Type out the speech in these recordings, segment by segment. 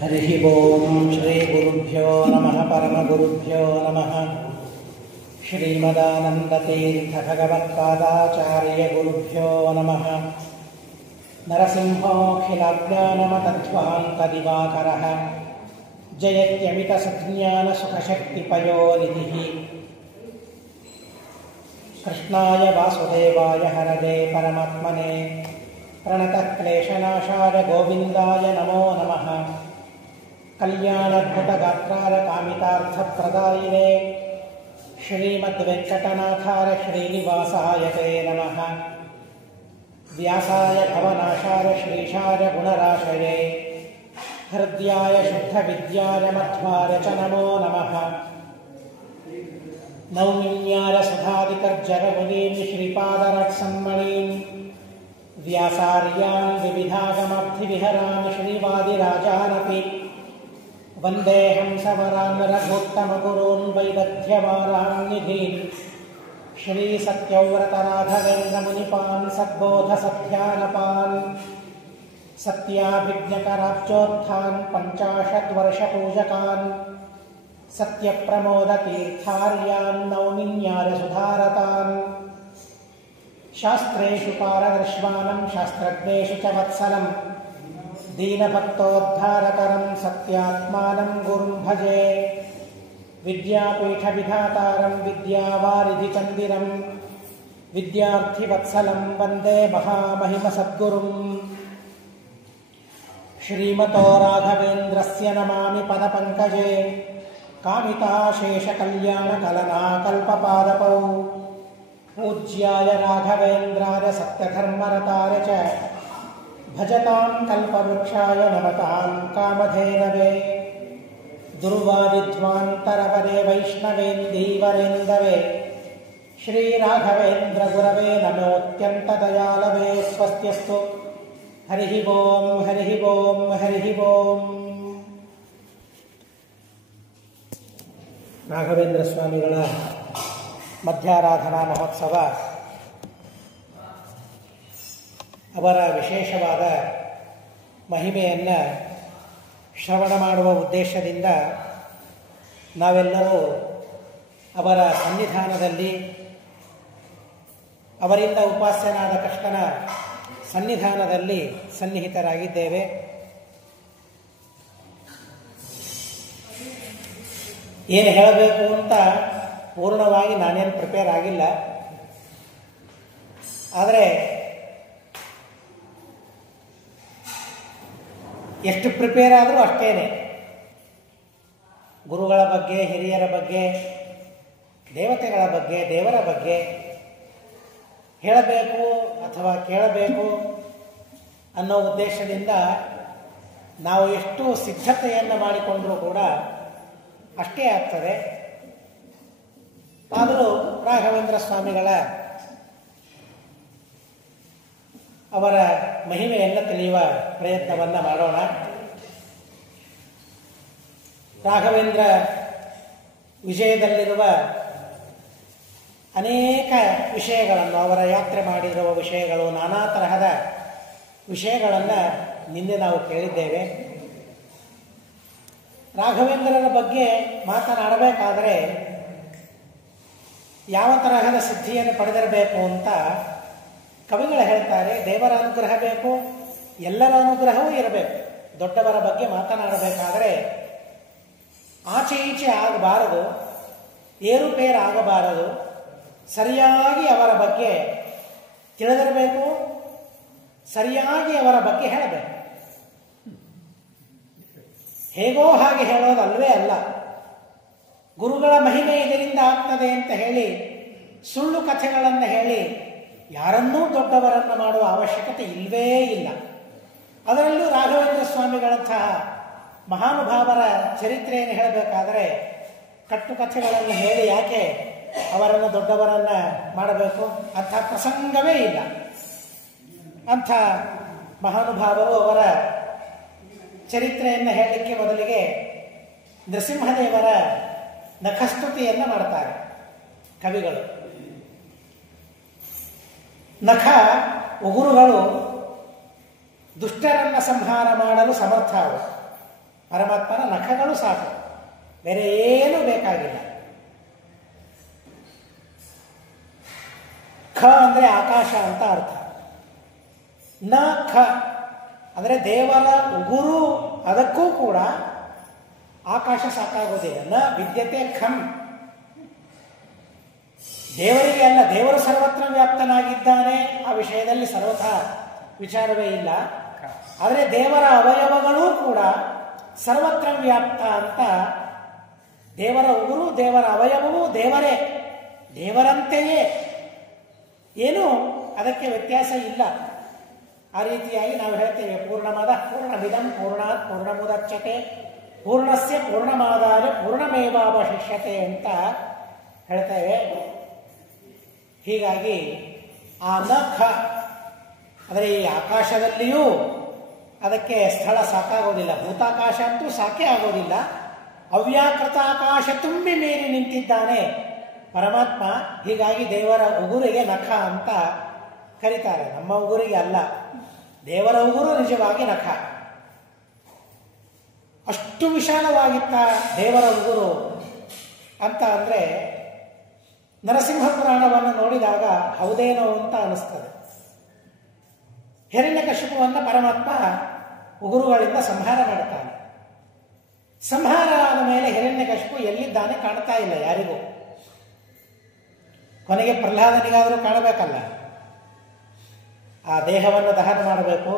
ಹರಿ ಓಂ ಶ್ರೀ ಗುರುಭ್ಯೋ ನಮಃ ಪರಮಗುರುಭ್ಯೋ ನಮಃ. ಶ್ರೀಮದಾನಂದತೀರ್ಥ ಭಗವತ್ಪಾದಾಚಾರ್ಯ ಗುರುಭ್ಯೋ ನಮಃ. ನರಸಿಂಹೋऽಖಿಲಜ್ಞಾನಮತಧ್ವಾन्तದಿವಾಕರಃ ಜಯತ್ಯಮಿತಸಜ್ಞಾನಸುಖಶಕ್ತಿಪಯೋನಿಧಿಃ. ಕೃಷ್ಣಾಯ ವಾಸುದೇವಾಯ ಹರಯೇ ಪರಮಾತ್ಮನೇ ಪ್ರಣತಃ ಕ್ಲೇಶನಾಶಾಯ ಗೋವಿಂದಾಯ ನಮೋ ನಮಃ. ಕಲ್ಯಾಣಾದ್ಭುತಗಾತ್ರಾಯ ಕಾಮಿತಾರ್ಥಪ್ರದಾಯಿನೇ ಶ್ರೀಮದ್ವೆಂಕಟನಾಥಾಯ ಶ್ರೀನಿವಾಸಾಯ ತೇ ನಮಃ. ವ್ಯಾಸಾಯ ಭವನಾಶಾಯ ಶ್ರೀಶಾಯ ಗುಣರಾಶಯೇ ಹೃದ್ಯಾಯ ಶುದ್ಧವಿದ್ಯಾಯ ಮಧ್ವಾಯ ಚ ನಮೋ ನಮಃ. ನೌಮಿನ್ಯಾಯ ಸುಧಾದಿಕರ್ಜರಮುನೀಂ ಶ್ರೀಪಾದರತ್ಸಮ್ಮಣೀಂ ವ್ಯಾಸಾರ್ಯಾನ್ ವಿವಿಧಾಗಮಬ್ಧಿವಿಹರಾಮಿ ಶ್ರೀವಾದಿರಾಜಾನಪಿ ವಂದೇಹಂ ಸವರಾನ್ ರಘೋತ್ತಮಗುರೂನ್ ವೈದಗ್ಧ್ಯವಾರಾನ್ ನಿಧೀನ್ ಶ್ರೀಸತ್ಯವ್ರತರಾಘವೇಂದ್ರಮುನಿಪಾನ್ ಸದ್ಬೋಧಸತ್ಯಾನಪಾನ್ ಸತ್ಯಾಭಿಜ್ಞಕರಾಬ್ಜೋತ್ಥಾನ್ ಪಂಚಾಶದ್ವರ್ಷಪೂಜಕಾನ್ ಸತ್ಯಪ್ರಮೋದತೀರ್ಥಾರ್ಯಾನ್ ನೌಮಿನ್ಯಾಯ ಸುಧಾರತಾನ್. ಶಾಸ್ತ್ರೇಷು ಪಾರದರ್ಶ್ವಾನಂ ಶಾಸ್ತ್ರಜ್ಞೇಷು ಚ ವತ್ಸಲಂ ದೀನಭಕ್ತೋದ್ಧಾರಕರಂ ಸತ್ಯಾತ್ಮಾನಂ ಗುರುಂ ಭಜೆ. ವಿದ್ಯಾಪೀಠವಿಧಾತಾರಂ ವಿದ್ಯಾವಾರಿಧಿಚಂದಿರಂ ವಿದ್ಯಾರ್ಥಿವತ್ಸಲಂ ವಂದೇ ಮಹಾಮಹಿಮಸದ್ಗುರುಂ. ಶ್ರೀಮತೋ ರಾಘವೇಂದ್ರಸ್ಯ ನಮಾಮಿ ಪದಪಂಕಜೇ ಕಾಮಿತಾಶೇಷಕಲ್ಯಾಣಕಲನಾಕಲ್ಪಪಾದಪೌ ಪೂಜ್ಯಾಯ ರಾಘವೇಂದ್ರಾಯ ಸತ್ಯಧರ್ಮರತಾಯ ಚ ಭಜತಾಂ ಕಲ್ಪವೃಕ್ಷಾಯ ನಮತಾಂ ಕಾಮಧೇನವೇ. ದುರ್ವಾದಿಧ್ವಾಂತರವರೇ ವೈಷ್ಣವೇಂದೀವರೇಂದವೇ ಶ್ರೀರಾಘವೇಂದ್ರ ಗುರವೇ ನಮೋತ್ಯಂತದಯಾಳವೇ. ಸ್ವಸ್ತ್ಯಸ್ತು. ಹರಿ ಓಂ ಹರಿ ಓಂ ಹರಿ ಓಂ. ರಾಘವೇಂದ್ರ ಸ್ವಾಮಿಗಳ ಮಧ್ಯಾರಾಧನಾ ಮಹೋತ್ಸವ ಅವರ ವಿಶೇಷವಾದ ಮಹಿಮೆಯನ್ನು ಶ್ರವಣ ಮಾಡುವ ಉದ್ದೇಶದಿಂದ ನಾವೆಲ್ಲರೂ ಅವರ ಸನ್ನಿಧಾನದಲ್ಲಿ ಅವರಿಂದ ಉಪಾಸ್ಯನಾದ ಕೃಷ್ಣನ ಸನ್ನಿಧಾನದಲ್ಲಿ ಸನ್ನಿಹಿತರಾಗಿದ್ದೇವೆ. ಏನು ಹೇಳಬೇಕು ಅಂತ ಪೂರ್ಣವಾಗಿ ನಾನೇನು ಪ್ರಿಪೇರ್ ಆಗಿಲ್ಲ. ಆದರೆ ಎಷ್ಟು ಪ್ರಿಪೇರ್ ಆದರೂ ಅಷ್ಟೇನೆ. ಗುರುಗಳ ಬಗ್ಗೆ, ಹಿರಿಯರ ಬಗ್ಗೆ, ದೇವತೆಗಳ ಬಗ್ಗೆ, ದೇವರ ಬಗ್ಗೆ ಹೇಳಬೇಕು ಅಥವಾ ಕೇಳಬೇಕು ಅನ್ನೋ ಉದ್ದೇಶದಿಂದ ನಾವು ಎಷ್ಟು ಸಿದ್ಧತೆಯನ್ನು ಮಾಡಿಕೊಂಡರೂ ಕೂಡ ಅಷ್ಟೇ ಆಗ್ತದೆ. ಆದರೂ ರಾಘವೇಂದ್ರ ಸ್ವಾಮಿಗಳ ಅವರ ಮಹಿಮೆಯನ್ನು ತಿಳಿಯುವ ಪ್ರಯತ್ನವನ್ನು ಮಾಡೋಣ. ರಾಘವೇಂದ್ರ ವಿಜಯದಲ್ಲಿರುವ ಅನೇಕ ವಿಷಯಗಳನ್ನು, ಅವರ ಯಾತ್ರೆ ಮಾಡಿರುವ ವಿಷಯಗಳು, ನಾನಾ ತರಹದ ವಿಷಯಗಳನ್ನು ನಿನ್ನೆ ನಾವು ಕೇಳಿದ್ದೇವೆ. ರಾಘವೇಂದ್ರರ ಬಗ್ಗೆ ಮಾತನಾಡಬೇಕಾದರೆ ಯಾವ ತರಹದ ಸಿದ್ಧಿಯನ್ನು ಪಡೆದಿರಬೇಕು ಅಂತ ಕವಿಗಳು ಹೇಳ್ತಾರೆ. ದೇವರ ಅನುಗ್ರಹ ಬೇಕು, ಎಲ್ಲರ ಅನುಗ್ರಹವೂ ಇರಬೇಕು. ದೊಡ್ಡವರ ಬಗ್ಗೆ ಮಾತನಾಡಬೇಕಾದರೆ ಆಚೆ ಈಚೆ ಆಗಬಾರದು, ಏರುಪೇರು ಆಗಬಾರದು. ಸರಿಯಾಗಿ ಅವರ ಬಗ್ಗೆ ತಿಳಿದಿರಬೇಕು, ಸರಿಯಾಗಿ ಅವರ ಬಗ್ಗೆ ಹೇಳಬೇಕು. ಹೇಗೋ ಹಾಗೆ ಹೇಳೋದು ಅಲ್ವೇ ಅಲ್ಲ. ಗುರುಗಳ ಮಹಿಮೆ ಇದರಿಂದ ಆಗ್ತದೆ ಅಂತ ಹೇಳಿ ಸುಳ್ಳು ಕಥೆಗಳನ್ನು ಹೇಳಿ ಯಾರನ್ನೂ ದೊಡ್ಡವರನ್ನು ಮಾಡುವ ಅವಶ್ಯಕತೆ ಇಲ್ಲವೇ ಇಲ್ಲ. ಅದರಲ್ಲೂ ರಾಘವೇಂದ್ರ ಸ್ವಾಮಿಗಳಂತಹ ಮಹಾನುಭಾವರ ಚರಿತ್ರೆಯನ್ನು ಹೇಳಬೇಕಾದರೆ ಕಟ್ಟುಕಥೆಗಳನ್ನು ಹೇಳಿ ಯಾಕೆ ಅವರನ್ನು ದೊಡ್ಡವರನ್ನು ಮಾಡಬೇಕು? ಅಂಥ ಪ್ರಸಂಗವೇ ಇಲ್ಲ. ಅಂಥ ಮಹಾನುಭಾವರು ಅವರ ಚರಿತ್ರೆಯನ್ನು ಹೇಳಲಿಕ್ಕೆ ಮೊದಲಿಗೆ ನೃಸಿಂಹದೇವರ ನಖಸ್ತುತಿಯನ್ನು ಮಾಡ್ತಾರೆ ಕವಿಗಳು. ನಖ ಉಗುರುಗಳು ದುಷ್ಟರನ್ನು ಸಂಹಾರ ಮಾಡಲು ಸಮರ್ಥ. ಪರಮಾತ್ಮನ ನಖಗಳು ಸಾಕು, ಬೇರೆ ಏನೂ ಬೇಕಾಗಿಲ್ಲ. ಖ ಅಂದರೆ ಆಕಾಶ ಅಂತ ಅರ್ಥ. ನ ಖ ಅಂದರೆ ದೇವರ ಉಗುರು, ಅದಕ್ಕೂ ಕೂಡ ಆಕಾಶ ಸಾಕಾಗೋದಿಲ್ಲ. ನ ವಿದ್ಯತೆ ಖಂ, ದೇವರಿಗೆ ಅಲ್ಲ, ದೇವರು ಸರ್ವತ್ರ ವ್ಯಾಪ್ತನಾಗಿದ್ದಾನೆ, ಆ ವಿಷಯದಲ್ಲಿ ಸರ್ವಥಾ ವಿಚಾರವೇ ಇಲ್ಲ. ಆದರೆ ದೇವರ ಅವಯವಗಳೂ ಕೂಡ ಸರ್ವತ್ರ ವ್ಯಾಪ್ತ ಅಂತ, ದೇವರ ಉಗುರು ದೇವರ ಅವಯವವೂ ದೇವರೇ, ದೇವರಂತೆಯೇ, ಏನೂ ಅದಕ್ಕೆ ವ್ಯತ್ಯಾಸ ಇಲ್ಲ. ಆ ರೀತಿಯಾಗಿ ನಾವು ಹೇಳ್ತೇವೆ, ಪೂರ್ಣಮದ ಪೂರ್ಣಮಿದಂ ಪೂರ್ಣಾತ್ ಪೂರ್ಣಮುದಚ್ಯತೆ ಪೂರ್ಣಸ್ಯ ಪೂರ್ಣಮಾದಾಯ ಪೂರ್ಣಮೇವಾವಶಿಷ್ಯತೆ ಅಂತ ಹೇಳ್ತೇವೆ. ಹೀಗಾಗಿ ಆ ನಖ ಅಂದರೆ ಈ ಆಕಾಶದಲ್ಲಿಯೂ ಅದಕ್ಕೆ ಸ್ಥಳ ಸಾಕಾಗೋದಿಲ್ಲ, ಭೂತಾಕಾಶ ಅಂತೂ ಸಾಕೇ ಆಗೋದಿಲ್ಲ. ಅವ್ಯಾಕೃತ ಆಕಾಶ ತುಂಬಿ ಮೀರಿ ನಿಂತಿದ್ದಾನೆ ಪರಮಾತ್ಮ. ಹೀಗಾಗಿ ದೇವರ ಉಗುರಿಗೆ ನಖ ಅಂತ ಕರೀತಾರೆ, ನಮ್ಮ ಉಗುರಿಗೆ ಅಲ್ಲ. ದೇವರ ಉಗುರು ನಿಜವಾಗಿ ನಖ. ಅಷ್ಟು ವಿಶಾಲವಾಗಿತ್ತ ದೇವರ ಉಗುರು ಅಂತ ಅಂದರೆ ನರಸಿಂಹ ಪುರಾಣವನ್ನು ನೋಡಿದಾಗ ಹೌದೇನೋ ಅಂತ ಅನಿಸ್ತದೆ. ಹಿರಣ್ಯಕಶಿಪುವನ್ನು ಪರಮಾತ್ಮ ಉಗುರುಗಳಿಂದ ಸಂಹಾರ ಮಾಡುತ್ತಾನೆ. ಸಂಹಾರ ಆದ ಮೇಲೆ ಹಿರಣ್ಯಕಶಿಪು ಎಲ್ಲಿದ್ದಾನೆ ಕಾಣ್ತಾ ಇಲ್ಲ ಯಾರಿಗೂ. ಕೊನೆಗೆ ಪ್ರಹ್ಲಾದನಿಗಾದರೂ ಕಾಣಬೇಕಲ್ಲ. ಆ ದೇಹವನ್ನು ದಹನ ಮಾಡಬೇಕು,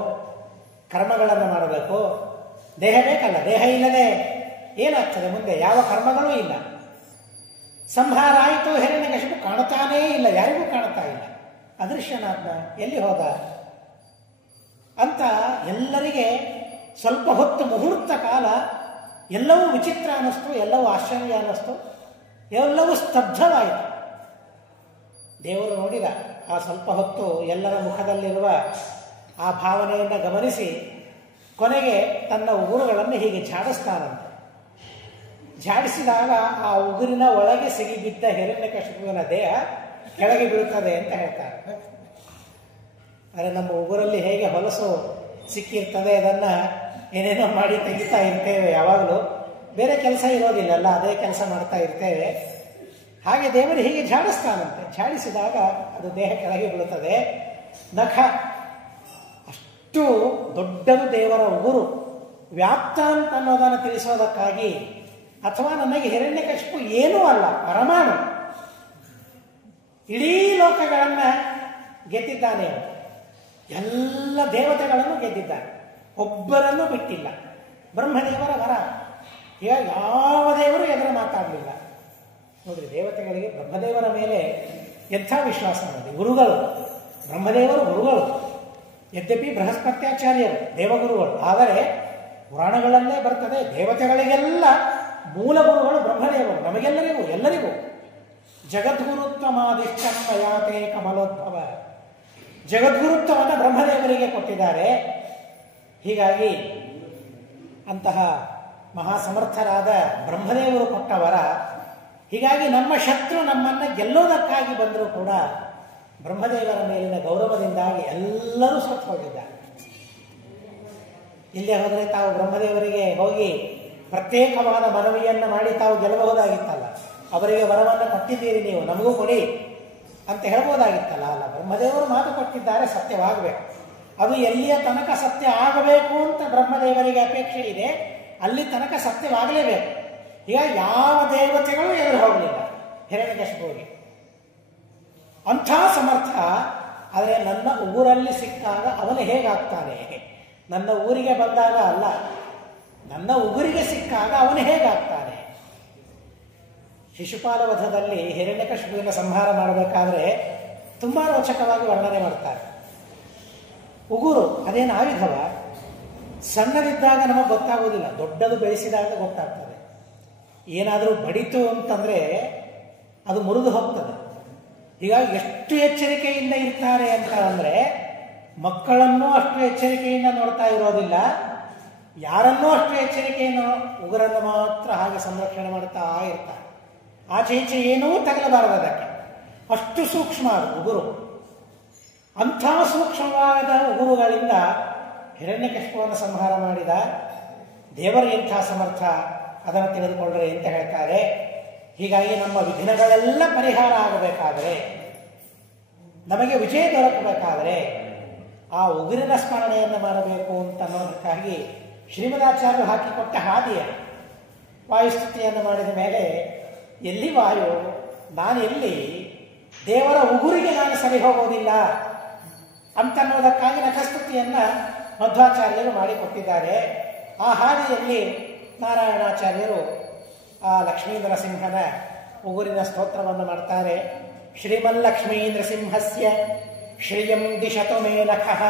ಕರ್ಮಗಳನ್ನು ಮಾಡಬೇಕು, ದೇಹ ಬೇಕಲ್ಲ. ದೇಹ ಇಲ್ಲದೆ ಏನಾಗ್ತದೆ ಮುಂದೆ? ಯಾವ ಕರ್ಮಗಳೂ ಇಲ್ಲ. ಸಂಹಾರ ಆಯಿತು, ಹಿರಣ್ಯಕಶಿಪು ಕಾಣುತ್ತಾನೇ ಇಲ್ಲ, ಯಾರಿಗೂ ಕಾಣುತ್ತಾ ಇಲ್ಲ. ಅದೃಶ್ಯನಾದ್ನ, ಎಲ್ಲಿ ಹೋದ ಅಂತ ಎಲ್ಲರಿಗೆ ಸ್ವಲ್ಪ ಹೊತ್ತು ಮುಹೂರ್ತ ಕಾಲ ಎಲ್ಲವೂ ವಿಚಿತ್ರ ಅನ್ನಿಸ್ತು, ಎಲ್ಲವೂ ಆಶ್ಚರ್ಯ ಅನ್ನಿಸ್ತು, ಎಲ್ಲವೂ ಸ್ತಬ್ಧವಾಯಿತು. ದೇವರು ನೋಡಿದ ಆ ಸ್ವಲ್ಪ ಹೊತ್ತು ಎಲ್ಲರ ಮುಖದಲ್ಲಿರುವ ಆ ಭಾವನೆಯನ್ನು ಗಮನಿಸಿ ಕೊನೆಗೆ ತನ್ನ ಉಗುರುಗಳನ್ನು ಹೀಗೆ ಝಾಡಿಸ್ತಾನಂತೆ. ಝಾಡಿಸಿದಾಗ ಆ ಉಗುರಿನ ಒಳಗೆ ಸಿಗಿಬಿದ್ದ ಹಿರಣ್ಯಕಶಿಪುವಿನ ದೇಹ ಕೆಳಗೆ ಬೀಳುತ್ತದೆ ಅಂತ ಹೇಳ್ತಾರೆ. ಆದರೆ ನಮ್ಮ ಉಗುರಲ್ಲಿ ಹೇಗೆ ಹೊಲಸು ಸಿಕ್ಕಿರ್ತದೆ, ಅದನ್ನು ಏನೇನೋ ಮಾಡಿ ತೆಗಿತಾ ಇರ್ತೇವೆ, ಯಾವಾಗಲೂ ಬೇರೆ ಕೆಲಸ ಇರೋದಿಲ್ಲಲ್ಲ, ಅದೇ ಕೆಲಸ ಮಾಡ್ತಾ ಇರ್ತೇವೆ. ಹಾಗೆ ದೇವರು ಹೀಗೆ ಝಾಡಿಸ್ತಾನಂತೆ. ಝಾಡಿಸಿದಾಗ ಅದು ದೇಹ ಕೆಳಗೆ ಬೀಳುತ್ತದೆ. ನಖ ಅಷ್ಟು ದೊಡ್ಡದು ದೇವರ ಉಗುರು, ವ್ಯಾಪ್ತ ಅಂತ ಅನ್ನೋದನ್ನು ತಿಳಿಸೋದಕ್ಕಾಗಿ. ಅಥವಾ ನನಗೆ ಹಿರಣ್ಯಕಶಿಪು ಏನೂ ಅಲ್ಲ, ಪರಮಾಣು, ಇಡೀ ಲೋಕಗಳನ್ನು ಗೆದ್ದಿದ್ದಾನೆ. ಎಲ್ಲ ದೇವತೆಗಳನ್ನು ಗೆದ್ದಿದ್ದಾನೆ, ಒಬ್ಬರನ್ನು ಬಿಟ್ಟಿಲ್ಲ. ಬ್ರಹ್ಮದೇವರ ವರ, ಈಗ ಯಾವ ದೇವರು ಎದುರು ಮಾತಾಡಲಿಲ್ಲ. ನೋಡ್ರಿ, ದೇವತೆಗಳಿಗೆ ಬ್ರಹ್ಮದೇವರ ಮೇಲೆ ಎಂಥ ವಿಶ್ವಾಸ ನೋಡಿ. ಗುರುಗಳು, ಬ್ರಹ್ಮದೇವರು ಗುರುಗಳು. ಯದ್ಯಪಿ ಬೃಹಸ್ಪತ್ಯಾಚಾರ್ಯರು ದೇವಗುರುಗಳು, ಆದರೆ ಪುರಾಣಗಳಲ್ಲೇ ಬರ್ತದೆ ದೇವತೆಗಳಿಗೆಲ್ಲ ಮೂಲ ಗುರುಗಳು ಬ್ರಹ್ಮದೇವರು. ನಮಗೆಲ್ಲರಿಗೂ ಎಲ್ಲರಿಗೂ ಜಗದ್ಗುರುತ್ವಮಾದಿಷ್ಟಮಯಾತೆ ಕಮಲೋದ್ಭವ, ಜಗದ್ಗುರುತ್ವವನ್ನು ಬ್ರಹ್ಮದೇವರಿಗೆ ಕೊಟ್ಟಿದ್ದಾರೆ. ಹೀಗಾಗಿ ಅಂತಹ ಮಹಾಸಮರ್ಥರಾದ ಬ್ರಹ್ಮದೇವರು ಕೊಟ್ಟವರ. ಹೀಗಾಗಿ ನಮ್ಮ ಶತ್ರು ನಮ್ಮನ್ನು ಗೆಲ್ಲೋದಕ್ಕಾಗಿ ಬಂದರೂ ಕೂಡ ಬ್ರಹ್ಮದೇವರ ಮೇಲಿನ ಗೌರವದಿಂದಾಗಿ ಎಲ್ಲರೂ ಸತ್ತು ಹೋಗಿದ್ದಾರೆ. ಇಲ್ಲೇ ಹೋದರೆ ತಾವು ಬ್ರಹ್ಮದೇವರಿಗೆ ಹೋಗಿ ಪ್ರತ್ಯೇಕವಾದ ಮನವಿಯನ್ನು ಮಾಡಿ ತಾವು ಗೆಲ್ಲಬಹುದಾಗಿತ್ತಲ್ಲ. ಅವರಿಗೆ ವರವನ್ನು ಕೊಟ್ಟಿದ್ದೀರಿ, ನೀವು ನಮಗೂ ಕೊಡಿ ಅಂತ ಹೇಳ್ಬೋದಾಗಿತ್ತಲ್ಲ. ಅಲ್ಲ, ಬ್ರಹ್ಮದೇವರು ಮಾತು ಕೊಟ್ಟಿದ್ದಾರೆ, ಸತ್ಯವಾಗಬೇಕು. ಅದು ಎಲ್ಲಿಯ ತನಕ ಸತ್ಯ ಆಗಬೇಕು ಅಂತ ಬ್ರಹ್ಮದೇವರಿಗೆ ಅಪೇಕ್ಷೆ ಇದೆ, ಅಲ್ಲಿ ತನಕ ಸತ್ಯವಾಗಲೇಬೇಕು. ಈಗ ಯಾವ ದೇವತೆಗಳು ಎದುರು ಹೋಗಲಿಲ್ಲ ಹಿರಣ್ಯಕಶಿಪುವಿಗೆ. ಅಂಥ ಸಮರ್ಥ. ಆದರೆ ನನ್ನ ಊರಲ್ಲಿ ಸಿಕ್ಕಾಗ ಅವನು ಹೇಗಾಗ್ತಾನೆ? ನನ್ನ ಊರಿಗೆ ಬಂದಾಗ ಅಲ್ಲ, ನನ್ನ ಉಗುರಿಗೆ ಸಿಕ್ಕಾಗ ಅವನು ಹೇಗಾಗ್ತಾನೆ? ಶಿಶುಪಾಲ ವಧದಲ್ಲಿ ಹಿರಣ್ಯಕಶಿಪುವಿನ ಸಂಹಾರ ಮಾಡಬೇಕಾದ್ರೆ ತುಂಬ ರೋಚಕವಾಗಿ ವರ್ಣನೆ ಮಾಡ್ತಾರೆ. ಉಗುರು ಅದೇನು ಆಯುಧವ? ಸಣ್ಣದಿದ್ದಾಗ ನಮಗೆ ಗೊತ್ತಾಗೋದಿಲ್ಲ, ದೊಡ್ಡದು ಬೆಳೆಸಿದಾಗ ಗೊತ್ತಾಗ್ತದೆ. ಏನಾದರೂ ಬಡಿತು ಅಂತಂದರೆ ಅದು ಮುರಿದು ಹೋಗ್ತದೆ. ಹೀಗಾಗಿ ಎಷ್ಟು ಎಚ್ಚರಿಕೆಯಿಂದ ಇರ್ತಾರೆ ಅಂತ ಅಂದರೆ, ಮಕ್ಕಳನ್ನೂ ಅಷ್ಟು ಎಚ್ಚರಿಕೆಯಿಂದ ನೋಡ್ತಾ ಇರೋದಿಲ್ಲ, ಯಾರನ್ನೂ ಅಷ್ಟು ಎಚ್ಚರಿಕೆಯನ್ನು, ಉಗುರನ್ನು ಮಾತ್ರ ಹಾಗೆ ಸಂರಕ್ಷಣೆ ಮಾಡ್ತಾ ಇರ್ತಾರೆ. ಆಚೆ ಈಚೆ ಏನೂ ತಗಲಬಾರದು ಅದಕ್ಕೆ, ಅಷ್ಟು ಸೂಕ್ಷ್ಮ ಅದು ಉಗುರು. ಅಂಥ ಸೂಕ್ಷ್ಮವಾದ ಉಗುರುಗಳಿಂದ ಹಿರಣ್ಯಕಶಿಪುವನ್ನು ಸಂಹಾರ ಮಾಡಿದ. ದೇವರು ಎಂಥ ಸಮರ್ಥ ಅದನ್ನು ತಿಳಿದುಕೊಳ್ಳ್ರಿ ಅಂತ ಹೇಳ್ತಾರೆ. ಹೀಗಾಗಿ ನಮ್ಮ ವಿಘ್ನಗಳೆಲ್ಲ ಪರಿಹಾರ ಆಗಬೇಕಾದರೆ, ನಮಗೆ ವಿಜಯ ದೊರಕಬೇಕಾದರೆ ಆ ಉಗುರಿನ ಸ್ಮರಣೆಯನ್ನು ಮಾಡಬೇಕು ಅಂತ ಅನ್ನೋದಕ್ಕಾಗಿ ಶ್ರೀಮದಾಚಾರ್ಯರು ಹಾಕಿಕೊಟ್ಟ ಹಾದಿಯ ವಾಯುಸ್ತುತಿಯನ್ನು ಮಾಡಿದ ಮೇಲೆ ಎಲ್ಲಿ ವಾಯು, ನಾನು ಎಲ್ಲಿ ದೇವರ ಉಗುರಿಗೆ ನಾನು ಸರಿ ಹೋಗೋದಿಲ್ಲ ಅಂತನ್ನೋದಕ್ಕಾಗಿ ನಖಸ್ತುತಿಯನ್ನು ಮಧ್ವಾಚಾರ್ಯರು ಮಾಡಿಕೊಟ್ಟಿದ್ದಾರೆ. ಆ ಹಾದಿಯಲ್ಲಿ ನಾರಾಯಣಾಚಾರ್ಯರು ಆ ಲಕ್ಷ್ಮೀ ನರಸಿಂಹನ ಉಗುರಿನ ಸ್ತೋತ್ರವನ್ನು ಮಾಡ್ತಾರೆ. ಶ್ರೀಮಲ್ಲಕ್ಷ್ಮೀ ನೃಸಿಂಹಸ್ಯ ಶ್ರಿಯಂ ದಿಶತು ಮೇ ನಖಃ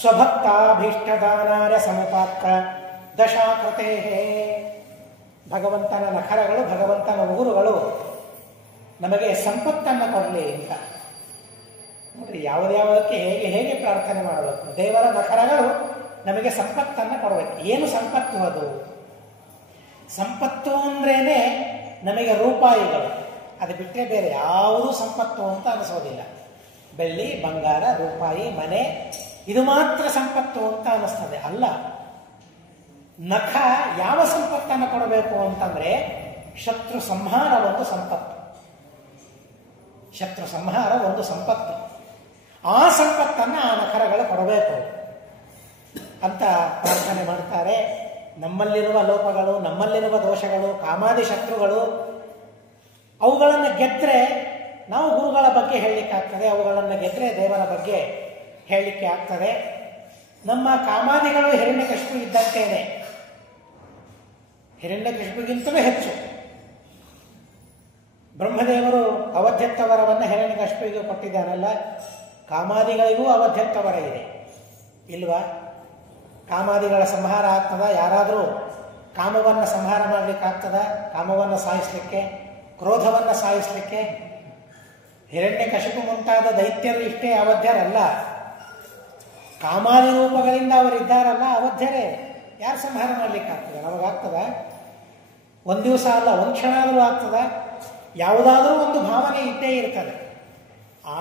ಸ್ವಭಕ್ತಾಭೀಷ್ಟದಾನಾರ ಸಮುಪಾಕ್ಕ ದಶಾಕೃತೇ. ಭಗವಂತನ ನಖರಗಳು, ಭಗವಂತನ ಉಗುರುಗಳು ನಮಗೆ ಸಂಪತ್ತನ್ನು ಕೊಡಲಿ ಅಂತ ನೋಡ್ರಿ. ಯಾವುದ್ಯಾವುದಕ್ಕೆ ಹೇಗೆ ಹೇಗೆ ಪ್ರಾರ್ಥನೆ ಮಾಡಬೇಕು. ದೇವರ ನಖರಗಳು ನಮಗೆ ಸಂಪತ್ತನ್ನು ಕೊಡಬೇಕು. ಏನು ಸಂಪತ್ತು? ಅದು ಸಂಪತ್ತು ಅಂದ್ರೇನೆ ನಮಗೆ ರೂಪಾಯಿಗಳು, ಅದು ಬಿಟ್ಟರೆ ಬೇರೆ ಯಾವುದೂ ಸಂಪತ್ತು ಅಂತ ಅನಿಸೋದಿಲ್ಲ. ಬೆಳ್ಳಿ, ಬಂಗಾರ, ರೂಪಾಯಿ, ಮನೆ, ಇದು ಮಾತ್ರ ಸಂಪತ್ತು ಅಂತ ಅನಿಸ್ತದೆ. ಅಲ್ಲ, ನಖ ಯಾವ ಸಂಪತ್ತನ್ನು ಕೊಡಬೇಕು ಅಂತಂದ್ರೆ ಶತ್ರು ಸಂಹಾರ ಒಂದು ಸಂಪತ್ತು. ಶತ್ರು ಸಂಹಾರ ಒಂದು ಸಂಪತ್ತು. ಆ ಸಂಪತ್ತನ್ನು ಆ ನಖರಗಳು ಕೊಡಬೇಕು ಅಂತ ಪ್ರಾರ್ಥನೆ ಮಾಡ್ತಾರೆ. ನಮ್ಮಲ್ಲಿರುವ ಲೋಪಗಳು, ನಮ್ಮಲ್ಲಿರುವ ದೋಷಗಳು, ಕಾಮಾದಿ ಶತ್ರುಗಳು, ಅವುಗಳನ್ನು ಗೆದ್ರೆ ನಾವು ಗುರುಗಳ ಬಗ್ಗೆ ಹೇಳಲಿಕ್ಕಾಗ್ತದೆ, ಅವುಗಳನ್ನು ಗೆದ್ರೆ ದೇವರ ಬಗ್ಗೆ ಹೇಳಲಿಕ್ಕೆ ಆಗ್ತದೆ. ನಮ್ಮ ಕಾಮಾದಿಗಳು ಹಿರಣ್ಯಕಶಿಪು ಇದ್ದಂತೇನೆ, ಹಿರಣ್ಯಕಶಿಪಿಗಿಂತಲೂ ಹೆಚ್ಚು. ಬ್ರಹ್ಮದೇವರು ಅವಧ್ಯತ್ವರವನ್ನು ಹಿರಣ್ಯಕಶಿಪಿಗೆ ಕೊಟ್ಟಿದ್ದಾನಲ್ಲ, ಕಾಮಾದಿಗಳಿಗೂ ಅವಧ್ಯತ್ವರ ಇದೆ ಇಲ್ವಾ? ಕಾಮಾದಿಗಳ ಸಂಹಾರ ಆಗ್ತದ? ಯಾರಾದರೂ ಕಾಮವನ್ನು ಸಂಹಾರ ಮಾಡಲಿಕ್ಕಾಗ್ತದ? ಕಾಮವನ್ನು ಸಾಯಿಸಲಿಕ್ಕೆ, ಕ್ರೋಧವನ್ನು ಸಾಯಿಸಲಿಕ್ಕೆ? ಹಿರಣ್ಯಕಶಿಪು ಮುಂತಾದ ದೈತ್ಯರು ಇಷ್ಟೇ ಅವಧ್ಯರಲ್ಲ, ಕಾಮಾದಿ ರೂಪಗಳಿಂದ ಅವರಿದ್ದಾರಲ್ಲ ಅವಧ್ಯರೇ. ಯಾರು ಸಂಹಾರ ಮಾಡಲಿಕ್ಕಾಗ್ತದೆ? ನಮಗಾಗ್ತದ? ಒಂದು ದಿವಸ ಅಲ್ಲ, ಒಂದು ಕ್ಷಣ ಆದರೂ ಆಗ್ತದ? ಯಾವುದಾದ್ರೂ ಒಂದು ಭಾವನೆ ಇದ್ದೇ ಇರ್ತದೆ.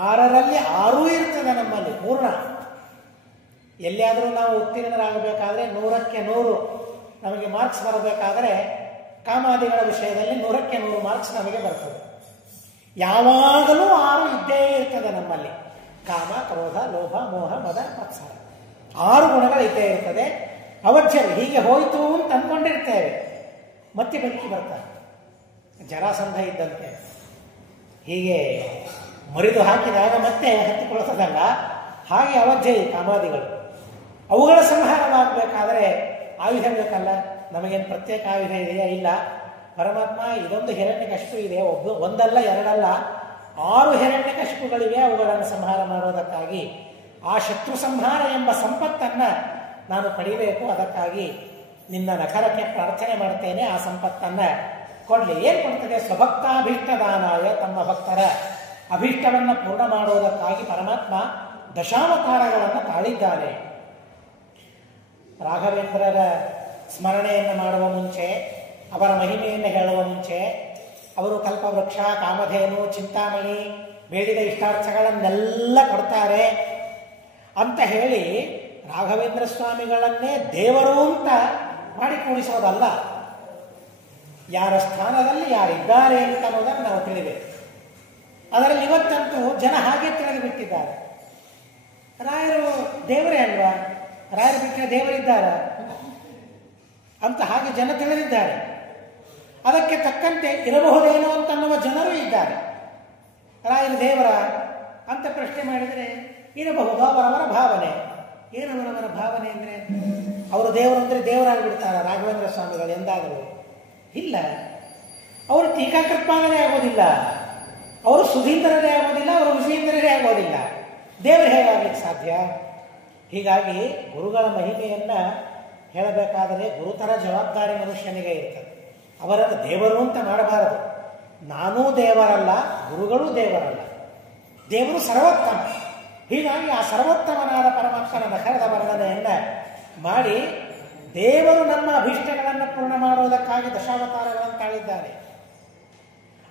6ರಲ್ಲಿ 6 ಇರ್ತದೆ ನಮ್ಮಲ್ಲಿ ಪೂರ್ಣ. ಎಲ್ಲಿಯಾದರೂ ನಾವು ಉತ್ತೀರ್ಣರಾಗಬೇಕಾದ್ರೆ 100ಕ್ಕೆ 100 ನಮಗೆ ಮಾರ್ಕ್ಸ್ ಬರಬೇಕಾದರೆ ಕಾಮಾದಿಗಳ ವಿಷಯದಲ್ಲಿ 100ಕ್ಕೆ 100 ಮಾರ್ಕ್ಸ್ ನಮಗೆ ಬರ್ತದೆ. ಯಾವಾಗಲೂ 6 ಇದ್ದೇ ಇರ್ತದೆ ನಮ್ಮಲ್ಲಿ. ಕಾಮ, ಕ್ರೋಧ, ಲೋಭ, ಮೋಹ, ಮದ, ಮತ್ಸರ, 6 ಗುಣಗಳು ಇದ್ದೇ ಇರ್ತದೆ. ಅವಶ್ಯರು ಹೀಗೆ ಹೋಯಿತು ಅಂತ ಅಂದ್ಕೊಂಡಿರ್ತೇವೆ, ಮತ್ತೆ ಬೆಂಕಿ ಬರ್ತಾರೆ. ಜರಾಸಂಧ ಇದ್ದಂತೆ ಹೀಗೆ ಮುರಿದು ಹಾಕಿದಾಗ ಮತ್ತೆ ಹತ್ತಿಕೊಳ್ಳುತ್ತದಲ್ಲ, ಹಾಗೆ ಅವಧ್ಯೆ ಕಾಮಾದಿಗಳು. ಅವುಗಳ ಸಂಹಾರವಾಗಬೇಕಾದರೆ ಆಯುಧ ಬೇಕಲ್ಲ. ನಮಗೇನು ಪ್ರತ್ಯೇಕ ಆಯುಧ ಇದೆಯಾ? ಇಲ್ಲ. ಪರಮಾತ್ಮ ಇದೊಂದು ಹಿರಣ್ಯಕಶಿಪು ಇದೆ, ಒಂದಲ್ಲ ಎರಡಲ್ಲ 6 ಹಿರಣ್ಯಕಶಿಪುಗಳಿವೆ. ಅವುಗಳನ್ನು ಸಂಹಾರ ಮಾಡೋದಕ್ಕಾಗಿ ಆ ಶತ್ರು ಸಂಹಾರ ಎಂಬ ಸಂಪತ್ತನ್ನು ನಾನು ಪಡಿಬೇಕು. ಅದಕ್ಕಾಗಿ ನಿನ್ನ ನಖರಕ್ಕೆ ಪ್ರಾರ್ಥನೆ ಮಾಡ್ತೇನೆ, ಆ ಸಂಪತ್ತನ್ನು ಕೊಡಲಿ. ಏನು ಕೊಡ್ತದೆ? ಸ್ವಭಕ್ತಾಭೀಷ್ಟದಾನಾಯ, ತಮ್ಮ ಭಕ್ತರ ಅಭೀಷ್ಟವನ್ನು ಪೂರ್ಣ ಮಾಡುವುದಕ್ಕಾಗಿ ಪರಮಾತ್ಮ ದಶಾವತಾರಗಳನ್ನು ತಾಳಿದ್ದಾನೆ. ರಾಘವೇಂದ್ರರ ಸ್ಮರಣೆಯನ್ನು ಮಾಡುವ ಮುಂಚೆ, ಅವರ ಮಹಿಮೆಯನ್ನು ಹೇಳುವ ಮುಂಚೆ, ಅವರು ಕಲ್ಪವೃಕ್ಷ, ಕಾಮಧೇನು, ಚಿಂತಾಮಣಿ, ಬೇಡಿದ ಇಷ್ಟಾರ್ಥಗಳನ್ನೆಲ್ಲ ಕೊಡ್ತಾರೆ ಅಂತ ಹೇಳಿ ರಾಘವೇಂದ್ರ ಸ್ವಾಮಿಗಳನ್ನೇ ದೇವರು ಅಂತ ಮಾಡಿ ಕೂಡಿಸೋದಲ್ಲ. ಯಾರ ಸ್ಥಾನದಲ್ಲಿ ಯಾರಿದ್ದಾರೆ ಅಂತ ಅನ್ನೋದನ್ನು ನಾವು ತಿಳಿಬೇಕು. ಅದರಲ್ಲಿ ಇವತ್ತಂತೂ ಜನ ಹಾಗೆ ತಿಳಿದು ಬಿಟ್ಟಿದ್ದಾರೆ. ರಾಯರು ದೇವರೇ ಅಲ್ವಾ, ರಾಯರು ಬಿಟ್ಟರೆ ದೇವರಿದ್ದಾರ ಅಂತ ಹಾಗೆ ಜನ ತಿಳಿದಿದ್ದಾರೆ. ಅದಕ್ಕೆ ತಕ್ಕಂತೆ ಇರಬಹುದೇನೋ ಅಂತನ್ನುವ ಜನರು ಇದ್ದಾರೆ. ರಾಯರು ದೇವರ ಅಂತ ಪ್ರಶ್ನೆ ಮಾಡಿದರೆ ಇರಬಹುದು, ಅವರವರ ಭಾವನೆ. ಏನವರವರ ಭಾವನೆ ಅಂದರೆ ಅವರು ದೇವರು ಅಂದರೆ ದೇವರಾಗಿಬಿಡ್ತಾರ ರಾಘವೇಂದ್ರ ಸ್ವಾಮಿಗಳು ಎಂದಾಗಲೂ? ಇಲ್ಲ. ಅವರು ಟೀಕಾಕೃತ್ಪಾದನೆ ಆಗೋದಿಲ್ಲ, ಅವರು ಸುಧೀಂದ್ರರೇ ಆಗೋದಿಲ್ಲ, ಅವರು ವಿಷೇಂದ್ರರೇ ಆಗೋದಿಲ್ಲ. ದೇವರು ಹೇಗಾಗಲಿಕ್ಕೆ ಸಾಧ್ಯ? ಹೀಗಾಗಿ ಗುರುಗಳ ಮಹಿಮೆಯನ್ನು ಹೇಳಬೇಕಾದರೆ ಗುರುತರ ಜವಾಬ್ದಾರಿ ಮನುಷ್ಯನಿಗೆ ಇರ್ತದೆ. ಅವರನ್ನು ದೇವರು ಅಂತ ಮಾಡಬಾರದು. ನಾನೂ ದೇವರಲ್ಲ, ಗುರುಗಳೂ ದೇವರಲ್ಲ, ದೇವರು ಸರ್ವೋತ್ತಮ. ಹೀಗಾಗಿ ಆ ಸರ್ವೋತ್ತಮನಾದ ಪರಮಾತ್ಮನ ನಖರದ ವರ್ಣನೆಯನ್ನು ಮಾಡಿ ದೇವರು ನಮ್ಮ ಅಭೀಷ್ಟಗಳನ್ನು ಪೂರ್ಣ ಮಾಡುವುದಕ್ಕಾಗಿ ದಶಾವತಾರಗಳನ್ನು ತಾಳಿದ್ದಾನೆ.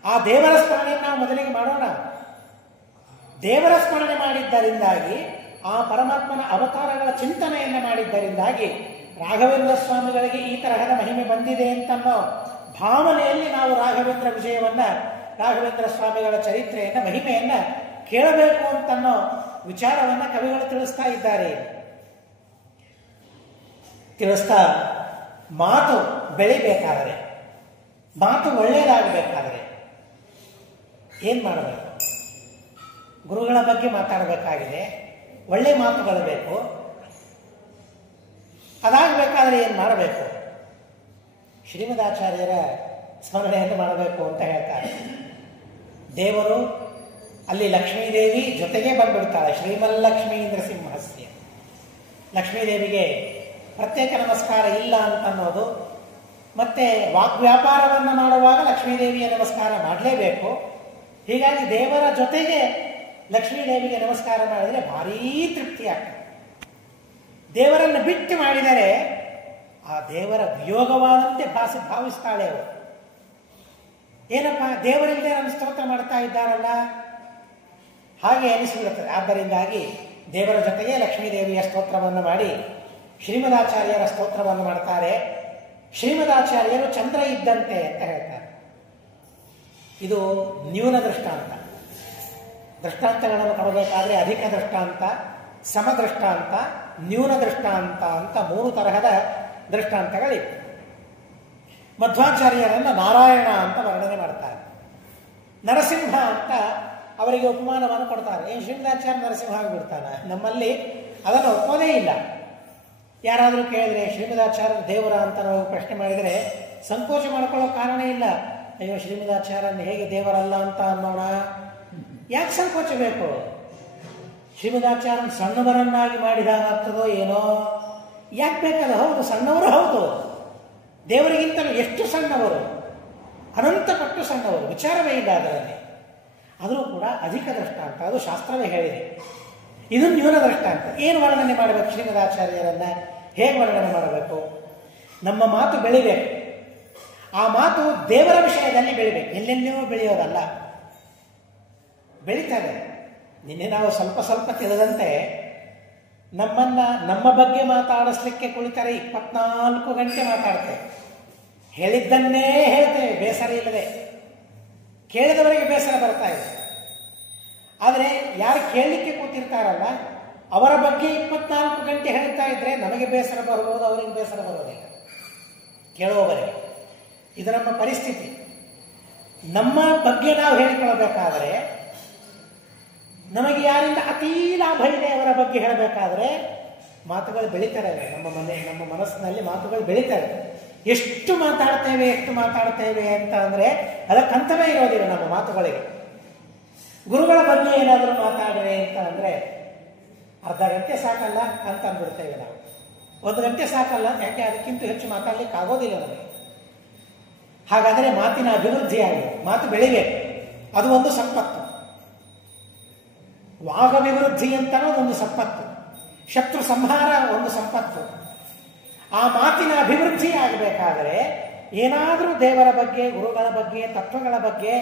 ಆ ದೇವರ ಸ್ಮರಣೆಯನ್ನು ನಾವು ಮೊದಲಿಗೆ ಮಾಡೋಣ. ದೇವರ ಸ್ಮರಣೆ ಮಾಡಿದ್ದರಿಂದಾಗಿ, ಆ ಪರಮಾತ್ಮನ ಅವತಾರಗಳ ಚಿಂತನೆಯನ್ನು ಮಾಡಿದ್ದರಿಂದಾಗಿ ರಾಘವೇಂದ್ರ ಸ್ವಾಮಿಗಳಿಗೆ ಈ ತರಹದ ಮಹಿಮೆ ಬಂದಿದೆ ಅಂತನ್ನೋ ಭಾವನೆಯಲ್ಲಿ ನಾವು ರಾಘವೇಂದ್ರ ವಿಷಯವನ್ನ, ರಾಘವೇಂದ್ರ ಸ್ವಾಮಿಗಳ ಚರಿತ್ರೆಯನ್ನ, ಮಹಿಮೆಯನ್ನ ಕೇಳಬೇಕು ಅಂತನ್ನೋ ವಿಚಾರವನ್ನ ಕವಿಗಳು ತಿಳಿಸ್ತಾ ಇದ್ದಾರೆ. ತಿಳಿಸ್ತಾ ಮಾತು ಬೆಳಿಬೇಕಾದರೆ, ಮಾತು ಒಳ್ಳೆಯದಾಗಬೇಕಾದರೆ ಏನ್ ಮಾಡಬೇಕು? ಗುರುಗಳ ಬಗ್ಗೆ ಮಾತಾಡಬೇಕಾಗಿದೆ, ಒಳ್ಳೆ ಮಾತುಗಳು ಬೇಕು. ಅದಾಗಬೇಕಾದ್ರೆ ಏನು ಮಾಡಬೇಕು? ಶ್ರೀಮದಾಚಾರ್ಯರ ಸ್ಮರಣೆಯನ್ನು ಮಾಡಬೇಕು ಅಂತ ಹೇಳ್ತಾರೆ. ದೇವರು ಅಲ್ಲಿ ಲಕ್ಷ್ಮೀದೇವಿ ಜೊತೆಗೆ ಬಂದ್ಬಿಡ್ತಾಳೆ. ಶ್ರೀಮಲ್ಲಕ್ಷ್ಮೀ ನೃಸಿಂಹಸ್ಯ. ಲಕ್ಷ್ಮೀದೇವಿಗೆ ಪ್ರತ್ಯೇಕ ನಮಸ್ಕಾರ ಇಲ್ಲ ಅಂತನ್ನೋದು, ಮತ್ತೆ ವಾಗ್ವ್ಯಾಪಾರವನ್ನು ಮಾಡುವಾಗ ಲಕ್ಷ್ಮೀದೇವಿಯ ನಮಸ್ಕಾರ ಮಾಡಲೇಬೇಕು. ಹೀಗಾಗಿ ದೇವರ ಜೊತೆಗೆ ಲಕ್ಷ್ಮೀದೇವಿಗೆ ನಮಸ್ಕಾರ ಮಾಡಿದರೆ ಭಾರೀ ತೃಪ್ತಿ ಆಗ್ತದೆ. ದೇವರನ್ನು ಬಿಟ್ಟು ಮಾಡಿದರೆ ಆ ದೇವರ ವಿಯೋಗವಾದಂತೆ ಭಾವಿಸ್ತಾಳೆ ಅವರು. ಏನಪ್ಪ, ದೇವರಿಲ್ಲದೆ ನನ್ನ ಸ್ತೋತ್ರ ಮಾಡ್ತಾ ಇದ್ದಾರಲ್ಲ ಹಾಗೆ ಅನಿಸಿಬಿಡುತ್ತದೆ. ಆದ್ದರಿಂದಾಗಿ ದೇವರ ಜೊತೆಗೆ ಲಕ್ಷ್ಮೀದೇವಿಯ ಸ್ತೋತ್ರವನ್ನು ಮಾಡಿ ಶ್ರೀಮದಾಚಾರ್ಯರ ಸ್ತೋತ್ರವನ್ನು ಮಾಡ್ತಾರೆ. ಶ್ರೀಮದಾಚಾರ್ಯರು ಚಂದ್ರ ಇದ್ದಂತೆ ಅಂತ ಹೇಳ್ತಾರೆ. ಇದು ನ್ಯೂನ ದೃಷ್ಟಾಂತ. ದೃಷ್ಟಾಂತಗಳನ್ನು ಕೊಡಬೇಕಾದ್ರೆ ಅಧಿಕ ದೃಷ್ಟಾಂತ, ಸಮದೃಷ್ಟಾಂತ, ನ್ಯೂನ ದೃಷ್ಟಾಂತ ಅಂತ 3 ತರಹದ ದೃಷ್ಟಾಂತಗಳಿವೆ. ಮಧ್ವಾಚಾರ್ಯರನ್ನು ನಾರಾಯಣ ಅಂತ ವರ್ಣನೆ ಮಾಡ್ತಾರೆ. ನರಸಿಂಹ ಅಂತ ಅವರಿಗೆ ಉಪಮಾನವನ್ನು ಕೊಡ್ತಾರೆ. ಏನು ಶ್ರೀಮದಾಚಾರ್ಯ ನರಸಿಂಹ ಆಗಿಬಿಡ್ತಾನೆ? ನಮ್ಮಲ್ಲಿ ಅದನ್ನು ಒಪ್ಪೋದೇ ಇಲ್ಲ. ಯಾರಾದರೂ ಕೇಳಿದ್ರೆ ಶ್ರೀಮದಾಚಾರ್ಯ ದೇವರ ಅಂತ ನಾವು ಪ್ರಶ್ನೆ ಮಾಡಿದರೆ ಸಂಕೋಚ ಮಾಡ್ಕೊಳ್ಳೋ ಕಾರಣ ಇಲ್ಲ. ಅಯ್ಯೋ, ಶ್ರೀಮದಾಚಾರ್ಯನ ಹೇಗೆ ದೇವರಲ್ಲ ಅಂತ ಅನ್ನೋಣ. ಯಾಕೆ ಸಂಕೋಚ ಬೇಕು? ಶ್ರೀಮದಾಚಾರ್ಯನ ಸಣ್ಣವರನ್ನಾಗಿ ಮಾಡಿದಾಗ್ತದೋ ಏನೋ. ಯಾಕೆ ಬೇಕಲ್ಲ? ಹೌದು, ಸಣ್ಣವರು, ಹೌದು. ದೇವರಿಗಿಂತಲೂ ಎಷ್ಟು ಸಣ್ಣವರು, ಅನಂತ ಪಟ್ಟು ಸಣ್ಣವರು, ವಿಚಾರವೇ ಇಲ್ಲ ಅದರಲ್ಲಿ. ಆದರೂ ಕೂಡ ಅಧಿಕ ದೃಷ್ಟಾಂತ, ಅದು ಶಾಸ್ತ್ರವೇ ಹೇಳಿದೆ. ಇದು ನ್ಯೂನ ದೃಷ್ಟಾಂತ. ಏನು ವರ್ಣನೆ ಮಾಡಬೇಕು ಶ್ರೀಮದಾಚಾರ್ಯರನ್ನ? ಹೇಗೆ ವರ್ಣನೆ ಮಾಡಬೇಕು? ನಮ್ಮ ಮಾತು ಬೆಳಿಬೇಕು. ಆ ಮಾತು ದೇವರ ವಿಷಯದಲ್ಲಿ ಬೆಳಿಬೇಕು, ಎಲ್ಲೆಲ್ಲೋ ಬೆಳೆಯೋದಲ್ಲ. ಬೆಳೀತಾರೆ. ನಿನ್ನೆ ನಾವು ಸ್ವಲ್ಪ ಸ್ವಲ್ಪ ತಿಳಿದಂತೆ ನಮ್ಮ ಬಗ್ಗೆ ಮಾತಾಡಿಸ್ಲಿಕ್ಕೆ ಕುಳಿತರೆ 24 ಗಂಟೆ ಮಾತಾಡ್ತೇವೆ. ಹೇಳಿದ್ದನ್ನೇ ಹೇಳ್ತೇವೆ, ಬೇಸರ ಇಲ್ಲದೆ. ಕೇಳಿದವರಿಗೆ ಬೇಸರ ಬರ್ತಾ ಇದೆ. ಆದರೆ ಯಾರು ಕೇಳಲಿಕ್ಕೆ ಕೂತಿರ್ತಾರಲ್ಲ ಅವರ ಬಗ್ಗೆ 24 ಗಂಟೆ ಹೇಳ್ತಾ ಇದ್ರೆ ನಮಗೆ ಬೇಸರ ಬರ್ಬೋದು, ಅವರಿಗೆ ಬೇಸರ ಬರೋದಿಲ್ಲ, ಕೇಳುವವರಿಗೆ. ಇದು ನಮ್ಮ ಪರಿಸ್ಥಿತಿ. ನಮ್ಮ ಬಗ್ಗೆ ನಾವು ಹೇಳಿಕೊಳ್ಳಬೇಕಾದರೆ, ನಮಗೆ ಯಾರಿಂದ ಅತೀ ಲಾಭ ಇದೆ ಅವರ ಬಗ್ಗೆ ಹೇಳಬೇಕಾದ್ರೆ ಮಾತುಗಳು ಬೆಳೀತಾರೆ. ನಮ್ಮ ಮನಸ್ಸಿನಲ್ಲಿ ಮಾತುಗಳು ಬೆಳೀತಾರೆ. ಎಷ್ಟು ಮಾತಾಡ್ತೇವೆ ಅಂತ ಅಂದರೆ ಅದಕ್ಕಂತವೇ ಇರೋದಿಲ್ಲ ನಮ್ಮ ಮಾತುಗಳಿಗೆ. ಗುರುಗಳ ಬಗ್ಗೆ ಏನಾದರೂ ಮಾತಾಡ್ರೆ ಅಂತ ಅಂದರೆ ಅರ್ಧ ಗಂಟೆ ಸಾಕಲ್ಲ ಅಂತ ಅಂದ್ಬಿಡ್ತೇವೆ ನಾವು. 1 ಗಂಟೆ ಸಾಕಲ್ಲ, ಯಾಕೆ ಅದಕ್ಕಿಂತ ಹೆಚ್ಚು ಮಾತಾಡ್ಲಿಕ್ಕೆ ಆಗೋದಿಲ್ಲ ನಮಗೆ. ಹಾಗಾದರೆ ಮಾತಿನ ಅಭಿವೃದ್ಧಿ ಆಗಿದೆ, ಮಾತು ಬೆಳಿಬೇಕು. ಅದು ಒಂದು ಸಂಪತ್ತು. ವಾಗಭಿವೃದ್ಧಿ ಅಂತನೋ ಒಂದು ಸಂಪತ್ತು, ಶತ್ರು ಸಂಹಾರ ಒಂದು ಸಂಪತ್ತು. ಆ ಮಾತಿನ ಅಭಿವೃದ್ಧಿ ಆಗಬೇಕಾದರೆ ಏನಾದರೂ ದೇವರ ಬಗ್ಗೆ, ಗುರುಗಳ ಬಗ್ಗೆ, ತತ್ವಗಳ ಬಗ್ಗೆ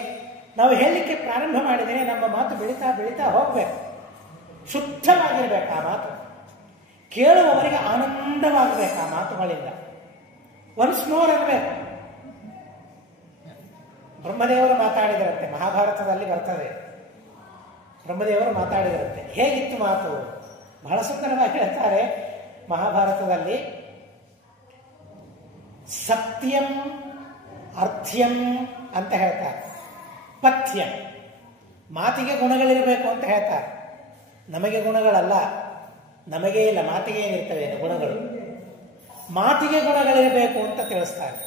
ನಾವು ಹೇಳಲಿಕ್ಕೆ ಪ್ರಾರಂಭ ಮಾಡಿದರೆ ನಮ್ಮ ಮಾತು ಬೆಳೀತಾ ಬೆಳೀತಾ ಹೋಗ್ಬೇಕು. ಶುದ್ಧವಾಗಿರ್ಬೇಕು ಆ ಮಾತು. ಕೇಳುವವರಿಗೆ ಆನಂದವಾಗಬೇಕು ಆ ಮಾತುಗಳಿಂದ. ಒನ್ಸ್ ಮೋರ್ ಅನ್ನಬೇಕು. ಬ್ರಹ್ಮದೇವರು ಮಾತಾಡಿದರಂತೆ, ಮಹಾಭಾರತದಲ್ಲಿ ಬರ್ತದೆ. ಬ್ರಹ್ಮದೇವರು ಮಾತಾಡಿದರಂತೆ. ಹೇಗಿತ್ತು ಮಾತು? ಬಹಳ ಸುಂದರವಾಗಿ ಹೇಳ್ತಾರೆ ಮಹಾಭಾರತದಲ್ಲಿ. ಸತ್ಯಂ ಅರ್ಥ್ಯಂ ಅಂತ ಹೇಳ್ತಾರೆ, ಪಥ್ಯಂ. ಮಾತಿಗೆ ಗುಣಗಳಿರಬೇಕು ಅಂತ ಹೇಳ್ತಾರೆ. ನಮಗೆ ಗುಣಗಳಲ್ಲ, ನಮಗೆ ಇಲ್ಲ, ಮಾತಿಗೆ ಏನಿರ್ತವೆ ಗುಣಗಳು. ಮಾತಿಗೆ ಗುಣಗಳಿರಬೇಕು ಅಂತ ತಿಳಿಸ್ತಾರೆ.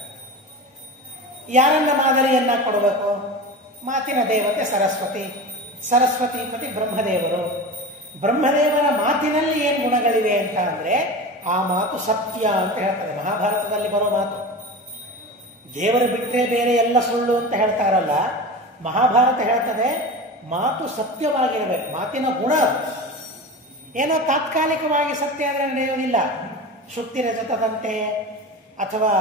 ಯಾರನ್ನ ಮಾದರಿಯನ್ನ ಕೊಡಬೇಕು? ಮಾತಿನ ದೇವತೆ ಸರಸ್ವತಿ, ಸರಸ್ವತಿಪತಿ ಬ್ರಹ್ಮದೇವರು. ಬ್ರಹ್ಮದೇವರ ಮಾತಿನಲ್ಲಿ ಏನು ಗುಣಗಳಿವೆ ಅಂತ ಅಂದ್ರೆ ಆ ಮಾತು ಸತ್ಯ ಅಂತ ಹೇಳ್ತಾರೆ. ಮಹಾಭಾರತದಲ್ಲಿ ಬರೋ ಮಾತು. ದೇವರು ಬಿಟ್ಟರೆ ಬೇರೆ ಎಲ್ಲ ಸುಳ್ಳು ಅಂತ ಹೇಳ್ತಾರಲ್ಲ, ಮಹಾಭಾರತ ಹೇಳ್ತದೆ ಮಾತು ಸತ್ಯವಾಗಿರಬೇಕು. ಮಾತಿನ ಗುಣ ಏನೋ ತಾತ್ಕಾಲಿಕವಾಗಿ ಸತ್ಯ ಆದರೆ ನಡೆಯೋದಿಲ್ಲ. ಶ್ರುತಿ ರಜತದಂತೆ ಅಥವಾ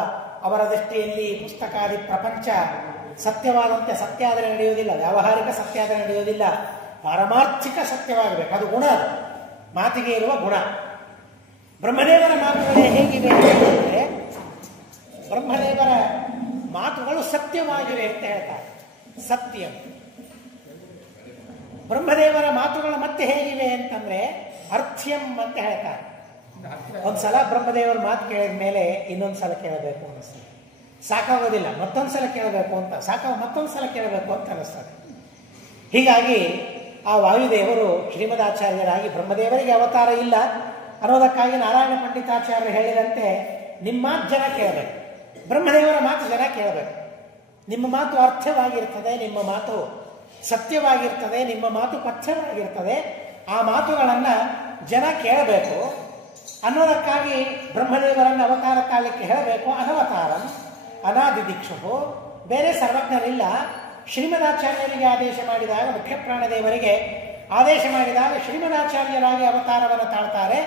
ಅವರ ದೃಷ್ಟಿಯಲ್ಲಿ ಪುಸ್ತಕಾದಿ ಪ್ರಪಂಚ ಸತ್ಯವಾದಂತೆ ಸತ್ಯ ಆದರೆ ನಡೆಯುವುದಿಲ್ಲ. ವ್ಯಾವಹಾರಿಕ ಸತ್ಯ ಆದರೆ ನಡೆಯುವುದಿಲ್ಲ. ಪಾರಮಾರ್ಥಿಕ ಸತ್ಯವಾಗಬೇಕು. ಅದು ಗುಣ, ಮಾತಿಗೆ ಇರುವ ಗುಣ. ಬ್ರಹ್ಮದೇವರ ಮಾತುಗಳೇ ಹೇಗಿವೆ ಅಂತಂದರೆ, ಬ್ರಹ್ಮದೇವರ ಮಾತುಗಳು ಸತ್ಯವಾಗಿವೆ ಅಂತ ಹೇಳ್ತಾರೆ. ಸತ್ಯಂ. ಬ್ರಹ್ಮದೇವರ ಮಾತುಗಳು ಮತ್ತೆ ಹೇಗಿವೆ ಅಂತಂದ್ರೆ ಅರ್ಥ್ಯಂ ಅಂತ ಹೇಳ್ತಾರೆ. ಒಂದ್ಸಲ ಬ್ರಹ್ಮದೇವರ ಮಾತು ಕೇಳಿದ ಮೇಲೆ ಇನ್ನೊಂದ್ಸಲ ಕೇಳಬೇಕು ಅನಿಸ್ತದೆ, ಸಾಕಾಗೋದಿಲ್ಲ, ಮತ್ತೊಂದ್ಸಲ ಕೇಳಬೇಕು ಅಂತ ಮತ್ತೊಂದ್ಸಲ ಕೇಳಬೇಕು ಅಂತ ಅನಿಸ್ತದೆ. ಹೀಗಾಗಿ ಆ ವಾಯುದೇವರು ಶ್ರೀಮದಾಚಾರ್ಯರಾಗಿ, ಬ್ರಹ್ಮದೇವರಿಗೆ ಅವತಾರ ಇಲ್ಲ ಅನ್ನೋದಕ್ಕಾಗಿ ನಾರಾಯಣ ಪಂಡಿತಾಚಾರ್ಯರು ಹೇಳಿದಂತೆ ನಿಮ್ಮ ಮಾತು ಜನ ಕೇಳಬೇಕು, ಬ್ರಹ್ಮದೇವರ ಮಾತು ಜನ ಕೇಳಬೇಕು. ನಿಮ್ಮ ಮಾತು ಅರ್ಥವಾಗಿರ್ತದೆ, ನಿಮ್ಮ ಮಾತು ಸತ್ಯವಾಗಿರ್ತದೆ, ನಿಮ್ಮ ಮಾತು ಪಥ್ಯವಾಗಿರ್ತದೆ, ಆ ಮಾತುಗಳನ್ನು ಜನ ಕೇಳಬೇಕು ಅನ್ನೋದಕ್ಕಾಗಿ ಬ್ರಹ್ಮದೇವರನ್ನು ಅವತಾರ ಕಾಲಕ್ಕೆ ಹೇಳಬೇಕು. ಅನವತಾರಂ ಅನಾದಿದೀಕ್ಷು, ಬೇರೆ ಸರ್ವಜ್ಞರಿಲ್ಲ. ಶ್ರೀಮದಾಚಾರ್ಯರಿಗೆ ಆದೇಶ ಮಾಡಿದಾಗ, ಮುಖ್ಯ ಪ್ರಾಣದೇವರಿಗೆ ಆದೇಶ ಮಾಡಿದಾಗ ಶ್ರೀಮದಾಚಾರ್ಯರಾಗಿ ಅವತಾರವನ್ನು ತಾಳ್ತಾರೆ.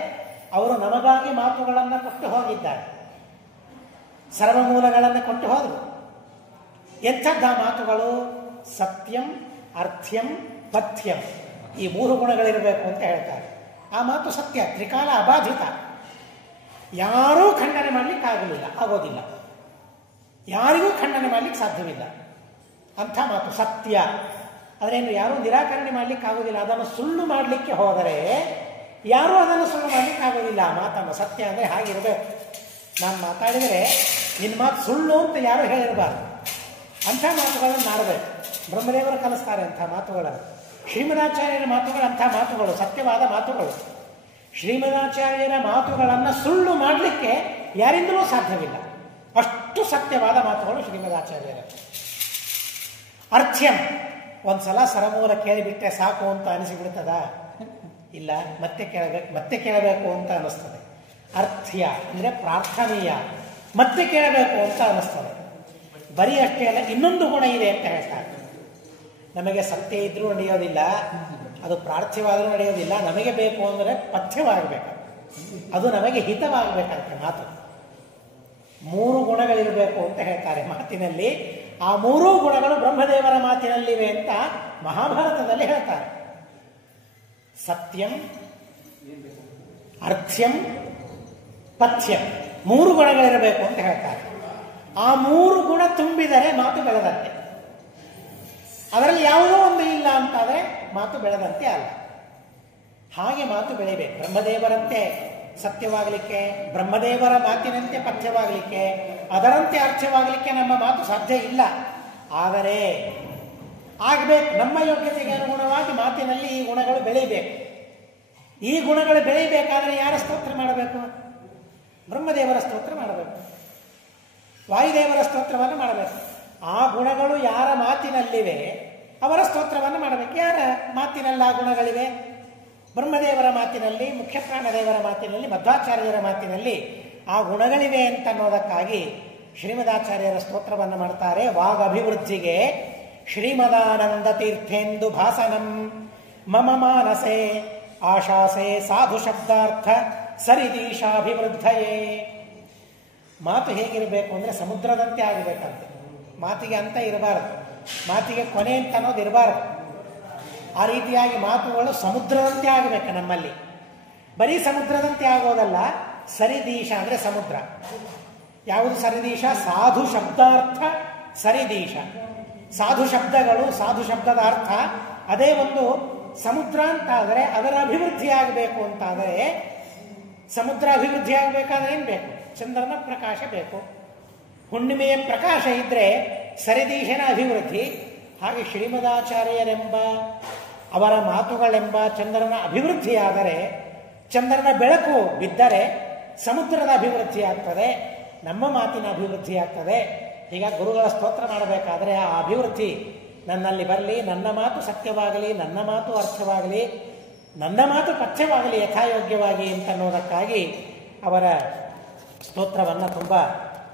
ಅವರು ನಮಗಾಗಿ ಮಾತುಗಳನ್ನು ಕೊಟ್ಟು ಹೋಗಿದ್ದಾರೆ, ಸರ್ವಮೂಲಗಳನ್ನು ಕೊಟ್ಟು ಹೋದರು. ಎಂಥದ್ದ ಮಾತುಗಳು? ಸತ್ಯಂ, ಅರ್ಥ್ಯಂ, ಪಥ್ಯಂ, ಈ ಮೂರು ಗುಣಗಳಿರಬೇಕು ಅಂತ ಹೇಳ್ತಾರೆ. ಆ ಮಾತು ಸತ್ಯ, ತ್ರಿಕಾಲ ಅಬಾಧಿತ, ಯಾರೂ ಖಂಡನೆ ಮಾಡಲಿಕ್ಕೆ ಆಗೋದಿಲ್ಲ, ಯಾರಿಗೂ ಖಂಡನೆ ಮಾಡಲಿಕ್ಕೆ ಸಾಧ್ಯವಿಲ್ಲ. ಅಂಥ ಮಾತು ಸತ್ಯ. ಅದರೇನು ಯಾರೂ ನಿರಾಕರಣೆ ಮಾಡಲಿಕ್ಕೆ ಆಗೋದಿಲ್ಲ. ಅದನ್ನು ಸುಳ್ಳು ಮಾಡಲಿಕ್ಕೆ ಹೋದರೆ ಯಾರೂ ಅದನ್ನು ಸುಳ್ಳು ಮಾಡಲಿಕ್ಕೆ ಆಗೋದಿಲ್ಲ. ಆ ಮಾತನ್ನು ಸತ್ಯ ಅಂದರೆ ಹಾಗಿರಬೇಕು. ನಾನು ಮಾತಾಡಿದರೆ ನಿನ್ನ ಮಾತು ಸುಳ್ಳು ಅಂತ ಯಾರೂ ಹೇಳಿರಬಾರ್ದು. ಅಂಥ ಮಾತುಗಳನ್ನು ಮಾಡಬೇಕು. ಬ್ರಹ್ಮದೇವರು ಕಲಿಸ್ತಾರೆ ಅಂಥ ಮಾತುಗಳನ್ನು. ಶ್ರೀಮದಾಚಾರ್ಯರ ಮಾತುಗಳು ಅಂಥ ಮಾತುಗಳು, ಸತ್ಯವಾದ ಮಾತುಗಳು. ಶ್ರೀಮದಾಚಾರ್ಯರ ಮಾತುಗಳನ್ನು ಸುಳ್ಳು ಮಾಡಲಿಕ್ಕೆ ಯಾರಿಂದಲೂ ಸಾಧ್ಯವಿಲ್ಲ. ಅಷ್ಟು ಸತ್ಯವಾದ ಮಾತುಗಳು ಶ್ರೀಮದಾಚಾರ್ಯರ. ಅರ್ಥ್ಯಂ, ಒಂದ್ಸಲ ಸರಮೂಲ ಕೇಳಿಬಿಟ್ಟರೆ ಸಾಕು ಅಂತ ಅನಿಸಿಬಿಡ್ತದ? ಇಲ್ಲ, ಮತ್ತೆ ಕೇಳಬೇಕು ಅಂತ ಅನಿಸ್ತದೆ. ಅರ್ಥ್ಯ ಅಂದರೆ ಪ್ರಾರ್ಥನೀಯ, ಮತ್ತೆ ಕೇಳಬೇಕು ಅಂತ ಅನಿಸ್ತದೆ. ಬರೀ ಅಷ್ಟೇ ಅಲ್ಲ, ಇನ್ನೊಂದು ಗುಣ ಇದೆ ಅಂತ ಹೇಳ್ತಾರೆ. ನಮಗೆ ಸತ್ಯ ಇದ್ರೂ ನಡೆಯೋದಿಲ್ಲ, ಅದು ಪ್ರಾರ್ಥ್ಯವಾದರೂ ನಡೆಯೋದಿಲ್ಲ. ನಮಗೆ ಬೇಕು ಅಂದರೆ ಪಥ್ಯವಾಗಬೇಕು, ಅದು ನಮಗೆ ಹಿತವಾಗಬೇಕಂತೆ ಮಾತು. ಮೂರು ಗುಣಗಳಿರಬೇಕು ಅಂತ ಹೇಳ್ತಾರೆ ಮಾತಿನಲ್ಲಿ. ಆ ಮೂರೂ ಗುಣಗಳು ಬ್ರಹ್ಮದೇವರ ಮಾತಿನಲ್ಲಿವೆ ಅಂತ ಮಹಾಭಾರತದಲ್ಲಿ ಹೇಳ್ತಾರೆ. ಸತ್ಯಂ, ಅರ್ಥ್ಯಂ, ಪಥ್ಯಂ, ಮೂರು ಗುಣಗಳಿರಬೇಕು ಅಂತ ಹೇಳ್ತಾರೆ. ಆ ಮೂರು ಗುಣ ತುಂಬಿದರೆ ಮಾತು ಬೆಳೆದಂತೆ. ಅದರಲ್ಲಿ ಯಾವುದೋ ಒಂದು ಇಲ್ಲ ಅಂತಾದರೆ ಮಾತು ಬೆಳೆದಂತೆ ಅಲ್ಲ. ಹಾಗೆ ಮಾತು ಬೆಳಿಬೇಕು. ಬ್ರಹ್ಮದೇವರಂತೆ ಸತ್ಯವಾಗಲಿಕ್ಕೆ, ಬ್ರಹ್ಮದೇವರ ಮಾತಿನಂತೆ ಪಥ್ಯವಾಗಲಿಕ್ಕೆ, ಅದರಂತೆ ಅರ್ಥವಾಗಲಿಕ್ಕೆ ನಮ್ಮ ಮಾತು ಸಾಧ್ಯ ಇಲ್ಲ. ಆದರೆ ಆಗಬೇಕು, ನಮ್ಮ ಯೋಗ್ಯತೆಗೆ ಅನುಗುಣವಾಗಿ ಮಾತಿನಲ್ಲಿ ಈ ಗುಣಗಳು ಬೆಳೀಬೇಕು. ಈ ಗುಣಗಳು ಬೆಳೀಬೇಕಾದ್ರೆ ಯಾರ ಸ್ತೋತ್ರ ಮಾಡಬೇಕು? ಬ್ರಹ್ಮದೇವರ ಸ್ತೋತ್ರ ಮಾಡಬೇಕು, ವಾಯುದೇವರ ಸ್ತೋತ್ರವನ್ನು ಮಾಡಬೇಕು. ಆ ಗುಣಗಳು ಯಾರ ಮಾತಿನಲ್ಲಿವೆ ಅವರ ಸ್ತೋತ್ರವನ್ನು ಮಾಡಬೇಕು. ಯಾರ ಮಾತಿನಲ್ಲಿ ಆ ಗುಣಗಳಿವೆ? ಬ್ರಹ್ಮದೇವರ ಮಾತಿನಲ್ಲಿ, ಮುಖ್ಯ ಪ್ರಾಣದೇವರ ಮಾತಿನಲ್ಲಿ, ಮಧ್ವಾಚಾರ್ಯರ ಮಾತಿನಲ್ಲಿ ಆ ಗುಣಗಳಿವೆ ಅಂತ ಅನ್ನೋದಕ್ಕಾಗಿ ಶ್ರೀಮದಾಚಾರ್ಯರ ಸ್ತೋತ್ರವನ್ನು ಮಾಡ್ತಾರೆ. ವಾಗಭಿವೃದ್ಧಿಗೆ ಶ್ರೀಮದಾನಂದ ತೀರ್ಥೇಂದು ಭಾಸನಂ ಮಮ ಮಾನಸೆ ಆಶಾಸೆ ಸಾಧು ಶಬ್ದಾರ್ಥ ಸರಿದೀಶಾಭಿವೃದ್ಧಯೇ. ಮಾತು ಹೇಗಿರಬೇಕು ಅಂದರೆ ಸಮುದ್ರದಂತೆ ಆಗಬೇಕಂತೆ. ಮಾತಿಗೆ ಅಂತ ಇರಬಾರದು, ಮಾತಿಗೆ ಕೊನೆ ಅಂತ ಅನ್ನೋದು ಇರಬಾರದು. ಆ ರೀತಿಯಾಗಿ ಮಾತುಗಳು ಸಮುದ್ರದಂತೆ ಆಗಬೇಕು ನಮ್ಮಲ್ಲಿ. ಬರೀ ಸಮುದ್ರದಂತೆ ಆಗೋದಲ್ಲ, ಸರಿದೀಶ ಅಂದರೆ ಸಮುದ್ರ. ಯಾವುದು ಸರಿದೀಶ? ಸಾಧು ಶಬ್ದಾರ್ಥ ಸರಿದೀಶ. ಸಾಧು ಶಬ್ದಗಳು, ಸಾಧು ಶಬ್ದದ ಅರ್ಥ ಅದೇ ಒಂದು ಸಮುದ್ರ ಅಂತಾದರೆ ಅದರ ಅಭಿವೃದ್ಧಿ ಆಗಬೇಕು ಅಂತಾದರೆ, ಸಮುದ್ರ ಅಭಿವೃದ್ಧಿ ಆಗಬೇಕಾದ್ರೆ ಏನು ಬೇಕು? ಚಂದ್ರನ ಪ್ರಕಾಶ ಬೇಕು. ಹುಣ್ಣಿಮೆಯ ಪ್ರಕಾಶ ಇದ್ದರೆ ಸರಿದೀಶನ ಅಭಿವೃದ್ಧಿ. ಹಾಗೆ ಶ್ರೀಮದಾಚಾರ್ಯರೆಂಬ ಅವರ ಮಾತುಗಳೆಂಬ ಚಂದ್ರನ ಅಭಿವೃದ್ಧಿಯಾದರೆ, ಚಂದ್ರನ ಬೆಳಕು ಬಿದ್ದರೆ ಸಮುದ್ರದ ಅಭಿವೃದ್ಧಿ ಆಗ್ತದೆ, ನಮ್ಮ ಮಾತಿನ ಅಭಿವೃದ್ಧಿ ಆಗ್ತದೆ. ಈಗ ಗುರುಗಳ ಸ್ತೋತ್ರ ಮಾಡಬೇಕಾದರೆ ಆ ಅಭಿವೃದ್ಧಿ ನನ್ನಲ್ಲಿ ಬರಲಿ, ನನ್ನ ಮಾತು ಸತ್ಯವಾಗಲಿ, ನನ್ನ ಮಾತು ಅರ್ಥವಾಗಲಿ, ನನ್ನ ಮಾತು ಪಥ್ಯವಾಗಲಿ ಯಥಾಯೋಗ್ಯವಾಗಿ ಅಂತನ್ನೋದಕ್ಕಾಗಿ ಅವರ ಸ್ತೋತ್ರವನ್ನು ತುಂಬ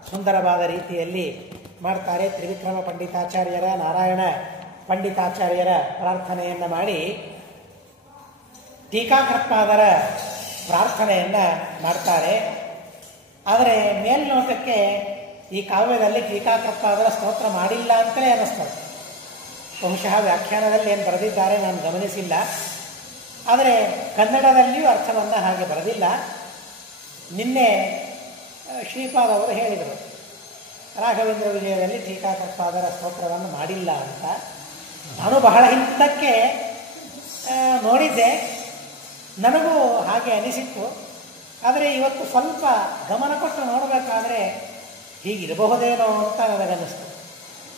ಸುಂದರವಾದ ರೀತಿಯಲ್ಲಿ ಮಾಡ್ತಾರೆ. ತ್ರಿವಿಕ್ರಮ ಪಂಡಿತಾಚಾರ್ಯರ, ನಾರಾಯಣ ಪಂಡಿತಾಚಾರ್ಯರ ಪ್ರಾರ್ಥನೆಯನ್ನು ಮಾಡಿ ಟೀಕಾಕೃತ್ಪಾದರ ಪ್ರಾರ್ಥನೆಯನ್ನು ಮಾಡ್ತಾರೆ. ಆದರೆ ಮೇಲ್ನೋಟಕ್ಕೆ ಈ ಕಾವ್ಯದಲ್ಲಿ ಟೀಕಾಕೃತ್ಪಾದರ ಸ್ತೋತ್ರ ಮಾಡಿಲ್ಲ ಅಂತಲೇ ಅನ್ನಿಸ್ತದೆ. ಬಹುಶಃ ವ್ಯಾಖ್ಯಾನದಲ್ಲಿ ಏನು ಬರೆದಿದ್ದಾರೆ ನಾನು ಗಮನಿಸಿಲ್ಲ. ಆದರೆ ಕನ್ನಡದಲ್ಲಿಯೂ ಅರ್ಥವನ್ನು ಹಾಗೆ ಬರೆದಿಲ್ಲ. ನಿನ್ನೆ ಶ್ರೀಪಾದ ಅವರು ಹೇಳಿದರು ರಾಘವೇಂದ್ರ ವಿಜಯದಲ್ಲಿ ಟೀಕಾಕೃತ್ಪಾದರ ಸ್ತೋತ್ರವನ್ನು ಮಾಡಿಲ್ಲ ಅಂತ. ನಾನು ಬಹಳ ಹಿಂದಕ್ಕೆ ನೋಡಿದ್ದೆ, ನನಗೂ ಹಾಗೆ ಅನಿಸಿತ್ತು. ಆದರೆ ಇವತ್ತು ಸ್ವಲ್ಪ ಗಮನ ಕೊಟ್ಟು ನೋಡಬೇಕಾದ್ರೆ ಹೀಗಿರಬಹುದೇನೋ ಅಂತ ನನಗನ್ನಿಸ್ತು.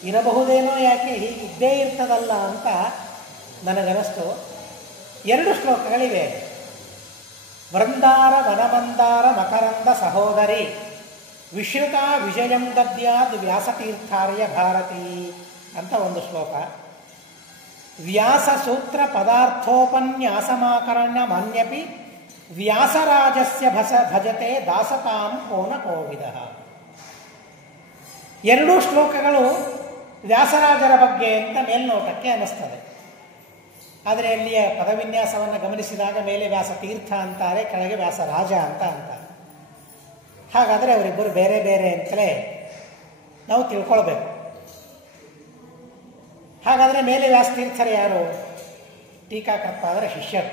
ಇರಬಹುದೇನೋ, ಯಾಕೆ ಹೀಗಿದ್ದೇ ಇರ್ತದಲ್ಲ ಅಂತ ನನಗನ್ನಿಸ್ತು. 2 ಶ್ಲೋಕಗಳಿವೆ. ವೃಂದಾರ ವನಮಂದಾರ ಮಕರಂದ ಸಹೋದರಿ ವಿಶ್ರುತ ವಿಜಯಂ ಗದ್ಯಾದ್ ವ್ಯಾಸತೀರ್ಥಾರ್ಯ ಭಾರತಿ ಅಂತ ಒಂದು ಶ್ಲೋಕ. ವ್ಯಾಸ ಸೂತ್ರ ಪದಾರ್ಥೋಪನ್ಯಾಸಮಾಕರಣ್ಯ ಮನ್ಯಪಿ ವ್ಯಾಸರಾಜಸ್ಯ ಭಜತೆ ದಾಸತಾಂ ಕೋನ ಕೋವಿದ. 2 ಶ್ಲೋಕಗಳು ವ್ಯಾಸರಾಜರ ಬಗ್ಗೆ ಅಂತ ಮೇಲ್ನೋಟಕ್ಕೆ ಅನ್ನಿಸ್ತದೆ. ಆದರೆ ಅಲ್ಲಿಯ ಪದವಿನ್ಯಾಸವನ್ನು ಗಮನಿಸಿದಾಗ ಮೇಲೆ ವ್ಯಾಸ ತೀರ್ಥ ಅಂತಾರೆ, ಕೆಳಗೆ ವ್ಯಾಸರಾಜ ಅಂತ ಅಂತಾರೆ. ಹಾಗಾದರೆ ಅವರಿಬ್ಬರು ಬೇರೆ ಬೇರೆ ಅಂತಲೇ ನಾವು ತಿಳ್ಕೊಳ್ಬೇಕು. ಹಾಗಾದರೆ ಮೇಲೆ ವ್ಯಾಸತೀರ್ಥರು ಯಾರು? ಟೀಕಾಕೃತ್ಪಾದರ ಶಿಷ್ಯರು.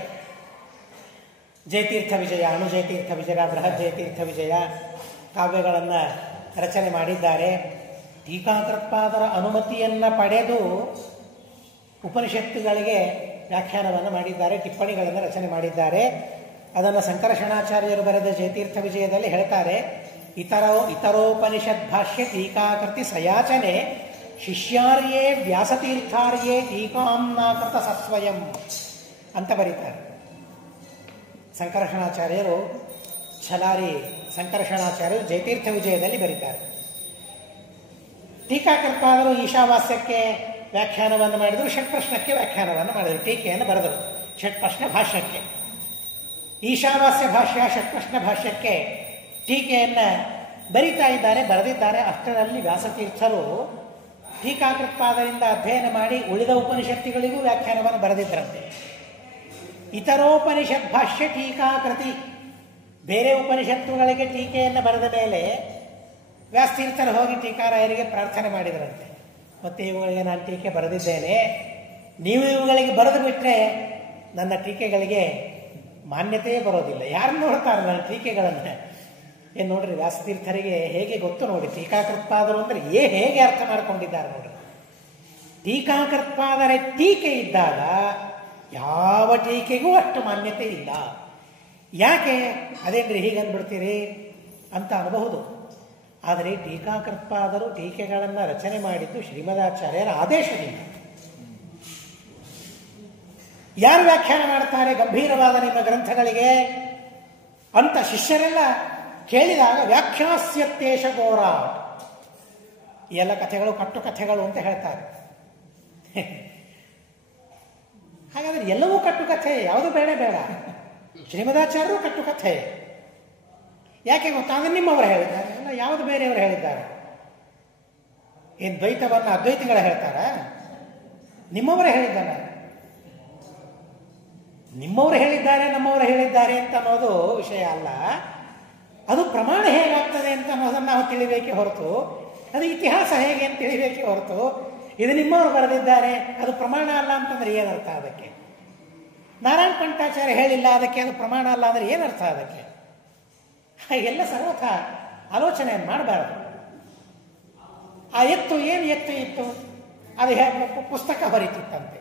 ಜಯತೀರ್ಥ ವಿಜಯ, ಅಣು ಜಯತೀರ್ಥ ವಿಜಯ, ಬೃಹತ್ ಜಯತೀರ್ಥ ವಿಜಯ ಕಾವ್ಯಗಳನ್ನು ರಚನೆ ಮಾಡಿದ್ದಾರೆ. ಟೀಕಾಕೃತ್ಪಾದರ ಅನುಮತಿಯನ್ನು ಪಡೆದು ಉಪನಿಷತ್ತುಗಳಿಗೆ ವ್ಯಾಖ್ಯಾನವನ್ನು ಮಾಡಿದ್ದಾರೆ, ಟಿಪ್ಪಣಿಗಳನ್ನು ರಚನೆ ಮಾಡಿದ್ದಾರೆ. ಅದನ್ನು ಸಂಕರ್ಷಣಾಚಾರ್ಯರು ಬರೆದ ಜಯತೀರ್ಥ ವಿಜಯದಲ್ಲಿ ಹೇಳ್ತಾರೆ, ಇತರೋಪನಿಷದ್ ಭಾಷ್ಯ ಟೀಕಾಕೃತಿ ಸಯಾಚನೆ ಶಿಷ್ಯಾರ್ಯೇ ವ್ಯಾಸತೀರ್ಥಾರ್ಯೇ ಟೀಕಾಂನಾಕೃತ ಸಸ್ವಯಂ ಅಂತ ಬರೀತಾರೆ. ಸಂಕರ್ಷಣಾಚಾರ್ಯರು, ಛಲಾರಿ ಸಂಕರ್ಷಣಾಚಾರ್ಯರು ಜಯತೀರ್ಥ ವಿಜಯದಲ್ಲಿ ಬರೀತಾರೆ. ಟೀಕಾಕೃತ್ಪಾದರು ಈಶಾವಾಸ್ಯಕ್ಕೆ ವ್ಯಾಖ್ಯಾನವನ್ನು ಮಾಡಿದರು, ಷಟ್ಪ್ರಶ್ನಕ್ಕೆ ವ್ಯಾಖ್ಯಾನವನ್ನು ಮಾಡಿದರು, ಟೀಕೆಯನ್ನು ಬರೆದರು. ಷಟ್ಪ್ರಶ್ನ ಭಾಷ್ಯಕ್ಕೆ ಈಶಾವಾಸ್ಯ ಭಾಷ್ಯ, ಷಟ್ಪ್ರಶ್ನ ಭಾಷ್ಯಕ್ಕೆ ಟೀಕೆಯನ್ನು ಬರೀತಾ ಇದ್ದಾರೆ, ಬರೆದಿದ್ದಾರೆ. ಅಷ್ಟರಲ್ಲಿ ವ್ಯಾಸತೀರ್ಥರು ಟೀಕಾಕೃತ್ಪಾದರಿಂದ ಅಧ್ಯಯನ ಮಾಡಿ ಉಳಿದ ಉಪನಿಷತ್ತುಗಳಿಗೂ ವ್ಯಾಖ್ಯಾನವನ್ನು ಬರೆದಿದ್ದರಂತೆ. ಇತರೋಪನಿಷತ್ ಭಾಷ್ಯ ಟೀಕಾಕೃತಿ, ಬೇರೆ ಉಪನಿಷತ್ತುಗಳಿಗೆ ಟೀಕೆಯನ್ನು ಬರೆದ ಮೇಲೆ ವ್ಯಾಸತೀರ್ಥರು ಹೋಗಿ ಟೀಕಾರಾಯರಿಗೆ ಪ್ರಾರ್ಥನೆ ಮಾಡಿದರಂತೆ, ಮತ್ತು ಇವುಗಳಿಗೆ ನಾನು ಟೀಕೆ ಬರೆದಿದ್ದೇನೆ, ನೀವು ಇವುಗಳಿಗೆ ಬರೆದು ಬಿಟ್ಟರೆ ನನ್ನ ಟೀಕೆಗಳಿಗೆ ಮಾನ್ಯತೆಯೇ ಬರೋದಿಲ್ಲ. ಯಾರು ನೋಡ್ತಾರೆ ನನ್ನ ಟೀಕೆಗಳನ್ನು? ಏನು ನೋಡ್ರಿ, ವ್ಯಾಸತೀರ್ಥರಿಗೆ ಹೇಗೆ ಗೊತ್ತು ನೋಡಿ, ಟೀಕಾಕೃತ್ಪಾದರು ಅಂದರೆ ಹೇಗೆ ಅರ್ಥ ಮಾಡಿಕೊಂಡಿದ್ದಾರೆ ನೋಡ್ರಿ. ಟೀಕಾಕೃತ್ಪಾದರ ಟೀಕೆ ಇದ್ದಾಗ ಯಾವ ಟೀಕೆಗೂ ಅಷ್ಟು ಮಾನ್ಯತೆ ಇಲ್ಲ. ಯಾಕೆ ಅದೇನ್ರಿ ಹೀಗೆ ಅಂದ್ಬಿಡ್ತೀರಿ ಅಂತ ಅನ್ನಬಹುದು. ಆದರೆ ಟೀಕಾಕೃತ್ಪಾದರು ಟೀಕೆಗಳನ್ನು ರಚನೆ ಮಾಡಿದ್ದು ಶ್ರೀಮದಾಚಾರ್ಯರ ಆದೇಶದಿಂದ. ಯಾರು ವ್ಯಾಖ್ಯಾನ ಮಾಡ್ತಾರೆ ಗಂಭೀರವಾದ ನಿಮ್ಮ ಗ್ರಂಥಗಳಿಗೆ ಅಂತ ಶಿಷ್ಯರೆಲ್ಲ ಕೇಳಿದಾಗ ವ್ಯಾಖ್ಯಾಸ್ಯತ್ಯೇಷ ಘೋರ, ಈ ಎಲ್ಲ ಕಥೆಗಳು ಕಟ್ಟುಕಥೆಗಳು ಅಂತ ಹೇಳ್ತಾರೆ. ಹಾಗಾದ್ರೆ ಎಲ್ಲವೂ ಕಟ್ಟುಕಥೆ, ಯಾವುದು ಬೇಡ ಬೇಡ. ಶ್ರೀಮದಾಚಾರ್ಯರು ಕಟ್ಟುಕಥೆ. ಯಾಕೆ ಗೊತ್ತಾ? ಅಂದ್ರೆ ನಿಮ್ಮವರು ಹೇಳಿದ್ದಾರೆ, ಅಲ್ಲ ಯಾವುದು ಬೇರೆಯವರು ಹೇಳಿದ್ದಾರೆ. ಏನು ದ್ವೈತವನ್ನು ಅದ್ವೈತಿಗಳು ಹೇಳ್ತಾರ? ನಿಮ್ಮವರೇ ಹೇಳಿದ್ದಾರೆ. ನಿಮ್ಮವರು ಹೇಳಿದ್ದಾರೆ, ನಮ್ಮವರು ಹೇಳಿದ್ದಾರೆ ಅಂತ ಅನ್ನೋದು ವಿಷಯ ಅಲ್ಲ. ಅದು ಪ್ರಮಾಣ ಹೇಗಾಗ್ತದೆ ಅಂತ ಅನ್ನೋದನ್ನು ನಾವು ತಿಳಿಬೇಕೇ ಹೊರತು, ಅದು ಇತಿಹಾಸ ಹೇಗೆ ಅಂತ ತಿಳಿಬೇಕೇ ಹೊರತು, ಇದು ನಿಮ್ಮವರು ಬರೆದಿದ್ದಾರೆ ಅದು ಪ್ರಮಾಣ ಅಲ್ಲ ಅಂತಂದ್ರೆ ಏನರ್ಥ ಅದಕ್ಕೆ? ನಾರಾಯಣ ಪಂಟಾಚಾರ್ಯ ಹೇಳಿಲ್ಲ ಅದಕ್ಕೆ ಅದು ಪ್ರಮಾಣ ಅಲ್ಲ ಅಂದರೆ ಏನರ್ಥ ಅದಕ್ಕೆ? ಎಲ್ಲ ಸರ್ವಥ ಆಲೋಚನೆಯನ್ನು ಮಾಡಬಾರದು. ಆ ಎತ್ತು ಏನು ಎತ್ತು ಇತ್ತು? ಅದು ಪುಸ್ತಕ ಹೊರಿತಿತ್ತಂತೆ.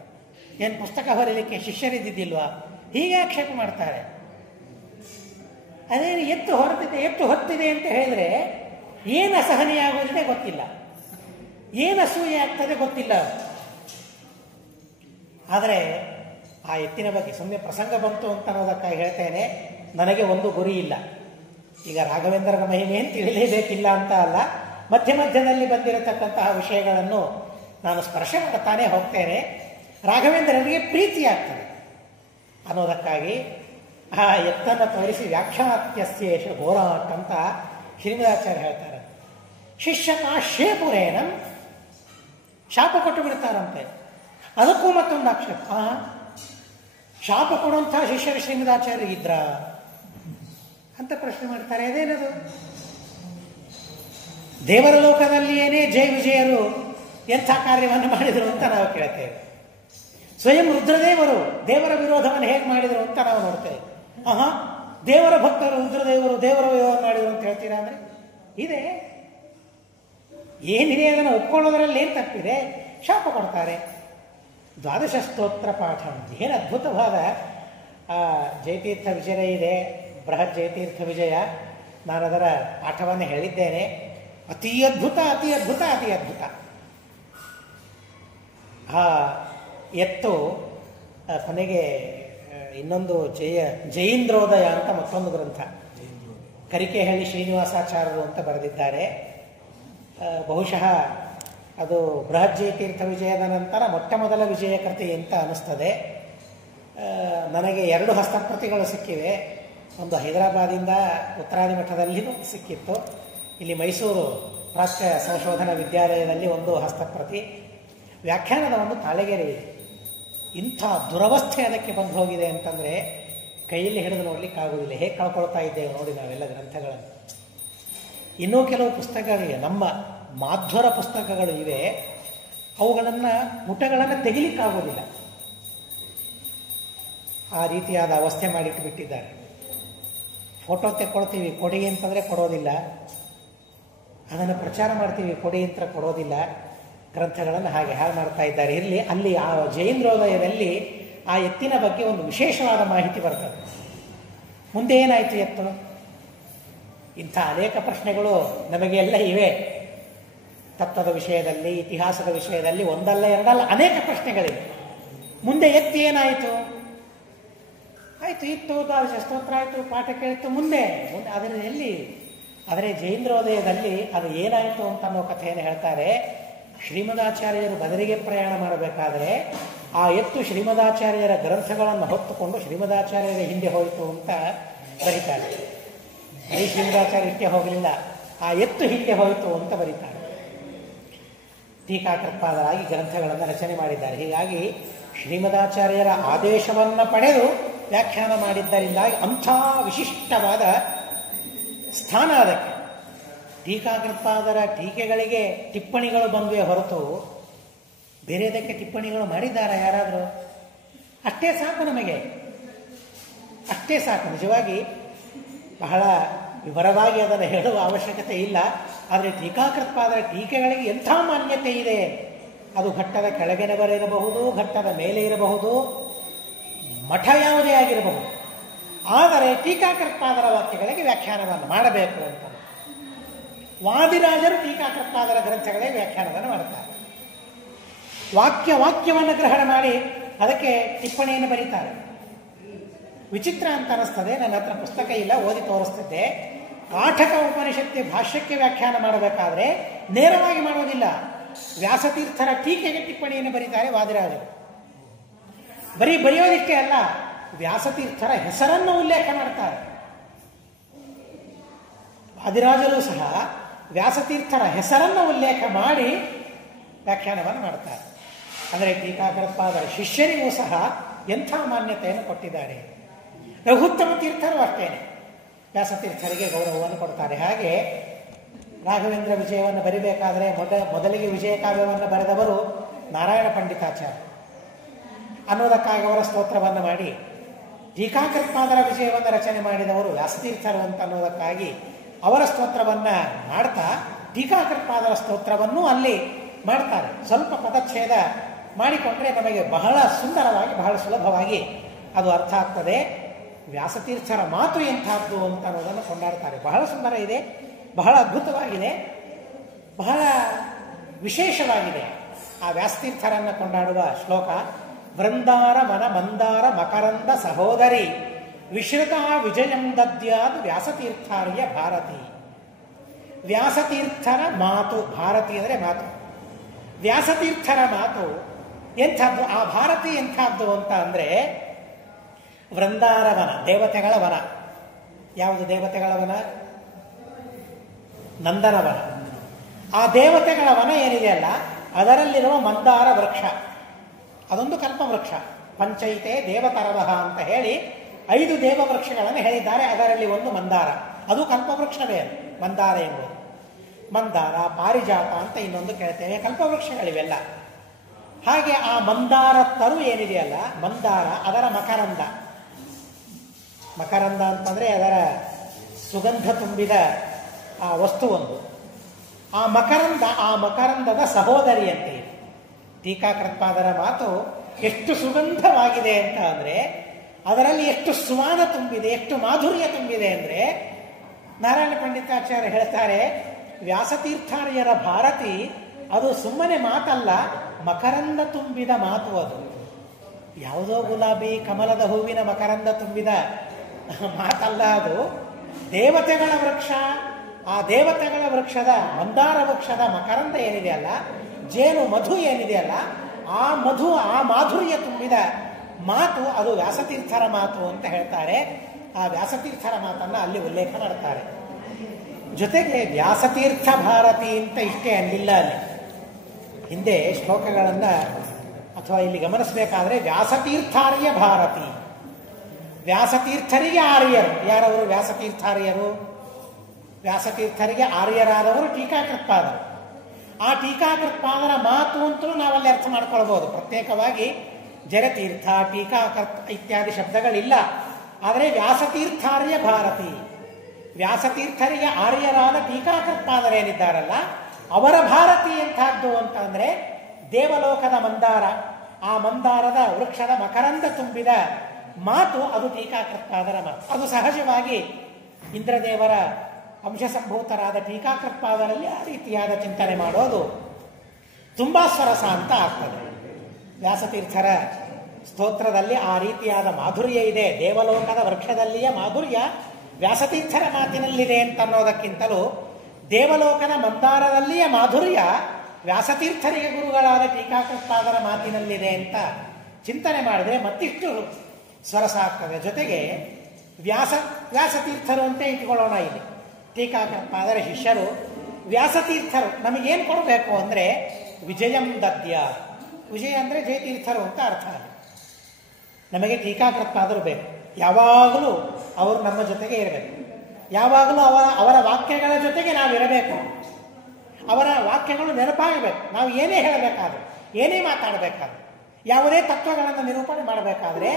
ಏನು ಪುಸ್ತಕ ಹೊರಿಲಿಕ್ಕೆ ಶಿಷ್ಯರಿದ್ದಿಲ್ವಾ? ಹೀಗೆ ಆಕ್ಷೇಪ ಮಾಡ್ತಾರೆ. ಅದೇನು ಎತ್ತು ಹೊರತಿದೆ, ಎತ್ತು ಹೊತ್ತಿದೆ ಅಂತ ಹೇಳಿದ್ರೆ ಏನು ಅಸಹನೆಯಾಗುವುದಿದೆ ಗೊತ್ತಿಲ್ಲ, ಏನು ಅಸೂಯೆ ಆಗ್ತದೆ ಗೊತ್ತಿಲ್ಲ. ಆದರೆ ಆ ಎತ್ತಿನ ಬಗ್ಗೆ ಸುಮ್ಮನೆ ಪ್ರಸಂಗ ಬಂತು ಅಂತ ಅನ್ನೋದಕ್ಕಾಗಿ ಹೇಳ್ತೇನೆ, ನನಗೆ ಒಂದು ಗುರಿ ಇಲ್ಲ. ಈಗ ರಾಘವೇಂದ್ರನ ಮಹಿಮೆಯನ್ನು ತಿಳಿಲೇಬೇಕಿಲ್ಲ ಅಂತ ಅಲ್ಲ, ಮಧ್ಯ ಮಧ್ಯದಲ್ಲಿ ಬಂದಿರತಕ್ಕಂತಹ ವಿಷಯಗಳನ್ನು ನಾನು ಸ್ಪರ್ಶ ಮಾಡ್ತಾನೆ ಹೋಗ್ತೇನೆ. ರಾಘವೇಂದ್ರನಿಗೆ ಪ್ರೀತಿ ಆಗ್ತದೆ ಅನ್ನೋದಕ್ಕಾಗಿ ಆ ಎತ್ತನ್ನು ತೋರಿಸಿ ವ್ಯಾಖ್ಯಾತ್ಯಸ್ಯೇಷ ಘೋರಾಟ್ ಅಂತ ಶ್ರೀಮದಾಚಾರ್ಯ ಹೇಳ್ತಾರೆ. ಶಿಷ್ಯಕಾಶ್ಯಪುರೇನ ಶಾಪ ಕೊಟ್ಟು ಬಿಡ್ತಾರಂತೆ. ಅದಕ್ಕೂ ಮತ್ತೊಂದು ಆಕ್ಷೇಪ, ಶಾಪ ಕೊಡುವಂಥ ಶಿಷ್ಯರು ಶ್ರೀಮದಾಚಾರ್ಯರಿಗಿದ್ರ ಅಂತ ಪ್ರಶ್ನೆ ಮಾಡ್ತಾರೆ. ಅದೇನದು? ದೇವರ ಲೋಕದಲ್ಲಿ ಏನೇ ಜಯ ವಿಜಯರು ಎಂಥ ಕಾರ್ಯವನ್ನು ಮಾಡಿದರು ಅಂತ ನಾವು ಕೇಳ್ತೇವೆ. ಸ್ವಯಂ ರುದ್ರದೇವರು ದೇವರ ವಿರೋಧವನ್ನು ಹೇಗೆ ಮಾಡಿದರು ಅಂತ ನಾವು ನೋಡ್ತೇವೆ. ದೇವರ ಭಕ್ತರು ರುದ್ರದೇವರು ದೇವರ ವ್ಯವಹಾರ ಮಾಡಿದರು ಅಂತ ಹೇಳ್ತೀರಾ ಅಂದರೆ ಇದೆ. ಏನಿದೆ ಅದನ್ನು ಒಪ್ಕೊಳ್ಳೋದ್ರಲ್ಲಿ ಏನು ತಪ್ಪಿದೆ? ಶಾಪ ಕೊಡ್ತಾರೆ. ದ್ವಾದಶ ಸ್ತೋತ್ರ ಪಾಠ ಏನು ಅದ್ಭುತವಾದ ಜಯತೀರ್ಥ ವಿಜಯ ಇದೆ, ಬೃಹತ್ ಜಯತೀರ್ಥ ವಿಜಯ. ನಾನು ಅದರ ಪಾಠವನ್ನು ಹೇಳಿದ್ದೇನೆ. ಅತಿ ಅದ್ಭುತ, ಅತಿ ಅದ್ಭುತ, ಅತಿ ಅದ್ಭುತ. ಎತ್ತು ಕೊನೆಗೆ ಇನ್ನೊಂದು ಜಯೀಂದ್ರೋದಯ ಅಂತ ಮತ್ತೊಂದು ಗ್ರಂಥ ಕರಿಕೆಹಳ್ಳಿ ಶ್ರೀನಿವಾಸಾಚಾರ್ಯರು ಅಂತ ಬರೆದಿದ್ದಾರೆ. ಬಹುಶಃ ಅದು ಬೃಹತ್ ಜಯತೀರ್ಥ ವಿಜಯದ ನಂತರ ಮೊಟ್ಟ ಮೊದಲ ವಿಜಯ ಕೃತಿ ಅಂತ ಅನ್ನಿಸ್ತದೆ. ನನಗೆ 2 ಹಸ್ತಪ್ರತಿಗಳು ಸಿಕ್ಕಿವೆ. ಒಂದು ಹೈದರಾಬಾದಿಂದ ಉತ್ತರಾದಿ ಮಠದಲ್ಲಿಯೂ ಸಿಕ್ಕಿತ್ತು. ಇಲ್ಲಿ ಮೈಸೂರು ಪ್ರಾಚ್ಯ ಸಂಶೋಧನಾ ವಿದ್ಯಾಲಯದಲ್ಲಿ ಒಂದು ಹಸ್ತಪ್ರತಿ. ವ್ಯಾಖ್ಯಾನದ ಒಂದು ತಾಳೆಗೆರೆ ಇದೆ. ಇಂಥ ದುರವಸ್ಥೆ ಅದಕ್ಕೆ ಬಂದು ಹೋಗಿದೆ ಅಂತಂದರೆ ಕೈಯಲ್ಲಿ ಹಿಡಿದು ನೋಡ್ಲಿಕ್ಕೆ ಆಗುವುದಿಲ್ಲ. ಹೇಗೆ ಕಳ್ಕೊಳ್ತಾ ಇದ್ದೇವೆ ನೋಡಿ ನಾವೆಲ್ಲ ಗ್ರಂಥಗಳನ್ನು. ಇನ್ನೂ ಕೆಲವು ಪುಸ್ತಕಗಳಿವೆ, ನಮ್ಮ ಮಾಧ್ವರ ಪುಸ್ತಕಗಳು ಇವೆ. ಅವುಗಳನ್ನು ಪುಟಗಳನ್ನು ತೆಗಿಲಿಕ್ಕಾಗೋದಿಲ್ಲ. ಆ ರೀತಿಯಾದ ಅವಸ್ಥೆ ಮಾಡಿಟ್ಟು ಬಿಟ್ಟಿದ್ದಾರೆ. ಫೋಟೋ ತೆಕ್ಕೊಳ್ತೀವಿ, ಕೊಡಿ ಅಂತಂದರೆ ಕೊಡೋದಿಲ್ಲ. ಅದನ್ನು ಪ್ರಚಾರ ಮಾಡ್ತೀವಿ, ಕೊಡಿ ಅಂತ ಕೊಡೋದಿಲ್ಲ. ಗ್ರಂಥಗಳನ್ನು ಹಾಗೆ ಹಾಳು ಮಾಡ್ತಾ ಇದ್ದಾರೆ. ಇರಲಿ, ಅಲ್ಲಿ ಆ ಜಯೇಂದ್ರೋದಯದಲ್ಲಿ ಆ ಎತ್ತಿನ ಬಗ್ಗೆ ಒಂದು ವಿಶೇಷವಾದ ಮಾಹಿತಿ ಬರ್ತದೆ. ಮುಂದೆ ಏನಾಯಿತು ಎತ್ತು? ಇಂಥ ಅನೇಕ ಪ್ರಶ್ನೆಗಳು ನಮಗೆ ಎಲ್ಲ ಇವೆ. ತತ್ವದ ವಿಷಯದಲ್ಲಿ, ಇತಿಹಾಸದ ವಿಷಯದಲ್ಲಿ ಒಂದಲ್ಲ ಎರಡಲ್ಲ ಅನೇಕ ಪ್ರಶ್ನೆಗಳಿವೆ. ಮುಂದೆ ಎತ್ತಿ ಏನಾಯಿತು? ಆಯಿತು, ಇತ್ತು, ದ್ವಾದಶ ಸ್ತೋತ್ರ ಆಯಿತು, ಪಾಠ ಕೇಳಿತು. ಮುಂದೆ ಅದರ ಎಲ್ಲಿ? ಆದರೆ ಜಯೇಂದ್ರೋದಯದಲ್ಲಿ ಅದು ಏನಾಯಿತು ಅಂತ ಅನ್ನೋ ಕಥೆಯನ್ನು ಹೇಳ್ತಾರೆ. ಶ್ರೀಮದಾಚಾರ್ಯರು ಬದರಿಗೆ ಪ್ರಯಾಣ ಮಾಡಬೇಕಾದ್ರೆ ಆ ಎತ್ತು ಶ್ರೀಮದಾಚಾರ್ಯರ ಗ್ರಂಥಗಳನ್ನು ಹೊತ್ತುಕೊಂಡು ಶ್ರೀಮದಾಚಾರ್ಯರ ಹಿಂದೆ ಹೋಯಿತು ಅಂತ ಬರೀತಾರೆ. ಈ ಶ್ರೀಮದಾಚಾರ್ಯ ಇಷ್ಟೇ ಹೋಗಲಿಲ್ಲ, ಆ ಎತ್ತು ಹಿಂದೆ ಹೋಯಿತು ಅಂತ ಬರೀತಾರೆ. ಟೀಕಾಕೃತ್ಪಾದರಾಗಿ ಗ್ರಂಥಗಳನ್ನು ರಚನೆ ಮಾಡಿದ್ದಾರೆ. ಹೀಗಾಗಿ ಶ್ರೀಮದಾಚಾರ್ಯರ ಆದೇಶವನ್ನು ಪಡೆದು ವ್ಯಾಖ್ಯಾನ ಮಾಡಿದ್ದರಿಂದಾಗಿ ಅಂಥ ವಿಶಿಷ್ಟವಾದ ಸ್ಥಾನ ಅದಕ್ಕೆ. ಟೀಕಾಕೃತ್ಪಾದರ ಟೀಕೆಗಳಿಗೆ ಟಿಪ್ಪಣಿಗಳು ಬಂದುವೆ ಹೊರತು ಬೇರೆದಕ್ಕೆ ಟಿಪ್ಪಣಿಗಳು ಮಾಡಿದ್ದಾರೆ ಯಾರಾದರೂ? ಅಷ್ಟೇ ಸಾಕು ನಮಗೆ, ಅಷ್ಟೇ ಸಾಕು. ನಿಜವಾಗಿ ಬಹಳ ವಿವರವಾಗಿ ಅದನ್ನು ಹೇಳುವ ಅವಶ್ಯಕತೆ ಇಲ್ಲ. ಆದರೆ ಟೀಕಾಕೃತ್ಪಾದರ ಟೀಕೆಗಳಿಗೆ ಎಂಥ ಮಾನ್ಯತೆ ಇದೆ. ಅದು ಘಟ್ಟದ ಕೆಳಗಿನ ಬರೆಯಬಹುದು, ಘಟ್ಟದ ಮೇಲೆ ಇರಬಹುದು, ಮಠ ಯಾವುದೇ ಆಗಿರಬಹುದು. ಆದರೆ ಟೀಕಾಕೃತ್ಪಾದರ ವಾಕ್ಯಗಳಿಗೆ ವ್ಯಾಖ್ಯಾನವನ್ನು ಮಾಡಬೇಕು ಅಂತ ವಾದಿರಾಜರು ಟೀಕಾಕೃತ್ಪಾದರ ಗ್ರಂಥಗಳಿಗೆ ವ್ಯಾಖ್ಯಾನವನ್ನು ಮಾಡುತ್ತಾರೆ. ವಾಕ್ಯವನ್ನು ಗ್ರಹಣ ಮಾಡಿ ಅದಕ್ಕೆ ಟಿಪ್ಪಣಿಯನ್ನು ಬರೀತಾರೆ. ವಿಚಿತ್ರ ಅಂತ ಅನಿಸ್ತದೆ. ನನ್ನ ಹತ್ರ ಪುಸ್ತಕ ಇಲ್ಲ, ಓದಿ ತೋರಿಸ್ತಿದ್ದೆ. ಕಾಠಕ ಉಪನಿಷತ್ತಿ ಭಾಷ್ಯಕ್ಕೆ ವ್ಯಾಖ್ಯಾನ ಮಾಡಬೇಕಾದ್ರೆ ನೇರವಾಗಿ ಮಾಡೋದಿಲ್ಲ. ವ್ಯಾಸತೀರ್ಥರ ಟೀಕೆಗೆ ಟಿಪ್ಪಣಿಯನ್ನು ಬರೀತಾರೆ ವಾದಿರಾಜರು. ಬರೆಯೋದಿಷ್ಟೇ ಅಲ್ಲ, ವ್ಯಾಸತೀರ್ಥರ ಹೆಸರನ್ನು ಉಲ್ಲೇಖ ಮಾಡ್ತಾರೆ. ವಾದಿರಾಜರು ಸಹ ವ್ಯಾಸತೀರ್ಥರ ಹೆಸರನ್ನು ಉಲ್ಲೇಖ ಮಾಡಿ ವ್ಯಾಖ್ಯಾನವನ್ನು ಮಾಡ್ತಾರೆ. ಅಂದರೆ ಟೀಕಾಕೃತ್ಪಾದರ ಶಿಷ್ಯರಿಗೂ ಸಹ ಎಂಥ ಮಾನ್ಯತೆಯನ್ನು ಕೊಟ್ಟಿದ್ದಾರೆ. ರಘುತ್ತಮ ತೀರ್ಥರು ಅಷ್ಟೇನೆ ವ್ಯಾಸತೀರ್ಥರಿಗೆ ಗೌರವವನ್ನು ಕೊಡ್ತಾರೆ. ಹಾಗೆ ರಾಘವೇಂದ್ರ ವಿಜಯವನ್ನು ಬರಿಬೇಕಾದರೆ ಮೊದಲಿಗೆ ವಿಜಯ ಕಾವ್ಯವನ್ನು ಬರೆದವರು ನಾರಾಯಣ ಪಂಡಿತಾಚಾರ್ಯ ಅನ್ನೋದಕ್ಕಾಗಿ ಅವರ ಸ್ತೋತ್ರವನ್ನು ಮಾಡಿ, ಟೀಕಾಕೃತ್ಪಾದರ ವಿಜಯವನ್ನು ರಚನೆ ಮಾಡಿದವರು ವ್ಯಾಸತೀರ್ಥರು ಅಂತ ಅನ್ನೋದಕ್ಕಾಗಿ ಅವರ ಸ್ತೋತ್ರವನ್ನು ಮಾಡ್ತಾ ಟೀಕಾಕೃತ್ಪಾದರ ಸ್ತೋತ್ರವನ್ನು ಅಲ್ಲಿ ಮಾಡ್ತಾರೆ. ಸ್ವಲ್ಪ ಪದಚ್ಛೇದ ಮಾಡಿಕೊಂಡ್ರೆ ನಮಗೆ ಬಹಳ ಸುಂದರವಾಗಿ, ಬಹಳ ಸುಲಭವಾಗಿ ಅದು ಅರ್ಥ ಆಗ್ತದೆ. ವ್ಯಾಸತೀರ್ಥರ ಮಾತು ಎಂಥದ್ದು ಅಂತ ಅನ್ನೋದನ್ನು ಕೊಂಡಾಡ್ತಾರೆ. ಬಹಳ ಸುಂದರ ಇದೆ, ಬಹಳ ಅದ್ಭುತವಾಗಿದೆ, ಬಹಳ ವಿಶೇಷವಾಗಿದೆ. ಆ ವ್ಯಾಸತೀರ್ಥರನ್ನು ಕೊಂಡಾಡುವ ಶ್ಲೋಕ: ವೃಂದಾರ ಮನ ಮಂದಾರ ಮಕರಂದ ಸಹೋದರಿ ವಿಶ್ರುತ ವಿಜಯಂ ದದ್ಯಾದ್ ವ್ಯಾಸತೀರ್ಥಾರ್ಯ ಭಾರತಿ. ವ್ಯಾಸತೀರ್ಥರ ಮಾತು, ಭಾರತಿ ಅಂದರೆ ಮಾತು, ವ್ಯಾಸತೀರ್ಥರ ಮಾತು ಎಂಥದ್ದು, ಆ ಭಾರತಿ ಎಂಥದ್ದು ಅಂತ ಅಂದರೆ ವೃಂದಾರ ವನ, ದೇವತೆಗಳ ವನ. ಯಾವುದು ದೇವತೆಗಳ ವನ? ನಂದನವನ. ಆ ದೇವತೆಗಳ ವನ ಏನಿದೆಯಲ್ಲ ಅದರಲ್ಲಿರುವ ಮಂದಾರ ವೃಕ್ಷ, ಅದೊಂದು ಕಲ್ಪವೃಕ್ಷ. ಪಂಚೈತೆ ದೇವತರವಹ ಅಂತ ಹೇಳಿ 5 ದೇವವೃಕ್ಷಗಳನ್ನು ಹೇಳಿದ್ದಾರೆ. ಅದರಲ್ಲಿ ಒಂದು ಮಂದಾರ, ಅದು ಕಲ್ಪವೃಕ್ಷವೇ. ಮಂದಾರ ಎಂಬುದು ಮಂದಾರ, ಪಾರಿಜಾತ ಅಂತ ಇನ್ನೊಂದು ಕೇಳ್ತೇವೆ, ಕಲ್ಪವೃಕ್ಷಗಳಿವೆಲ್ಲ. ಹಾಗೆ ಆ ಮಂದಾರ ತರು ಏನಿದೆಯಲ್ಲ ಮಂದಾರ, ಅದರ ಮಕರಂದ, ಮಕರಂದ ಅಂತಂದರೆ ಅದರ ಸುಗಂಧ ತುಂಬಿದ ಆ ವಸ್ತು ಒಂದು. ಆ ಮಕರಂದದ ಸಹೋದರಿಯಂತೆ ಇದೆ. ಟೀಕಾಕೃತ್ಪಾದರ ಮಾತು ಎಷ್ಟು ಸುಗಂಧವಾಗಿದೆ ಅಂತ ಅಂದರೆ, ಅದರಲ್ಲಿ ಎಷ್ಟು ಸುವಾನ ತುಂಬಿದೆ, ಎಷ್ಟು ಮಾಧುರ್ಯ ತುಂಬಿದೆ ಅಂದರೆ, ನಾರಾಯಣ ಪಂಡಿತಾಚಾರ್ಯ ಹೇಳ್ತಾರೆ, ವ್ಯಾಸತೀರ್ಥಾರ್ಯರ ಭಾರತಿ ಅದು ಸುಮ್ಮನೆ ಮಾತಲ್ಲ, ಮಕರಂದ ತುಂಬಿದ ಮಾತು. ಅದು ಯಾವುದೋ ಗುಲಾಬಿ ಕಮಲದ ಹೂವಿನ ಮಕರಂದ ತುಂಬಿದ ಮಾತಲ್ಲ, ಅದು ದೇವತೆಗಳ ವೃಕ್ಷ. ಆ ದೇವತೆಗಳ ವೃಕ್ಷದ ಮಂದಾರ ವೃಕ್ಷದ ಮಕರಂದ ಏನಿದೆಯಲ್ಲ, ಜೇನು ಮಧು ಏನಿದೆಯಲ್ಲ, ಆ ಮಧು, ಆ ಮಾಧುರ್ಯ ತುಂಬಿದ ಮಾತು ಅದು ವ್ಯಾಸತೀರ್ಥರ ಮಾತು ಅಂತ ಹೇಳ್ತಾರೆ. ಆ ವ್ಯಾಸತೀರ್ಥರ ಮಾತನ್ನು ಅಲ್ಲಿ ಉಲ್ಲೇಖ ಮಾಡ್ತಾರೆ. ಜೊತೆಗೆ ವ್ಯಾಸತೀರ್ಥ ಭಾರತಿ ಅಂತ ಇಷ್ಟೇ ಅನ್ನಿಲ್ಲ. ಅಲ್ಲಿ ಹಿಂದೆ ಶ್ಲೋಕಗಳನ್ನು ಅಥವಾ ಇಲ್ಲಿ ಗಮನಿಸಬೇಕಾದ್ರೆ ವ್ಯಾಸತೀರ್ಥಾರ್ಯ ಭಾರತಿ, ವ್ಯಾಸತೀರ್ಥರಿಗೆ ಆರ್ಯರು. ಯಾರವರು ವ್ಯಾಸತೀರ್ಥಾರ್ಯರು? ವ್ಯಾಸತೀರ್ಥರಿಗೆ ಆರ್ಯರಾದವರು ಟೀಕಾಕೃತ್ಪಾದರು. ಆ ಟೀಕಾಕೃತ್ಪಾದರ ಮಾತು ಅಂತಲೂ ನಾವಲ್ಲಿ ಅರ್ಥ ಮಾಡ್ಕೊಳ್ಬೋದು. ಪ್ರತ್ಯೇಕವಾಗಿ ಜರತೀರ್ಥ, ಟೀಕಾಕೃತ್ ಇತ್ಯಾದಿ ಶಬ್ದಗಳಿಲ್ಲ. ಆದರೆ ವ್ಯಾಸತೀರ್ಥಾರ್ಯ ಭಾರತಿ, ವ್ಯಾಸತೀರ್ಥರಿಗೆ ಆರ್ಯರಾದ ಟೀಕಾಕೃತ್ಪಾದರೇನಿದ್ದಾರಲ್ಲ ಅವರ ಭಾರತಿ ಎಂಥದ್ದು ಅಂತ ಅಂದರೆ ದೇವಲೋಕದ ಮಂದಾರ, ಆ ಮಂದಾರದ ವೃಕ್ಷದ ಮಕರಂದ ತುಂಬಿದ ಮಾತು ಅದು ಟೀಕಾಕೃತ್ಪಾದರ ಮಾತು. ಅದು ಸಹಜವಾಗಿ ಇಂದ್ರದೇವರ ಅಂಶಸಂಭೂತರಾದ ಟೀಕಾಕೃತ್ಪಾದರಲ್ಲಿ ಆ ರೀತಿಯಾದ ಚಿಂತನೆ ಮಾಡೋದು ತುಂಬ ಸರಸ ಅಂತ ಆಗ್ತದೆ. ವ್ಯಾಸತೀರ್ಥರ ಸ್ತೋತ್ರದಲ್ಲಿ ಆ ರೀತಿಯಾದ ಮಾಧುರ್ಯ ಇದೆ. ದೇವಲೋಕದ ವೃಕ್ಷದಲ್ಲಿಯ ಮಾಧುರ್ಯ ವ್ಯಾಸತೀರ್ಥರ ಮಾತಿನಲ್ಲಿದೆ ಅಂತ ಅನ್ನೋದಕ್ಕಿಂತಲೂ ದೇವಲೋಕದ ಮಂದಾರದಲ್ಲಿಯ ಮಾಧುರ್ಯ ವ್ಯಾಸತೀರ್ಥರಿಗೆ ಗುರುಗಳಾದ ಟೀಕಾಕೃತ್ಪಾದರ ಮಾತಿನಲ್ಲಿದೆ ಅಂತ ಚಿಂತನೆ ಮಾಡಿದರೆ ಮತ್ತಿಷ್ಟು ಸರಸ ಆಗ್ತದೆ. ಜೊತೆಗೆ ವ್ಯಾಸತೀರ್ಥರು ಅಂತ ಇಟ್ಕೊಳ್ಳೋಣ. ಇಲ್ಲಿ ಟೀಕಾಕೃತ್ಪಾದರ ಶಿಷ್ಯರು ವ್ಯಾಸತೀರ್ಥರು ನಮಗೇನು ಕೊಡಬೇಕು ಅಂದರೆ ವಿಜಯಂ ದದ್ಯ. ವಿಜಯ ಅಂದರೆ ಜಯತೀರ್ಥರು ಅಂತ ಅರ್ಥ. ನಮಗೆ ಟೀಕಾಕೃತ್ಪಾದರು ಬೇಕು. ಯಾವಾಗಲೂ ಅವರು ನಮ್ಮ ಜೊತೆಗೆ ಇರಬೇಕು. ಯಾವಾಗಲೂ ಅವರ ವಾಕ್ಯಗಳ ಜೊತೆಗೆ ನಾವಿರಬೇಕು. ಅವರ ವಾಕ್ಯಗಳು ನೆನಪಾಗಬೇಕು. ನಾವು ಏನೇ ಹೇಳಬೇಕಾದ್ರೆ, ಏನೇ ಮಾತಾಡಬೇಕಾದ್ರೆ, ಯಾವುದೇ ತತ್ವಗಳನ್ನು ನಿರೂಪಣೆ ಮಾಡಬೇಕಾದ್ರೆ,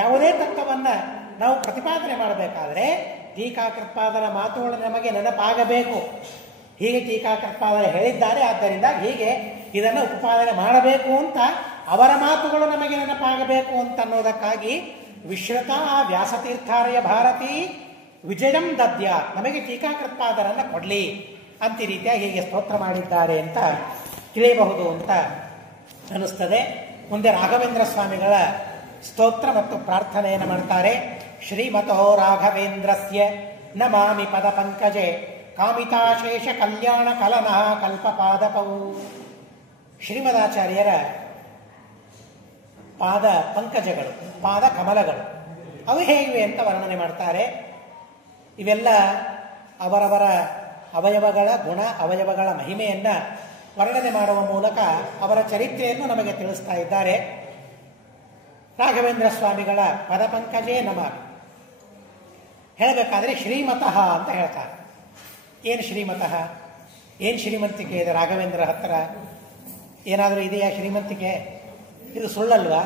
ಯಾವುದೇ ತತ್ವವನ್ನು ನಾವು ಪ್ರತಿಪಾದನೆ ಮಾಡಬೇಕಾದ್ರೆ ಟೀಕಾಕೃತ್ಪಾದರ ಮಾತುಗಳು ನಮಗೆ ನೆನಪಾಗಬೇಕು. ಹೀಗೆ ಟೀಕಾಕೃತ್ಪಾದರು ಹೇಳಿದ್ದಾರೆ, ಆದ್ದರಿಂದ ಹೀಗೆ ಇದನ್ನು ಉಪಪಾದನೆ ಮಾಡಬೇಕು ಅಂತ ಅವರ ಮಾತುಗಳು ನಮಗೆ ನೆನಪಾಗಬೇಕು ಅಂತ ಅನ್ನೋದಕ್ಕಾಗಿ ವಿಶ್ರುತ ವ್ಯಾಸತೀರ್ಥಾರ್ಯ ಭಾರತಿ ವಿಜಯಂ ದದ್ಯ, ನಮಗೆ ಟೀಕಾಕೃತ್ಪಾದರನ್ನು ಕೊಡಲಿ ಅಂತ ರೀತಿಯಾಗಿ ಹೀಗೆ ಸ್ತೋತ್ರ ಮಾಡಿದ್ದಾರೆ ಅಂತ ತಿಳಿಯಬಹುದು ಅಂತ ಅನ್ನಿಸ್ತದೆ. ಮುಂದೆ ರಾಘವೇಂದ್ರ ಸ್ವಾಮಿಗಳ ಸ್ತೋತ್ರ ಮತ್ತು ಪ್ರಾರ್ಥನೆಯನ್ನು ಮಾಡ್ತಾರೆ. ಶ್ರೀಮತೋ ರಾಘವೇಂದ್ರಸ್ಯ ನಮಾಮಿ ಪದ ಪಂಕಜೆ ಕಾಮಿತಾಶೇಷ ಕಲ್ಯಾಣ ಕಲನಾ ಕಲ್ಪಪಾದಪವು. ಶ್ರೀಮದಾಚಾರ್ಯರ ಪಾದ ಪಂಕಜಗಳು, ಪಾದ ಕಮಲಗಳು ಅವು ಹೇಗಿವೆ ಅಂತ ವರ್ಣನೆ ಮಾಡ್ತಾರೆ. ಇವೆಲ್ಲ ಅವರವರ ಅವಯವಗಳ ಗುಣ, ಅವಯವಗಳ ಮಹಿಮೆಯನ್ನು ವರ್ಣನೆ ಮಾಡುವ ಮೂಲಕ ಅವರ ಚರಿತ್ರೆಯನ್ನು ನಮಗೆ ತಿಳಿಸ್ತಾ ಇದ್ದಾರೆ. ರಾಘವೇಂದ್ರ ಸ್ವಾಮಿಗಳ ಪದಪಂಕಜೇ ನಮ ಹೇಳಬೇಕಾದ್ರೆ ಶ್ರೀಮತಃ ಅಂತ ಹೇಳ್ತಾರೆ. ಏನು ಶ್ರೀಮತಃ, ಏನು ಶ್ರೀಮಂತಿಕೆ ಇದೆ ರಾಘವೇಂದ್ರ ಹತ್ತಿರ? ಏನಾದರೂ ಇದೆಯಾ ಶ್ರೀಮಂತಿಕೆ? ಇದು ಸುಳ್ಳಲ್ವಾ?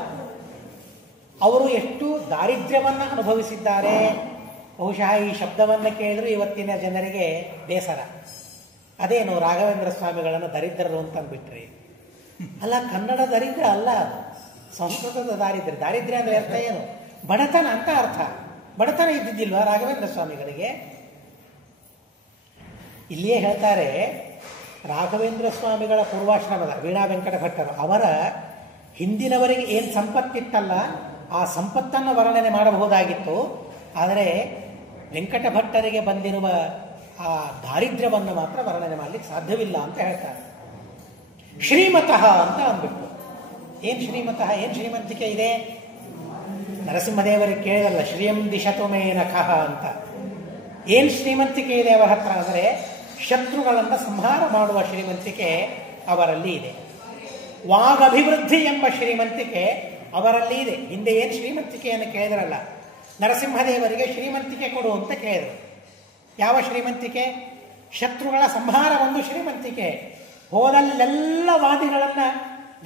ಅವರು ಎಷ್ಟು ದಾರಿದ್ರ್ಯವನ್ನು ಅನುಭವಿಸಿದ್ದಾರೆ. ಬಹುಶಃ ಈ ಶಬ್ದವನ್ನು ಕೇಳಿದ್ರು ಇವತ್ತಿನ ಜನರಿಗೆ ಬೇಸರ. ಅದೇನು ರಾಘವೇಂದ್ರ ಸ್ವಾಮಿಗಳನ್ನು ದರಿದ್ರರು ಅಂತ ಅಂದ್ಬಿಟ್ರಿ? ಅಲ್ಲ, ಕನ್ನಡ ದರಿದ್ರ ಅಲ್ಲ, ಸಂಸ್ಕೃತದ ದಾರಿದ್ರ್ಯ. ದಾರಿದ್ರ್ಯ ಅಂದರೆ ಅರ್ಥ ಏನು? ಬಡತನ ಅಂತ ಅರ್ಥ. ಬಡತನ ಇದ್ದಿದ್ದಿಲ್ವಾ ರಾಘವೇಂದ್ರ ಸ್ವಾಮಿಗಳಿಗೆ? ಇಲ್ಲಿಯೇ ಹೇಳ್ತಾರೆ, ರಾಘವೇಂದ್ರ ಸ್ವಾಮಿಗಳ ಪೂರ್ವಾಶ್ರಮದ ವೀಣಾ ವೆಂಕಟ ಭಟ್ಟರು ಅವರ ಹಿಂದಿನವರಿಗೆ ಏನು ಸಂಪತ್ತಿತ್ತಲ್ಲ ಆ ಸಂಪತ್ತನ್ನು ವರ್ಣನೆ ಮಾಡಬಹುದಾಗಿತ್ತು. ಆದರೆ ವೆಂಕಟ ಭಟ್ಟರಿಗೆ ಬಂದಿರುವ ಆ ದಾರಿದ್ರ್ಯವನ್ನು ಮಾತ್ರ ವರ್ಣನೆ ಮಾಡಲಿಕ್ಕೆ ಸಾಧ್ಯವಿಲ್ಲ ಅಂತ ಹೇಳ್ತಾರೆ. ಶ್ರೀಮತಃ ಅಂತ ಅಂದ್ಬಿಟ್ಟು. ಏನು ಶ್ರೀಮತಃ, ಏನು ಶ್ರೀಮಂತಿಕೆ ಇದೆ? ನರಸಿಂಹದೇವರಿಗೆ ಕೇಳಿದಲ್ಲ, ಶ್ರೀಯಂ ದಿಶತು ಮೇ ನಖಃ ಅಂತ. ಏನು ಶ್ರೀಮಂತಿಕೆ ಇದೆ ಅವರ ಹತ್ರ ಅಂದರೆ ಶತ್ರುಗಳನ್ನು ಸಂಹಾರ ಮಾಡುವ ಶ್ರೀಮಂತಿಕೆ ಅವರಲ್ಲಿ ಇದೆ. ವಾಗಭಿವೃದ್ಧಿ ಎಂಬ ಶ್ರೀಮಂತಿಕೆ ಅವರಲ್ಲಿ ಇದೆ. ಹಿಂದೆ ಏನು ಶ್ರೀಮಂತಿಕೆಯನ್ನು ಕೇಳಿದ್ರಲ್ಲ, ನರಸಿಂಹದೇವರಿಗೆ ಶ್ರೀಮಂತಿಕೆ ಕೊಡು ಅಂತ ಕೇಳಿದರು. ಯಾವ ಶ್ರೀಮಂತಿಕೆ? ಶತ್ರುಗಳ ಸಂಹಾರ ಒಂದು ಶ್ರೀಮಂತಿಕೆ. ಹೋದಲ್ಲೆಲ್ಲ ವಾದಿಗಳನ್ನು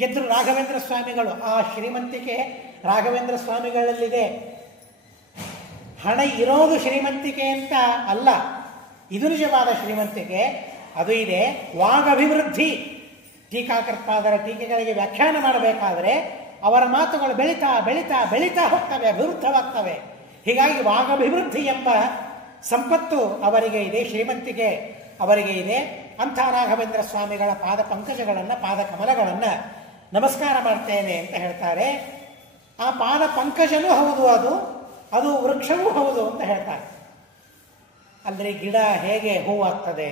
ಗೆದ್ದರು ರಾಘವೇಂದ್ರ ಸ್ವಾಮಿಗಳು. ಆ ಶ್ರೀಮಂತಿಕೆ ರಾಘವೇಂದ್ರ ಸ್ವಾಮಿಗಳಲ್ಲಿದೆ. ಹಣ ಇರೋದು ಶ್ರೀಮಂತಿಕೆ ಅಂತ ಅಲ್ಲ, ಇದು ನಿಜವಾದ ಶ್ರೀಮಂತಿಕೆ. ಅದು ಇದೆ ವಾಗಭಿವೃದ್ಧಿ. ಟೀಕಾಕೃತ್ಪಾದರ ಟೀಕೆಗಳಿಗೆ ವ್ಯಾಖ್ಯಾನ ಮಾಡಬೇಕಾದರೆ ಅವರ ಮಾತುಗಳು ಬೆಳೀತಾ ಬೆಳೀತಾ ಬೆಳೀತಾ ಹೋಗ್ತವೆ, ಅಭಿವೃದ್ಧವಾಗ್ತವೆ. ಹೀಗಾಗಿ ವಾಗಭಿವೃದ್ಧಿ ಎಂಬ ಸಂಪತ್ತು ಅವರಿಗೆ ಇದೆ, ಶ್ರೀಮಂತಿಕೆ ಅವರಿಗೆ ಇದೆ. ಅಂಥ ರಾಘವೇಂದ್ರ ಸ್ವಾಮಿಗಳ ಪಾದ ಪಂಕಜಗಳನ್ನು, ಪಾದ ಕಮಲಗಳನ್ನು ನಮಸ್ಕಾರ ಮಾಡ್ತೇನೆ ಅಂತ ಹೇಳ್ತಾರೆ. ಆ ಪಾದ ಪಂಕಜನೂ ಹೌದು, ಅದು ವೃಕ್ಷವೂ ಹೌದು ಅಂತ ಹೇಳ್ತಾರೆ. ಅಂದರೆ ಗಿಡ ಹೇಗೆ ಹೂವಾಗ್ತದೆ,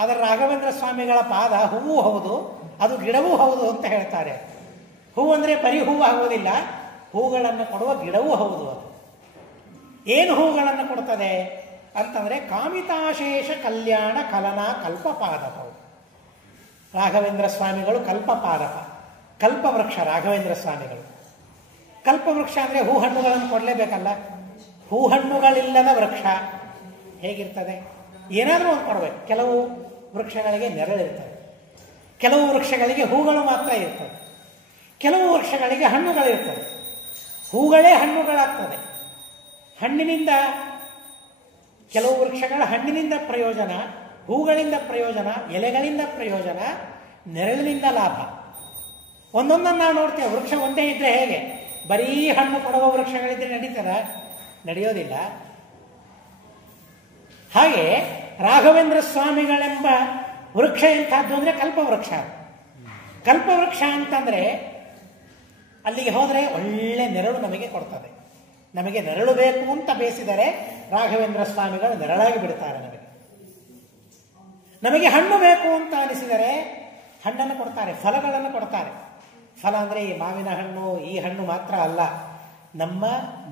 ಆದರೆ ರಾಘವೇಂದ್ರ ಸ್ವಾಮಿಗಳ ಪಾದ ಹೂವು ಹೌದು, ಅದು ಗಿಡವೂ ಹೌದು ಅಂತ ಹೇಳ್ತಾರೆ. ಹೂವು ಅಂದರೆ ಬರೀ ಹೂವು ಆಗುವುದಿಲ್ಲ, ಹೂಗಳನ್ನು ಕೊಡುವ ಗಿಡವೂ ಹೌದು. ಅದು ಏನು ಹೂಗಳನ್ನು ಕೊಡ್ತದೆ ಅಂತಂದರೆ ಕಾಮಿತಾಶೇಷ ಕಲ್ಯಾಣ ಕಲನಾ ಕಲ್ಪಪಾದಕವು. ರಾಘವೇಂದ್ರ ಸ್ವಾಮಿಗಳು ಕಲ್ಪಪಾದಕ, ಕಲ್ಪವೃಕ್ಷ ರಾಘವೇಂದ್ರ ಸ್ವಾಮಿಗಳು. ಕಲ್ಪವೃಕ್ಷ ಅಂದರೆ ಹೂ ಹಣ್ಣುಗಳನ್ನು ಕೊಡಲೇಬೇಕಲ್ಲ. ಹೂ ಹಣ್ಣುಗಳಿಲ್ಲದ ವೃಕ್ಷ ಹೇಗಿರ್ತದೆ? ಏನಾದರೂ ಒಂದು ಕೊಡಬೇಕು. ಕೆಲವು ವೃಕ್ಷಗಳಿಗೆ ನೆರಳಿರ್ತದೆ, ಕೆಲವು ವೃಕ್ಷಗಳಿಗೆ ಹೂಗಳು ಮಾತ್ರ ಇರ್ತದೆ, ಕೆಲವು ವೃಕ್ಷಗಳಿಗೆ ಹಣ್ಣುಗಳಿರ್ತದೆ. ಹೂಗಳೇ ಹಣ್ಣುಗಳಾಗ್ತದೆ. ಹಣ್ಣಿನಿಂದ, ಕೆಲವು ವೃಕ್ಷಗಳ ಹಣ್ಣಿನಿಂದ ಪ್ರಯೋಜನ, ಹೂಗಳಿಂದ ಪ್ರಯೋಜನ, ಎಲೆಗಳಿಂದ ಪ್ರಯೋಜನ, ನೆರಳಿನಿಂದ ಲಾಭ. ಒಂದೊಂದನ್ನು ನಾವು ನೋಡ್ತೇವೆ. ವೃಕ್ಷ ಒಂದೇ ಇದ್ರೆ ಹೇಗೆ? ಬರೀ ಹಣ್ಣು ಕೊಡುವ ವೃಕ್ಷಗಳಿದ್ರೆ ನಡೀತದ? ನಡೆಯೋದಿಲ್ಲ. ಹಾಗೆ ರಾಘವೇಂದ್ರ ಸ್ವಾಮಿಗಳೆಂಬ ವೃಕ್ಷ ಎಂಥದ್ದು ಅಂದರೆ ಕಲ್ಪವೃಕ್ಷ. ಕಲ್ಪವೃಕ್ಷ ಅಂತಂದ್ರೆ ಅಲ್ಲಿಗೆ ಹೋದರೆ ಒಳ್ಳೆ ನೆರಳು ನಮಗೆ ಕೊಡ್ತದೆ. ನಮಗೆ ನೆರಳು ಬೇಕು ಅಂತ ಬೇಸಿದರೆ ರಾಘವೇಂದ್ರ ಸ್ವಾಮಿಗಳು ನೆರಳಾಗಿ ಬಿಡ್ತಾರೆ. ನಮಗೆ ಹಣ್ಣು ಬೇಕು ಅಂತ ಅನಿಸಿದರೆ ಹಣ್ಣನ್ನು ಕೊಡ್ತಾರೆ, ಫಲಗಳನ್ನು ಕೊಡ್ತಾರೆ. ಫಲ ಅಂದರೆ ಈ ಮಾವಿನ ಹಣ್ಣು, ಈ ಹಣ್ಣು ಮಾತ್ರ ಅಲ್ಲ, ನಮ್ಮ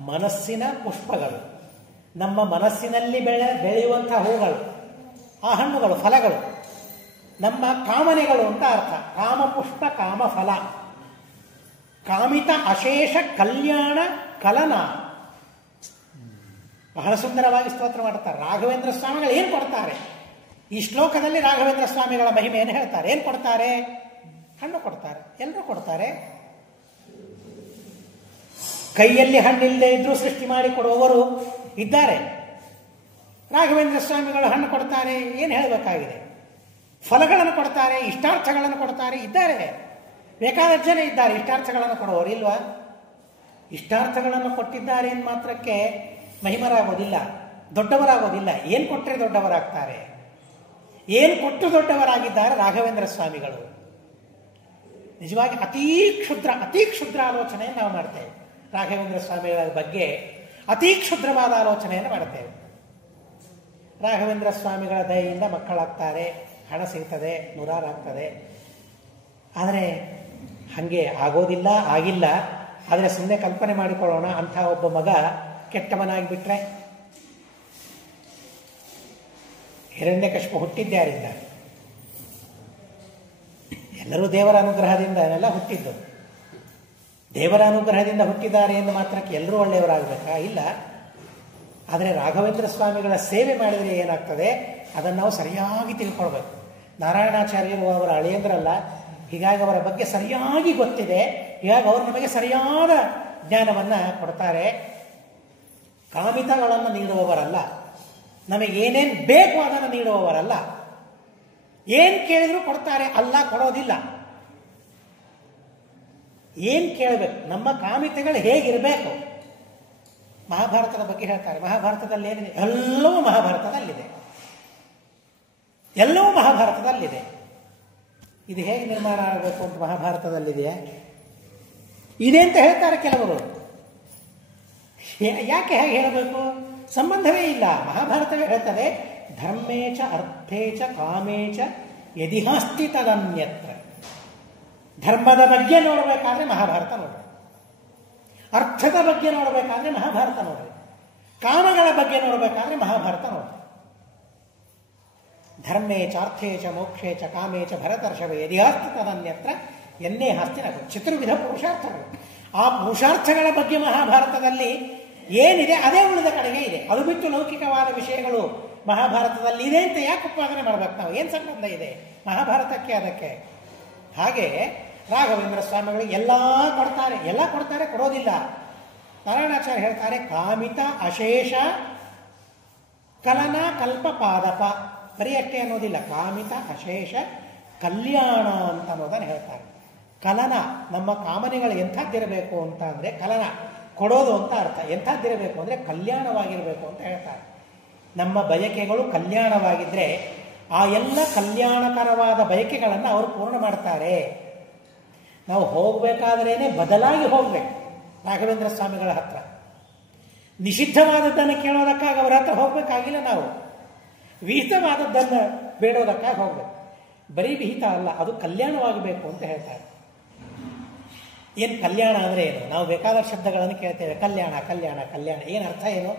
ಮನಸ್ಸಿನ ಪುಷ್ಪಗಳು, ನಮ್ಮ ಮನಸ್ಸಿನಲ್ಲಿ ಬೆಳೆಯುವಂಥ ಹೂಗಳು, ಆ ಹಣ್ಣುಗಳು, ಫಲಗಳು, ನಮ್ಮ ಕಾಮನೆಗಳು ಅಂತ ಅರ್ಥ. ಕಾಮಪುಷ್ಪ ಕಾಮಫಲ, ಕಾಮಿತ ಅಶೇಷ ಕಲ್ಯಾಣ ಕಲನ. ಬಹಳ ಸುಂದರವಾಗಿ ಸ್ತೋತ್ರ ಮಾಡುತ್ತಾರೆ. ರಾಘವೇಂದ್ರ ಸ್ವಾಮಿಗಳು ಏನು ಕೊಡ್ತಾರೆ? ಈ ಶ್ಲೋಕದಲ್ಲಿ ರಾಘವೇಂದ್ರ ಸ್ವಾಮಿಗಳ ಮಹಿಮೆಯನ್ನು ಹೇಳ್ತಾರೆ. ಏನು ಕೊಡ್ತಾರೆ? ಹಣ್ಣು ಕೊಡ್ತಾರೆ. ಎಲ್ಲರೂ ಕೊಡ್ತಾರೆ. ಕೈಯಲ್ಲಿ ಹಣ್ಣಿಲ್ಲದೆ ಇದ್ರೂ ಸೃಷ್ಟಿ ಮಾಡಿ ಕೊಡುವವರು ಇದ್ದಾರೆ. ರಾಘವೇಂದ್ರ ಸ್ವಾಮಿಗಳು ಹಣ್ಣು ಕೊಡ್ತಾರೆ, ಏನು ಹೇಳಬೇಕಾಗಿದೆ? ಫಲಗಳನ್ನು ಕೊಡ್ತಾರೆ, ಇಷ್ಟಾರ್ಥಗಳನ್ನು ಕೊಡ್ತಾರೆ, ಇದ್ದಾರೆ. ಬೇಕಾದ ಜನ ಇದ್ದಾರೆ ಇಷ್ಟಾರ್ಥಗಳನ್ನು ಕೊಡುವವರು, ಇಲ್ವಾ? ಇಷ್ಟಾರ್ಥಗಳನ್ನು ಕೊಟ್ಟಿದ್ದಾರೆ ಎಂದು ಮಾತ್ರಕ್ಕೆ ಮಹಿಮರಾಗೋದಿಲ್ಲ, ದೊಡ್ಡವರಾಗೋದಿಲ್ಲ. ಏನು ಕೊಟ್ಟರೆ ದೊಡ್ಡವರಾಗ್ತಾರೆ? ಏನು ಕೊಟ್ಟು ದೊಡ್ಡವರಾಗಿದ್ದಾರೆ ರಾಘವೇಂದ್ರ ಸ್ವಾಮಿಗಳು? ನಿಜವಾಗಿ ಅತೀ ಕ್ಷುದ್ರ ಆಲೋಚನೆಯನ್ನು ನಾವು ಮಾಡ್ತೇವೆ. ರಾಘವೇಂದ್ರ ಸ್ವಾಮಿಗಳ ಬಗ್ಗೆ ಅತೀ ಕ್ಷುದ್ರವಾದ ಆಲೋಚನೆಯನ್ನು ಮಾಡ್ತೇವೆ. ರಾಘವೇಂದ್ರ ಸ್ವಾಮಿಗಳ ದಯೆಯಿಂದ ಮಕ್ಕಳಾಗ್ತಾರೆ, ಹಣ ಸಿಗ್ತದೆ, ನೂರಾರಾಗ್ತದೆ. ಆದರೆ ಹಾಗೆ ಆಗೋದಿಲ್ಲ, ಆಗಿಲ್ಲ. ಆದರೆ ಸುಮ್ಮನೆ ಕಲ್ಪನೆ ಮಾಡಿಕೊಳ್ಳೋಣ, ಅಂಥ ಒಬ್ಬ ಮಗ ಕೆಟ್ಟವನಾಗಿಬಿಟ್ರೆ. ಹಿರಣ್ಯಕಶಿಪು ಹುಟ್ಟಿದ್ಯಾರಿಂದ? ಎಲ್ಲರೂ ದೇವರ ಅನುಗ್ರಹದಿಂದ ಎಲ್ಲ ಹುಟ್ಟಿದ್ದು. ದೇವರ ಅನುಗ್ರಹದಿಂದ ಹುಟ್ಟಿದ್ದಾರೆ ಎಂದು ಮಾತ್ರಕ್ಕೆ ಎಲ್ಲರೂ ಒಳ್ಳೆಯವರಾಗಬೇಕಾ? ಇಲ್ಲ. ಆದರೆ ರಾಘವೇಂದ್ರ ಸ್ವಾಮಿಗಳ ಸೇವೆ ಮಾಡಿದರೆ ಏನಾಗ್ತದೆ ಅದನ್ನು ನಾವು ಸರಿಯಾಗಿ ತಿಳ್ಕೊಳ್ಬೇಕು. ನಾರಾಯಣಾಚಾರ್ಯರು ಅವರ ಅಳಿಯಂದ್ರಲ್ಲ, ಹೀಗಾಗಿ ಅವರ ಬಗ್ಗೆ ಸರಿಯಾಗಿ ಗೊತ್ತಿದೆ. ಹೀಗಾಗಿ ಅವರು ನಮಗೆ ಸರಿಯಾದ ಜ್ಞಾನವನ್ನು ಕೊಡ್ತಾರೆ. ಕಾಮಿತಗಳನ್ನು ನೀಡುವವರಲ್ಲ, ನಮಗೆ ಏನೇನು ಬೇಕು ಅದನ್ನು ನೀಡುವವರಲ್ಲ. ಏನು ಕೇಳಿದ್ರು ಕೊಡ್ತಾರೆ, ಅಲ್ಲ ಕೊಡೋದಿಲ್ಲ. ಏನು ಕೇಳಬೇಕು, ನಮ್ಮ ಕಾಮಿತೆಗಳು ಹೇಗಿರಬೇಕು? ಮಹಾಭಾರತದ ಬಗ್ಗೆ ಹೇಳ್ತಾರೆ. ಮಹಾಭಾರತದಲ್ಲಿ ಏನಿದೆ? ಎಲ್ಲವೂ ಮಹಾಭಾರತದಲ್ಲಿದೆ, ಎಲ್ಲವೂ ಮಹಾಭಾರತದಲ್ಲಿದೆ. ಇದು ಹೇಗೆ ನಿರ್ಮಾಣ ಆಗಬೇಕು ಅಂತ ಮಹಾಭಾರತದಲ್ಲಿದೆಯಾ? ಇದೆ ಅಂತ ಹೇಳ್ತಾರೆ ಕೆಲವರು. ಯಾಕೆ ಹೇಗೆ ಹೇಳಬೇಕು? ಸಂಬಂಧವೇ ಇಲ್ಲ. ಮಹಾಭಾರತವೇ ಹೇಳ್ತದೆ, ಧರ್ಮೇಚ ಅರ್ಥೇಚ ಕಾಮೇಚ ಯದಿಹಾಸ್ತಿ ತದನ್ಯತ್ರ. ಧರ್ಮದ ಬಗ್ಗೆ ನೋಡಬೇಕಾದ್ರೆ ಮಹಾಭಾರತ ನೋಡ್ರಿ, ಅರ್ಥದ ಬಗ್ಗೆ ನೋಡಬೇಕಾದ್ರೆ ಮಹಾಭಾರತ ನೋಡ್ರಿ, ಕಾಮಗಳ ಬಗ್ಗೆ ನೋಡಬೇಕಾದ್ರೆ ಮಹಾಭಾರತ ನೋಡ್ರಿ. ಧರ್ಮೇಚ ಅರ್ಥೇಚ ಮೋಕ್ಷೇಚ ಕಾಮೇಚ ಭರತರ್ಷವೇ ಯದಿಹಾಸ್ತಿ ತದನ್ಯತ್ರ ಎನ್ನೇ ಹಾಸ್ತಿ ನಗು. ಚತುರ್ವಿಧ ಪುರುಷಾರ್ಥಗಳು. ಆ ಪುರುಷಾರ್ಥಗಳ ಬಗ್ಗೆ ಮಹಾಭಾರತದಲ್ಲಿ ಏನಿದೆ ಅದೇ ಉಳಿದ ಕಡೆಗೆ ಇದೆ. ಅದು ಬಿಟ್ಟು ಲೌಕಿಕವಾದ ವಿಷಯಗಳು ಮಹಾಭಾರತದಲ್ಲಿ ಇದೆ ಅಂತ ಯಾಕೆ ಉತ್ಪಾದನೆ ಮಾಡ್ಬೇಕು ನಾವು? ಏನು ಸಂಬಂಧ ಇದೆ ಮಹಾಭಾರತಕ್ಕೆ ಅದಕ್ಕೆ? ಹಾಗೆ ರಾಘವೇಂದ್ರ ಸ್ವಾಮಿಗಳು ಎಲ್ಲ ಕೊಡ್ತಾರೆ, ಕೊಡೋದಿಲ್ಲ. ನಾರಾಯಣಾಚಾರ್ಯ ಹೇಳ್ತಾರೆ, ಕಾಮಿತ ಅಶೇಷ ಕಲನ ಕಲ್ಪ ಪಾದಪ. ಬರೀ ಅಷ್ಟೇ ಅನ್ನೋದಿಲ್ಲ, ಕಾಮಿತ ಅಶೇಷ ಕಲ್ಯಾಣ ಅಂತ ಅನ್ನೋದನ್ನು ಹೇಳ್ತಾರೆ. ಕಲನ, ನಮ್ಮ ಕಾಮನೆಗಳು ಎಂಥದ್ದಿರಬೇಕು ಅಂತ ಅಂದರೆ, ಕಲನ ಕೊಡೋದು ಅಂತ ಅರ್ಥ. ಎಂಥದ್ದಿರಬೇಕು ಅಂದರೆ ಕಲ್ಯಾಣವಾಗಿರಬೇಕು ಅಂತ ಹೇಳ್ತಾರೆ. ನಮ್ಮ ಬಯಕೆಗಳು ಕಲ್ಯಾಣವಾಗಿದ್ದರೆ ಆ ಎಲ್ಲ ಕಲ್ಯಾಣಕರವಾದ ಬಯಕೆಗಳನ್ನು ಅವರು ಪೂರ್ಣ ಮಾಡ್ತಾರೆ. ನಾವು ಹೋಗಬೇಕಾದ್ರೇ ಬದಲಾಗಿ ಹೋಗ್ಬೇಕು. ರಾಘವೇಂದ್ರ ಸ್ವಾಮಿಗಳ ಹತ್ರ ನಿಷಿದ್ಧವಾದದ್ದನ್ನು ಕೇಳೋದಕ್ಕಾಗಿ ಅವರ ಹತ್ರ ಹೋಗ್ಬೇಕಾಗಿಲ್ಲ, ನಾವು ವಿಹಿತವಾದದ್ದನ್ನು ಬೇಡೋದಕ್ಕಾಗಿ ಹೋಗ್ಬೇಕು. ಬರೀ ವಿಹಿತ ಅಲ್ಲ, ಅದು ಕಲ್ಯಾಣವಾಗಬೇಕು ಅಂತ ಹೇಳ್ತಾರೆ. ಏನು ಕಲ್ಯಾಣ ಅಂದರೆ ಏನು? ನಾವು ಬೇಕಾದ ಶಬ್ದಗಳನ್ನು ಕೇಳ್ತೇವೆ. ಕಲ್ಯಾಣ ಕಲ್ಯಾಣ ಕಲ್ಯಾಣ, ಏನು ಅರ್ಥ ಏನು?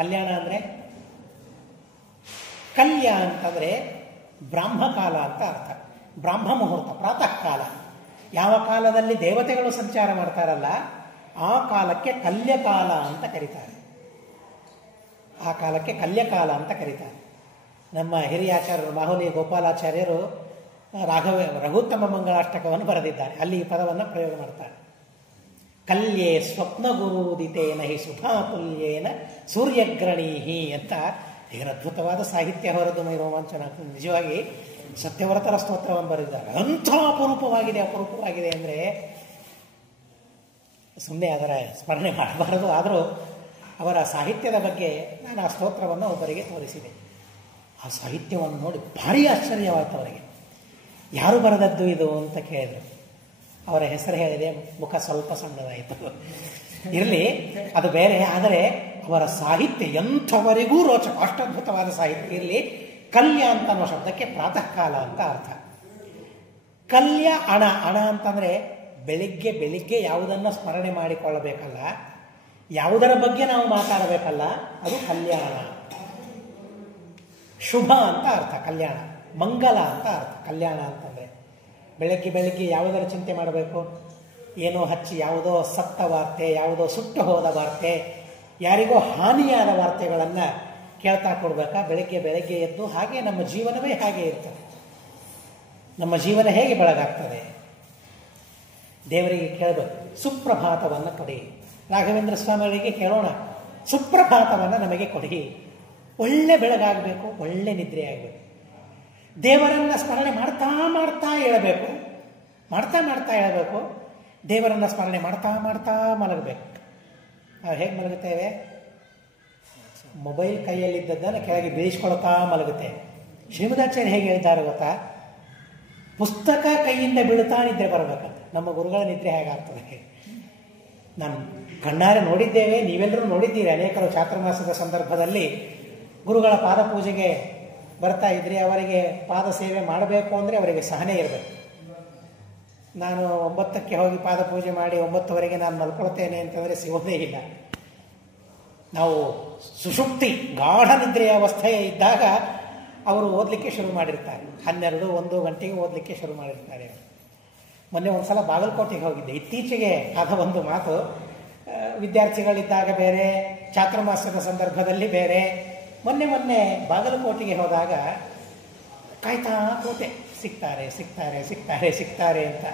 ಕಲ್ಯಾಣ ಅಂದರೆ ಕಲ್ಯ ಅಂತಂದರೆ ಬ್ರಾಹ್ಮಕಾಲ ಅಂತ ಅರ್ಥ. ಬ್ರಾಹ್ಮ ಮುಹೂರ್ತ, ಪ್ರಾತಃ ಕಾಲ. ಯಾವ ಕಾಲದಲ್ಲಿ ದೇವತೆಗಳು ಸಂಚಾರ ಮಾಡ್ತಾರಲ್ಲ ಆ ಕಾಲಕ್ಕೆ ಕಲ್ಯಕಾಲ ಅಂತ ಕರೀತಾರೆ. ಆ ಕಾಲಕ್ಕೆ ಕಲ್ಯಕಾಲ ಅಂತ ಕರೀತಾರೆ. ನಮ್ಮ ಹಿರಿಯಾಚಾರ್ಯರು ಮಾಹುಲಿ ಗೋಪಾಲಾಚಾರ್ಯರು ರಘುತ್ತಮ ಮಂಗಳಾಷ್ಟಕವನ್ನು ಬರೆದಿದ್ದಾರೆ. ಅಲ್ಲಿ ಈ ಪದವನ್ನು ಪ್ರಯೋಗ ಮಾಡ್ತಾರೆ. ಕಲ್ಯೇ ಸ್ವಪ್ನ ಗುರುದಿತೇನ ಹಿ ಸುಧಾತುಲ್ಯೇನ ಸೂರ್ಯಗ್ರಣೀಹಿ ಅಂತ. ಏನು ಅದ್ಭುತವಾದ ಸಾಹಿತ್ಯ ಹೊರದು ಮೈ ರೋಮಾಂಚನ. ನಿಜವಾಗಿ ಸತ್ಯವರತರ ಸ್ತೋತ್ರವನ್ನು ಬರೆದಿದ್ದಾರೆ. ಅಂಥ ಅಪರೂಪವಾಗಿದೆ. ಅಪರೂಪವಾಗಿದೆ ಅಂದರೆ ಸುಮ್ಮನೆ ಅದರ ಸ್ಮರಣೆ ಮಾಡಬಾರದು. ಆದರೂ ಅವರ ಸಾಹಿತ್ಯದ ಬಗ್ಗೆ ನಾನು ಆ ಸ್ತೋತ್ರವನ್ನು ಒಬ್ಬರಿಗೆ ತೋರಿಸಿದೆ. ಆ ಸಾಹಿತ್ಯವನ್ನು ನೋಡಿ ಭಾರಿ ಆಶ್ಚರ್ಯವಾಯಿತು ಅವರಿಗೆ. ಯಾರು ಬರೆದದ್ದು ಇದು ಅಂತ ಕೇಳಿದರು. ಅವರ ಹೆಸರು ಹೇಳಿದೆ, ಮುಖ ಸ್ವಲ್ಪ ಸಣ್ಣದಾಯಿತು. ಇರಲಿ, ಅದು ಬೇರೆ. ಆದರೆ ಅವರ ಸಾಹಿತ್ಯ ಎಂಥವರಿಗೂ ರೋಚಕ, ಅಷ್ಟದ್ಭುತವಾದ ಸಾಹಿತ್ಯ. ಇರಲಿ, ಕಲ್ಯ ಅಂತ ಅನ್ನೋ ಶಬ್ದಕ್ಕೆ ಪ್ರಾತಃ ಕಾಲ ಅಂತ ಅರ್ಥ. ಕಲ್ಯ ಅಣ, ಅಣ ಅಂತಂದರೆ ಬೆಳಿಗ್ಗೆ ಬೆಳಿಗ್ಗೆ ಯಾವುದನ್ನು ಸ್ಮರಣೆ ಮಾಡಿಕೊಳ್ಳಬೇಕಲ್ಲ, ಯಾವುದರ ಬಗ್ಗೆ ನಾವು ಮಾತಾಡಬೇಕಲ್ಲ, ಅದು ಕಲ್ಯಾಣ. ಶುಭ ಅಂತ ಅರ್ಥ ಕಲ್ಯಾಣ, ಮಂಗಲ ಅಂತ ಅರ್ಥ ಕಲ್ಯಾಣ ಅಂತಂದರೆ. ಬೆಳಗ್ಗೆ ಬೆಳಗ್ಗೆ ಯಾವುದರ ಚಿಂತೆ ಮಾಡಬೇಕು? ಏನೋ ಹಚ್ಚಿ ಯಾವುದೋ ಸತ್ತ ವಾರ್ತೆ, ಯಾವುದೋ ಸುಟ್ಟು ಹೋದ ವಾರ್ತೆ, ಯಾರಿಗೋ ಹಾನಿಯಾದ ವಾರ್ತೆಗಳನ್ನು ಕೇಳ್ತಾ ಕೊಡ್ಬೇಕಾ? ಬೆಳಗ್ಗೆ ಬೆಳಗ್ಗೆ ಎದ್ದು ಹಾಗೆ ನಮ್ಮ ಜೀವನವೇ ಹಾಗೆ ಇರ್ತದೆ. ನಮ್ಮ ಜೀವನ ಹೇಗೆ ಬೆಳಗಾಗ್ತದೆ? ದೇವರಿಗೆ ಕೇಳಬೇಕು, ಸುಪ್ರಭಾತವನ್ನು ಕೊಡಿ. ರಾಘವೇಂದ್ರ ಸ್ವಾಮಿಗಳಿಗೆ ಕೇಳೋಣ, ಸುಪ್ರಭಾತವನ್ನು ನಮಗೆ ಕೊಡಿ. ಒಳ್ಳೆ ಬೆಳಗಾಗಬೇಕು, ಒಳ್ಳೆ ನಿದ್ರೆ ಆಗಬೇಕು. ದೇವರನ್ನು ಸ್ಮರಣೆ ಮಾಡ್ತಾ ಮಾಡ್ತಾ ಹೇಳಬೇಕು, ಮಾಡ್ತಾ ಮಾಡ್ತಾ ಹೇಳಬೇಕು. ದೇವರನ್ನು ಸ್ಮರಣೆ ಮಾಡ್ತಾ ಮಾಡ್ತಾ ಮಲಗಬೇಕು. ನಾವು ಹೇಗೆ ಮಲಗುತ್ತೇವೆ? ಮೊಬೈಲ್ ಕೈಯಲ್ಲಿದ್ದದ್ದನ್ನು ಕೆಳಗೆ ಬೀಳಿಸ್ಕೊಳ್ತಾ ಮಲಗುತ್ತೇವೆ. ಶ್ರೀಮದಾಚಾರ್ಯ ಹೇಗೆ ಹೇಳಿದ್ದಾರೆ ಗೊತ್ತಾ? ಪುಸ್ತಕ ಕೈಯಿಂದ ಬೀಳುತ್ತಾ ನಿದ್ರೆ ಬರಬೇಕಂತ. ನಮ್ಮ ಗುರುಗಳ ನಿದ್ರೆ ಹೇಗಾಗ್ತದೆ? ನಾನು ಕಣ್ಣಾರೆ ನೋಡಿದ್ದೇವೆ, ನೀವೆಲ್ಲರೂ ನೋಡಿದ್ದೀರಿ. ಅನೇಕರು ಚಾತುರ್ಮಾಸದ ಸಂದರ್ಭದಲ್ಲಿ ಗುರುಗಳ ಪಾದ ಪೂಜೆಗೆ ಬರ್ತಾ ಇದ್ರಿ. ಅವರಿಗೆ ಪಾದ ಸೇವೆ ಮಾಡಬೇಕು ಅಂದರೆ ಅವರಿಗೆ ಸಹನೆ ಇರಬೇಕು. ನಾನು 9ಕ್ಕೆ ಹೋಗಿ ಪಾದ ಪೂಜೆ ಮಾಡಿ 9ವರೆಗೆ ನಾನು ಮಲ್ಕೊಳ್ತೇನೆ ಅಂತಂದರೆ ಸಿಗೋದೇ ಇಲ್ಲ. ನಾವು ಸುಷುಪ್ತಿ ಗಾಢ ನಿದ್ರೆಯ ಅವಸ್ಥೆ ಇದ್ದಾಗ ಅವರು ಓದಲಿಕ್ಕೆ ಶುರು ಮಾಡಿರ್ತಾರೆ. 12, 1 ಗಂಟೆಗೆ ಓದಲಿಕ್ಕೆ ಶುರು ಮಾಡಿರ್ತಾರೆ. ಮೊನ್ನೆ ಒಂದು ಸಲ ಬಾಗಲಕೋಟೆಗೆ ಹೋಗಿದ್ದೆ. ಇತ್ತೀಚೆಗೆ ಆದ ಒಂದು ಮಾತು, ವಿದ್ಯಾರ್ಥಿಗಳಿದ್ದಾಗ ಬೇರೆ, ಚಾತುರ್ಮಾಸದ ಸಂದರ್ಭದಲ್ಲಿ ಬೇರೆ. ಮೊನ್ನೆ ಬಾಗಲಕೋಟೆಗೆ ಹೋದಾಗ ಕಾಯ್ತಾ ಕೂತೆ, ಸಿಗ್ತಾರೆ ಸಿಗ್ತಾರೆ ಸಿಗ್ತಾರೆ ಸಿಗ್ತಾರೆ ಅಂತ.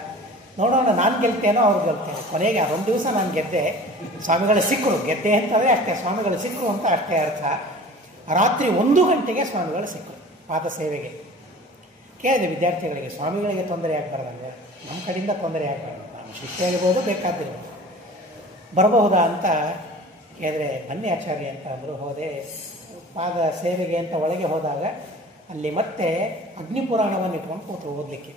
ನೋಡೋಣ, ನಾನು ಗೆಲ್ತೇನೋ ಅವ್ರು ಗೆಲ್ತೇನೆ. ಕೊನೆಗೆ ಅದೊಂದು ದಿವಸ ನಾನು ಗೆದ್ದೆ. ಸ್ವಾಮಿಗಳು ಸಿಕ್ಕರು. ಗೆದ್ದೆ ಅಂತಂದರೆ ಅಷ್ಟೇ, ಸ್ವಾಮಿಗಳು ಸಿಕ್ಕರು ಅಂತ ಅಷ್ಟೇ ಅರ್ಥ. ರಾತ್ರಿ 1 ಗಂಟೆಗೆ ಸ್ವಾಮಿಗಳು ಸಿಕ್ಕರು ಪಾದ ಸೇವೆಗೆ. ಕೇಳಿದೆ ವಿದ್ಯಾರ್ಥಿಗಳಿಗೆ, ಸ್ವಾಮಿಗಳಿಗೆ ತೊಂದರೆ ಆಗಬಾರ್ದಂಗೆ, ನಮ್ಮ ಕಡೆಯಿಂದ ತೊಂದರೆ ಆಗಬಾರ್ದು, ನಾನು ಶಿಷ್ಯ ಇರ್ಬೋದು, ಬೇಕಾದಿರ್ಬೋದು, ಬರಬಹುದಾ ಅಂತ ಕೇಳಿದ್ರೆ ಬನ್ನಿ ಆಚಾರ್ಯ ಅಂತ ಅಂದರು. ಹೋದೆ. ಪಾದ ಸೇವೆಗೆ ಅಂತ ಒಳಗೆ ಹೋದಾಗ ಅಲ್ಲಿ ಮತ್ತೆ ಅಗ್ನಿಪುರಾಣವನ್ನು ಇಟ್ಕೊಂಡು ಕೂತು ಓದಲಿಕ್ಕೆ.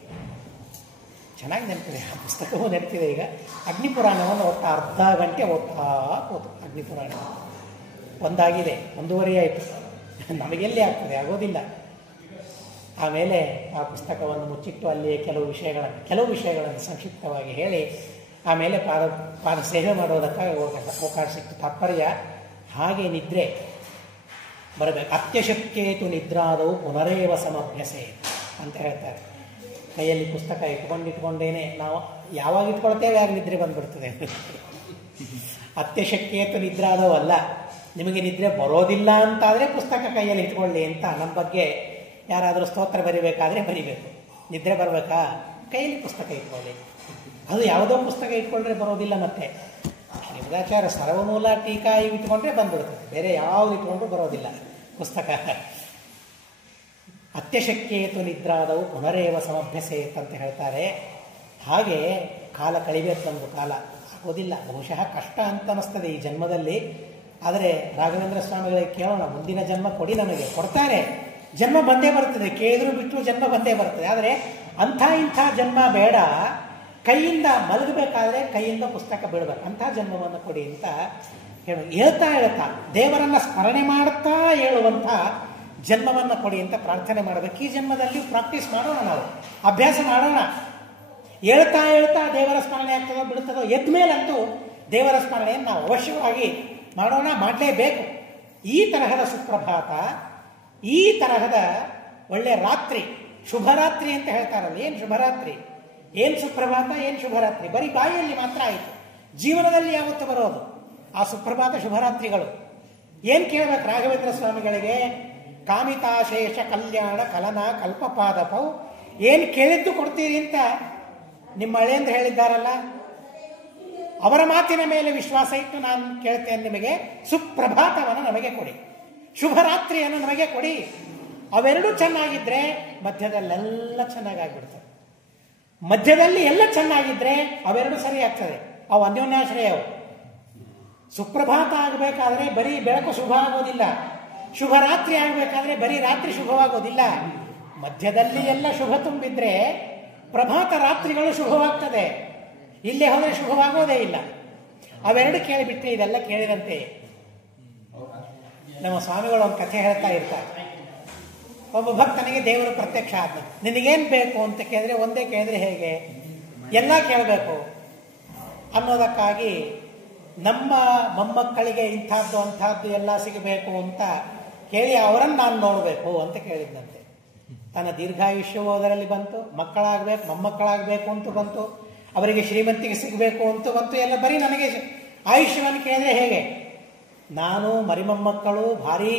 ಚೆನ್ನಾಗಿ ನೆನಪಿದೆ, ಆ ಪುಸ್ತಕವೂ ನೆನಪಿದೆ. ಈಗ ಅಗ್ನಿಪುರಾಣವನ್ನು ಒಟ್ಟು ಅರ್ಧ ಗಂಟೆ ಓದ್ತಾ ಕೂತು. ಅಗ್ನಿಪುರಾಣ ಒಂದಾಗಿದೆ, 1:30 ಆಯಿತು. ನಮಗೆಲ್ಲಿ ಆಗ್ತದೆ? ಆಗೋದಿಲ್ಲ. ಆಮೇಲೆ ಆ ಪುಸ್ತಕವನ್ನು ಮುಚ್ಚಿಟ್ಟು ಅಲ್ಲಿಯೇ ಕೆಲವು ವಿಷಯಗಳನ್ನು ಸಂಕ್ಷಿಪ್ತವಾಗಿ ಹೇಳಿ ಆಮೇಲೆ ಪಾದ ಸೇವೆ ಮಾಡೋದಕ್ಕಾಗಿ ಅವಕಾಶ ಸಿಕ್ತು. ತಾತ್ಪರ್ಯ ಹಾಗೆ ನಿದ್ರೆ ಬರಬೇಕು. ಅತ್ಯಶಕ್ಯೇತು ನಿದ್ರಾದವು ಪುನರೇವ ಸಮಭ್ಯಸೆ ಅಂತ ಹೇಳ್ತಾರೆ. ಕೈಯಲ್ಲಿ ಪುಸ್ತಕ ಇಟ್ಕೊಂಡಿಟ್ಕೊಂಡೇನೆ ನಾವು ಯಾವಾಗ ಇಟ್ಕೊಳ್ತೇವೆ ಆಗ ನಿದ್ರೆ ಬಂದ್ಬಿಡ್ತದೆ. ಅತ್ಯಶಕ್ಯೇತು ನಿದ್ರಾದವು ಅಲ್ಲ. ನಿಮಗೆ ನಿದ್ರೆ ಬರೋದಿಲ್ಲ ಅಂತಾದರೆ ಪುಸ್ತಕ ಕೈಯಲ್ಲಿ ಇಟ್ಕೊಳ್ಳಿ ಅಂತ. ನಮ್ಮ ಬಗ್ಗೆ ಯಾರಾದರೂ ಸ್ತೋತ್ರ ಬರಿಬೇಕಾದ್ರೆ ಬರಿಬೇಕು. ನಿದ್ರೆ ಬರಬೇಕಾ? ಕೈಯಲ್ಲಿ ಪುಸ್ತಕ ಇಟ್ಕೊಳ್ಳಿ. ಅದು ಯಾವುದೋ ಪುಸ್ತಕ ಇಟ್ಕೊಂಡ್ರೆ ಬರೋದಿಲ್ಲ. ಮತ್ತೆ ಮಧ್ವಾಚಾರ್ಯ ಸರ್ವಮೂಲ ಟೀಕಾ ಇವು ಇಟ್ಕೊಂಡ್ರೆ ಬಂದ್ಬಿಡ್ತದೆ, ಬೇರೆ ಯಾವ್ದು ಇಟ್ಕೊಂಡ್ರು ಬರೋದಿಲ್ಲ ಪುಸ್ತಕ. ಅತ್ಯಶಕ್ಯೇತು ನಿದ್ರಾದವು ಪುನರೇವ ಸಮಭ್ಯಸೇತ್ ಅಂತ ಹೇಳ್ತಾರೆ. ಹಾಗೆ ಕಾಲ ಕಳಿಬೇಕು, ನಮ್ಮದು ಕಾಲ ಆಗೋದಿಲ್ಲ, ಬಹುಶಃ ಕಷ್ಟ ಅಂತ ಅನ್ನಿಸ್ತದೆ ಈ ಜನ್ಮದಲ್ಲಿ. ಆದರೆ ರಾಘವೇಂದ್ರ ಸ್ವಾಮಿಗಳಿಗೆ ಕೇಳೋಣ, ಮುಂದಿನ ಜನ್ಮ ಕೊಡಿ, ನಮಗೆ ಕೊಡ್ತಾರೆ. ಜನ್ಮ ಬಂದೇ ಬರ್ತದೆ, ಕೇಳಿದ್ರು ಬಿಟ್ಟು ಜನ್ಮ ಬಂದೇ ಬರ್ತದೆ. ಆದರೆ ಅಂಥ ಇಂಥ ಜನ್ಮ ಬೇಡ, ಕೈಯಿಂದ ಮಲಗಬೇಕಾದ್ರೆ ಕೈಯಿಂದ ಪುಸ್ತಕ ಬಿಡಬೇಕು, ಅಂಥ ಜನ್ಮವನ್ನು ಕೊಡಿ ಅಂತ ಹೇಳ್ತಾ ದೇವರನ್ನ ಸ್ಮರಣೆ ಮಾಡುತ್ತಾ ಹೇಳುವಂಥ ಜನ್ಮವನ್ನು ಕೊಡಿ ಅಂತ ಪ್ರಾರ್ಥನೆ ಮಾಡಬೇಕು. ಈ ಜನ್ಮದಲ್ಲಿ ಪ್ರಾಕ್ಟೀಸ್ ಮಾಡೋಣ, ನಾವು ಅಭ್ಯಾಸ ಮಾಡೋಣ. ಹೇಳ್ತಾ ದೇವರ ಸ್ಮರಣೆ ಆಗ್ತದೋ ಬಿಡುತ್ತದೋ, ಎದ್ಮೇಲಂತೂ ದೇವರ ಸ್ಮರಣೆಯನ್ನು ನಾವು ಅವಶ್ಯವಾಗಿ ಮಾಡೋಣ, ಮಾಡಲೇಬೇಕು. ಈ ತರಹದ ಸುಪ್ರಭಾತ, ಈ ತರಹದ ಒಳ್ಳೆ ರಾತ್ರಿ, ಶುಭರಾತ್ರಿ ಅಂತ ಹೇಳ್ತಾರಲ್ಲ, ಏನು ಶುಭರಾತ್ರಿ, ಏನು ಸುಪ್ರಭಾತ, ಏನು ಶುಭರಾತ್ರಿ, ಬರೀ ಬಾಯಿಯಲ್ಲಿ ಮಾತ್ರ ಆಯಿತು, ಜೀವನದಲ್ಲಿ ಯಾವತ್ತು ಬರೋದು ಆ ಸುಪ್ರಭಾತ ಶುಭರಾತ್ರಿಗಳು. ಏನು ಕೇಳಬೇಕು ರಾಘವೇಂದ್ರ ಸ್ವಾಮಿಗಳಿಗೆ? ಕಾಮಿತಾಶೇಷ ಕಲ್ಯಾಣ ಕಲನ ಕಲ್ಪಪಾದಪೌ, ಏನು ಕೇಳಿದ್ದು ಕೊಡ್ತೀರಿ ಅಂತ ನಿಮ್ಮ ಹಳೆಯಂದ್ರೆ ಹೇಳಿದ್ದಾರಲ್ಲ, ಅವರ ಮಾತಿನ ಮೇಲೆ ವಿಶ್ವಾಸ ಇಟ್ಟು ನಾನು ಕೇಳ್ತೇನೆ, ನಿಮಗೆ ಸುಪ್ರಭಾತವನ್ನು ನಮಗೆ ಕೊಡಿ, ಶುಭರಾತ್ರಿಯನ್ನು ನಮಗೆ ಕೊಡಿ. ಅವೆರಡೂ ಚೆನ್ನಾಗಿದ್ರೆ ಮಧ್ಯದಲ್ಲೆಲ್ಲ ಚೆನ್ನಾಗಾಗ್ಬಿಡ್ತದೆ. ಮಧ್ಯದಲ್ಲಿ ಎಲ್ಲ ಚೆನ್ನಾಗಿದ್ರೆ ಅವೆರಡು ಸರಿ ಆಗ್ತದೆ, ಅವು ಅನ್ಯೋನ್ಯಾಶ್ರಯವು. ಸುಪ್ರಭಾತ ಆಗಬೇಕಾದ್ರೆ ಬರೀ ಬೆಳಕು ಶುಭ ಆಗೋದಿಲ್ಲ, ಶುಭರಾತ್ರಿ ಆಗಬೇಕಾದ್ರೆ ಬರೀ ರಾತ್ರಿ ಶುಭವಾಗೋದಿಲ್ಲ. ಮಧ್ಯದಲ್ಲಿ ಎಲ್ಲ ಶುಭ ತುಂಬಿದ್ರೆ ಪ್ರಭಾತ ರಾತ್ರಿಗಳು ಶುಭವಾಗ್ತದೆ. ಇಲ್ಲೇ ಹೋದರೆ ಶುಭವಾಗೋದೇ ಇಲ್ಲ. ಅವೆರಡು ಕೇಳಿಬಿಟ್ರೆ ಇದೆಲ್ಲ ಕೇಳಿದಂತೆ. ನಮ್ಮ ಸ್ವಾಮಿಗಳು ಒಂದು ಕಥೆ ಹೇಳ್ತಾ ಇರ್ತಾರೆ. ಒಬ್ಬ ಭಕ್ತನಿಗೆ ದೇವರು ಪ್ರತ್ಯಕ್ಷ ಆದ, ನಿನಗೇನು ಬೇಕು ಅಂತ ಕೇಳಿದ್ರೆ ಒಂದೇ ಕೇಳಿದ್ರೆ ಹೇಗೆ, ಎಲ್ಲ ಕೇಳಬೇಕು ಅನ್ನೋದಕ್ಕಾಗಿ ನಮ್ಮ ಮೊಮ್ಮಕ್ಕಳಿಗೆ ಇಂಥದ್ದು ಅಂಥದ್ದು ಎಲ್ಲ ಸಿಗಬೇಕು ಅಂತ ಕೇಳಿ ಅವರನ್ನು ನಾನು ನೋಡಬೇಕು ಅಂತ ಕೇಳಿದ್ದಂತೆ. ತನ್ನ ದೀರ್ಘಾಯುಷ್ಯವೂ ಅದರಲ್ಲಿ ಬಂತು, ಮಕ್ಕಳಾಗಬೇಕು ಮೊಮ್ಮಕ್ಕಳಾಗಬೇಕು ಅಂತ ಬಂತು, ಅವರಿಗೆ ಶ್ರೀಮಂತಿಗೆ ಸಿಗಬೇಕು ಅಂತ ಬಂತು, ಎಲ್ಲ ಬರೀ ನನಗೆ ಆಯುಷ್ಯವನ್ನು ಕೇಳಿದ್ರೆ ಹೇಗೆ, ನಾನು ಮರಿಮೊಮ್ಮಕ್ಕಳು ಭಾರೀ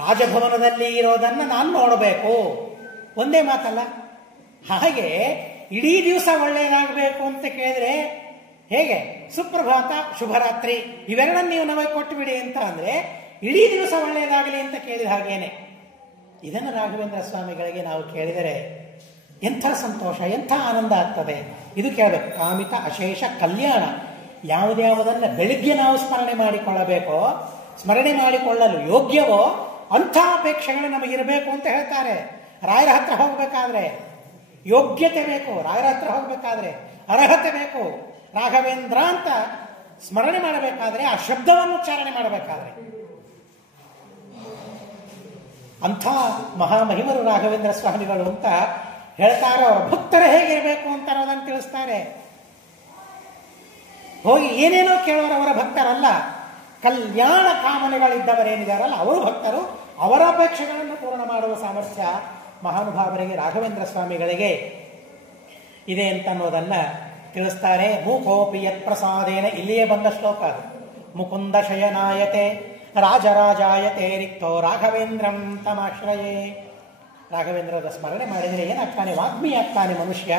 ರಾಜಭವನದಲ್ಲಿ ಇರೋದನ್ನು ನಾನು ನೋಡಬೇಕು, ಒಂದೇ ಮಾತಲ್ಲ. ಹಾಗೆ ಇಡೀ ದಿವಸ ಒಳ್ಳೆಯದಾಗಬೇಕು ಅಂತ ಕೇಳಿದ್ರೆ ಹೇಗೆ, ಸುಪ್ರಭಾತ ಶುಭರಾತ್ರಿ ಇವೆರಡನ್ನು ನೀವು ನಮಗೆ ಕೊಟ್ಟು ಬಿಡಿ ಅಂತ ಅಂದ್ರೆ ಇಡೀ ದಿವಸ ಒಳ್ಳೆಯದಾಗಲಿ ಅಂತ ಕೇಳಿದ ಹಾಗೇನೆ. ಇದನ್ನು ರಾಘವೇಂದ್ರ ಸ್ವಾಮಿಗಳಿಗೆ ನಾವು ಕೇಳಿದರೆ ಎಂಥ ಸಂತೋಷ, ಎಂಥ ಆನಂದ ಆಗ್ತದೆ. ಇದು ಕೇಳಬೇಕು. ಕಾಮಿತ ಅಶೇಷ ಕಲ್ಯಾಣ, ಯಾವುದ್ಯಾವುದನ್ನು ಬೆಳಿಗ್ಗೆ ನಾವು ಸ್ಮರಣೆ ಮಾಡಿಕೊಳ್ಳಬೇಕೋ, ಸ್ಮರಣೆ ಮಾಡಿಕೊಳ್ಳಲು ಯೋಗ್ಯವೋ ಅಂಥ ಅಪೇಕ್ಷೆಗಳು ನಮಗಿರಬೇಕು ಅಂತ ಹೇಳ್ತಾರೆ. ರಾಯರ ಹತ್ರ ಹೋಗ್ಬೇಕಾದ್ರೆ ಯೋಗ್ಯತೆ ಬೇಕು, ರಾಯರ ಹತ್ರ ಹೋಗ್ಬೇಕಾದ್ರೆ ಅರ್ಹತೆ ಬೇಕು. ರಾಘವೇಂದ್ರ ಅಂತ ಸ್ಮರಣೆ ಮಾಡಬೇಕಾದ್ರೆ ಆ ಶಬ್ದವನ್ನು ಉಚ್ಚಾರಣೆ ಮಾಡಬೇಕಾದ್ರೆ ಅಂಥ ಮಹಾಮಹಿಮರು ರಾಘವೇಂದ್ರ ಸ್ವಾಮಿಗಳು ಅಂತ ಹೇಳ್ತಾರೆ. ಅವರ ಭಕ್ತರು ಹೇಗಿರಬೇಕು ಅಂತ ಅನ್ನೋದನ್ನು ತಿಳಿಸ್ತಾರೆ. ಹೋಗಿ ಏನೇನೋ ಕೇಳೋರು ಅವರ ಭಕ್ತರಲ್ಲ, ಕಲ್ಯಾಣ ಕಾಮನೆಗಳಿದ್ದವರೇನಿದಾರಲ್ಲ ಅವರು ಭಕ್ತರು. ಅವರ ಅಪೇಕ್ಷೆಗಳನ್ನು ಪೂರ್ಣ ಮಾಡುವ ಸಾಮರ್ಥ್ಯ ಮಹಾನುಭಾವರಿಗೆ ರಾಘವೇಂದ್ರ ಸ್ವಾಮಿಗಳಿಗೆ ಇದೆ ಅಂತ ಅನ್ನೋದನ್ನ ತಿಳಿಸ್ತಾರೆ. ಮೂಕೋಪಿ ಯತ್ ಪ್ರಸಾದೇನ, ಇಲ್ಲಿಯೇ ಬಂದ ಶ್ಲೋಕ ಅದು. ಮುಕುಂದ ಶಯನಾಯತೆ ರಾಜರಾಜಾಯತೆ ರಿಕ್ತೋ ರಾಘವೇಂದ್ರಂ ತಮಾಶ್ರಯೇ. ರಾಘವೇಂದ್ರದ ಸ್ಮರಣೆ ಮಾಡಿದರೆ ಏನಾಗ್ತಾನೆ, ವಾಗ್ಮಿ ಆಗ್ತಾನೆ ಮನುಷ್ಯ.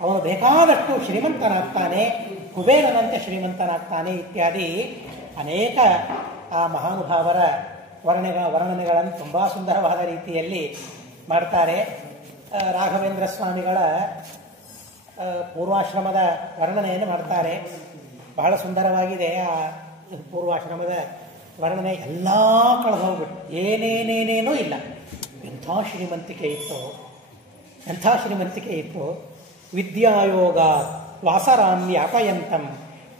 ಅವನು ಬೇಕಾದಷ್ಟು ಶ್ರೀಮಂತನಾಗ್ತಾನೆ, ಕುಬೇರನಂತೆ ಶ್ರೀಮಂತನಾಗ್ತಾನೆ ಇತ್ಯಾದಿ ಅನೇಕ ಆ ಮಹಾನುಭಾವರ ವರ್ಣನೆಗಳನ್ನು ತುಂಬ ಸುಂದರವಾದ ರೀತಿಯಲ್ಲಿ ಮಾಡ್ತಾರೆ. ರಾಘವೇಂದ್ರ ಸ್ವಾಮಿಗಳ ಪೂರ್ವಾಶ್ರಮದ ವರ್ಣನೆಯನ್ನು ಮಾಡ್ತಾರೆ. ಬಹಳ ಸುಂದರವಾಗಿದೆ ಆ ಪೂರ್ವಾಶ್ರಮದ ವರ್ಣನೆ. ಎಲ್ಲ ಕಳೆದು ಹೋಗ್ಬಿಟ್ಟು ಏನೇನೇನೇನೂ ಇಲ್ಲ. ಎಂಥ ಶ್ರೀಮಂತಿಕೆ ಇತ್ತು, ಎಂಥ ಶ್ರೀಮಂತಿಕೆ ಇತ್ತು. ವಿದ್ಯಾಯೋಗ ವಾಸರಾಮ್ಯಾಪಯಂತಂ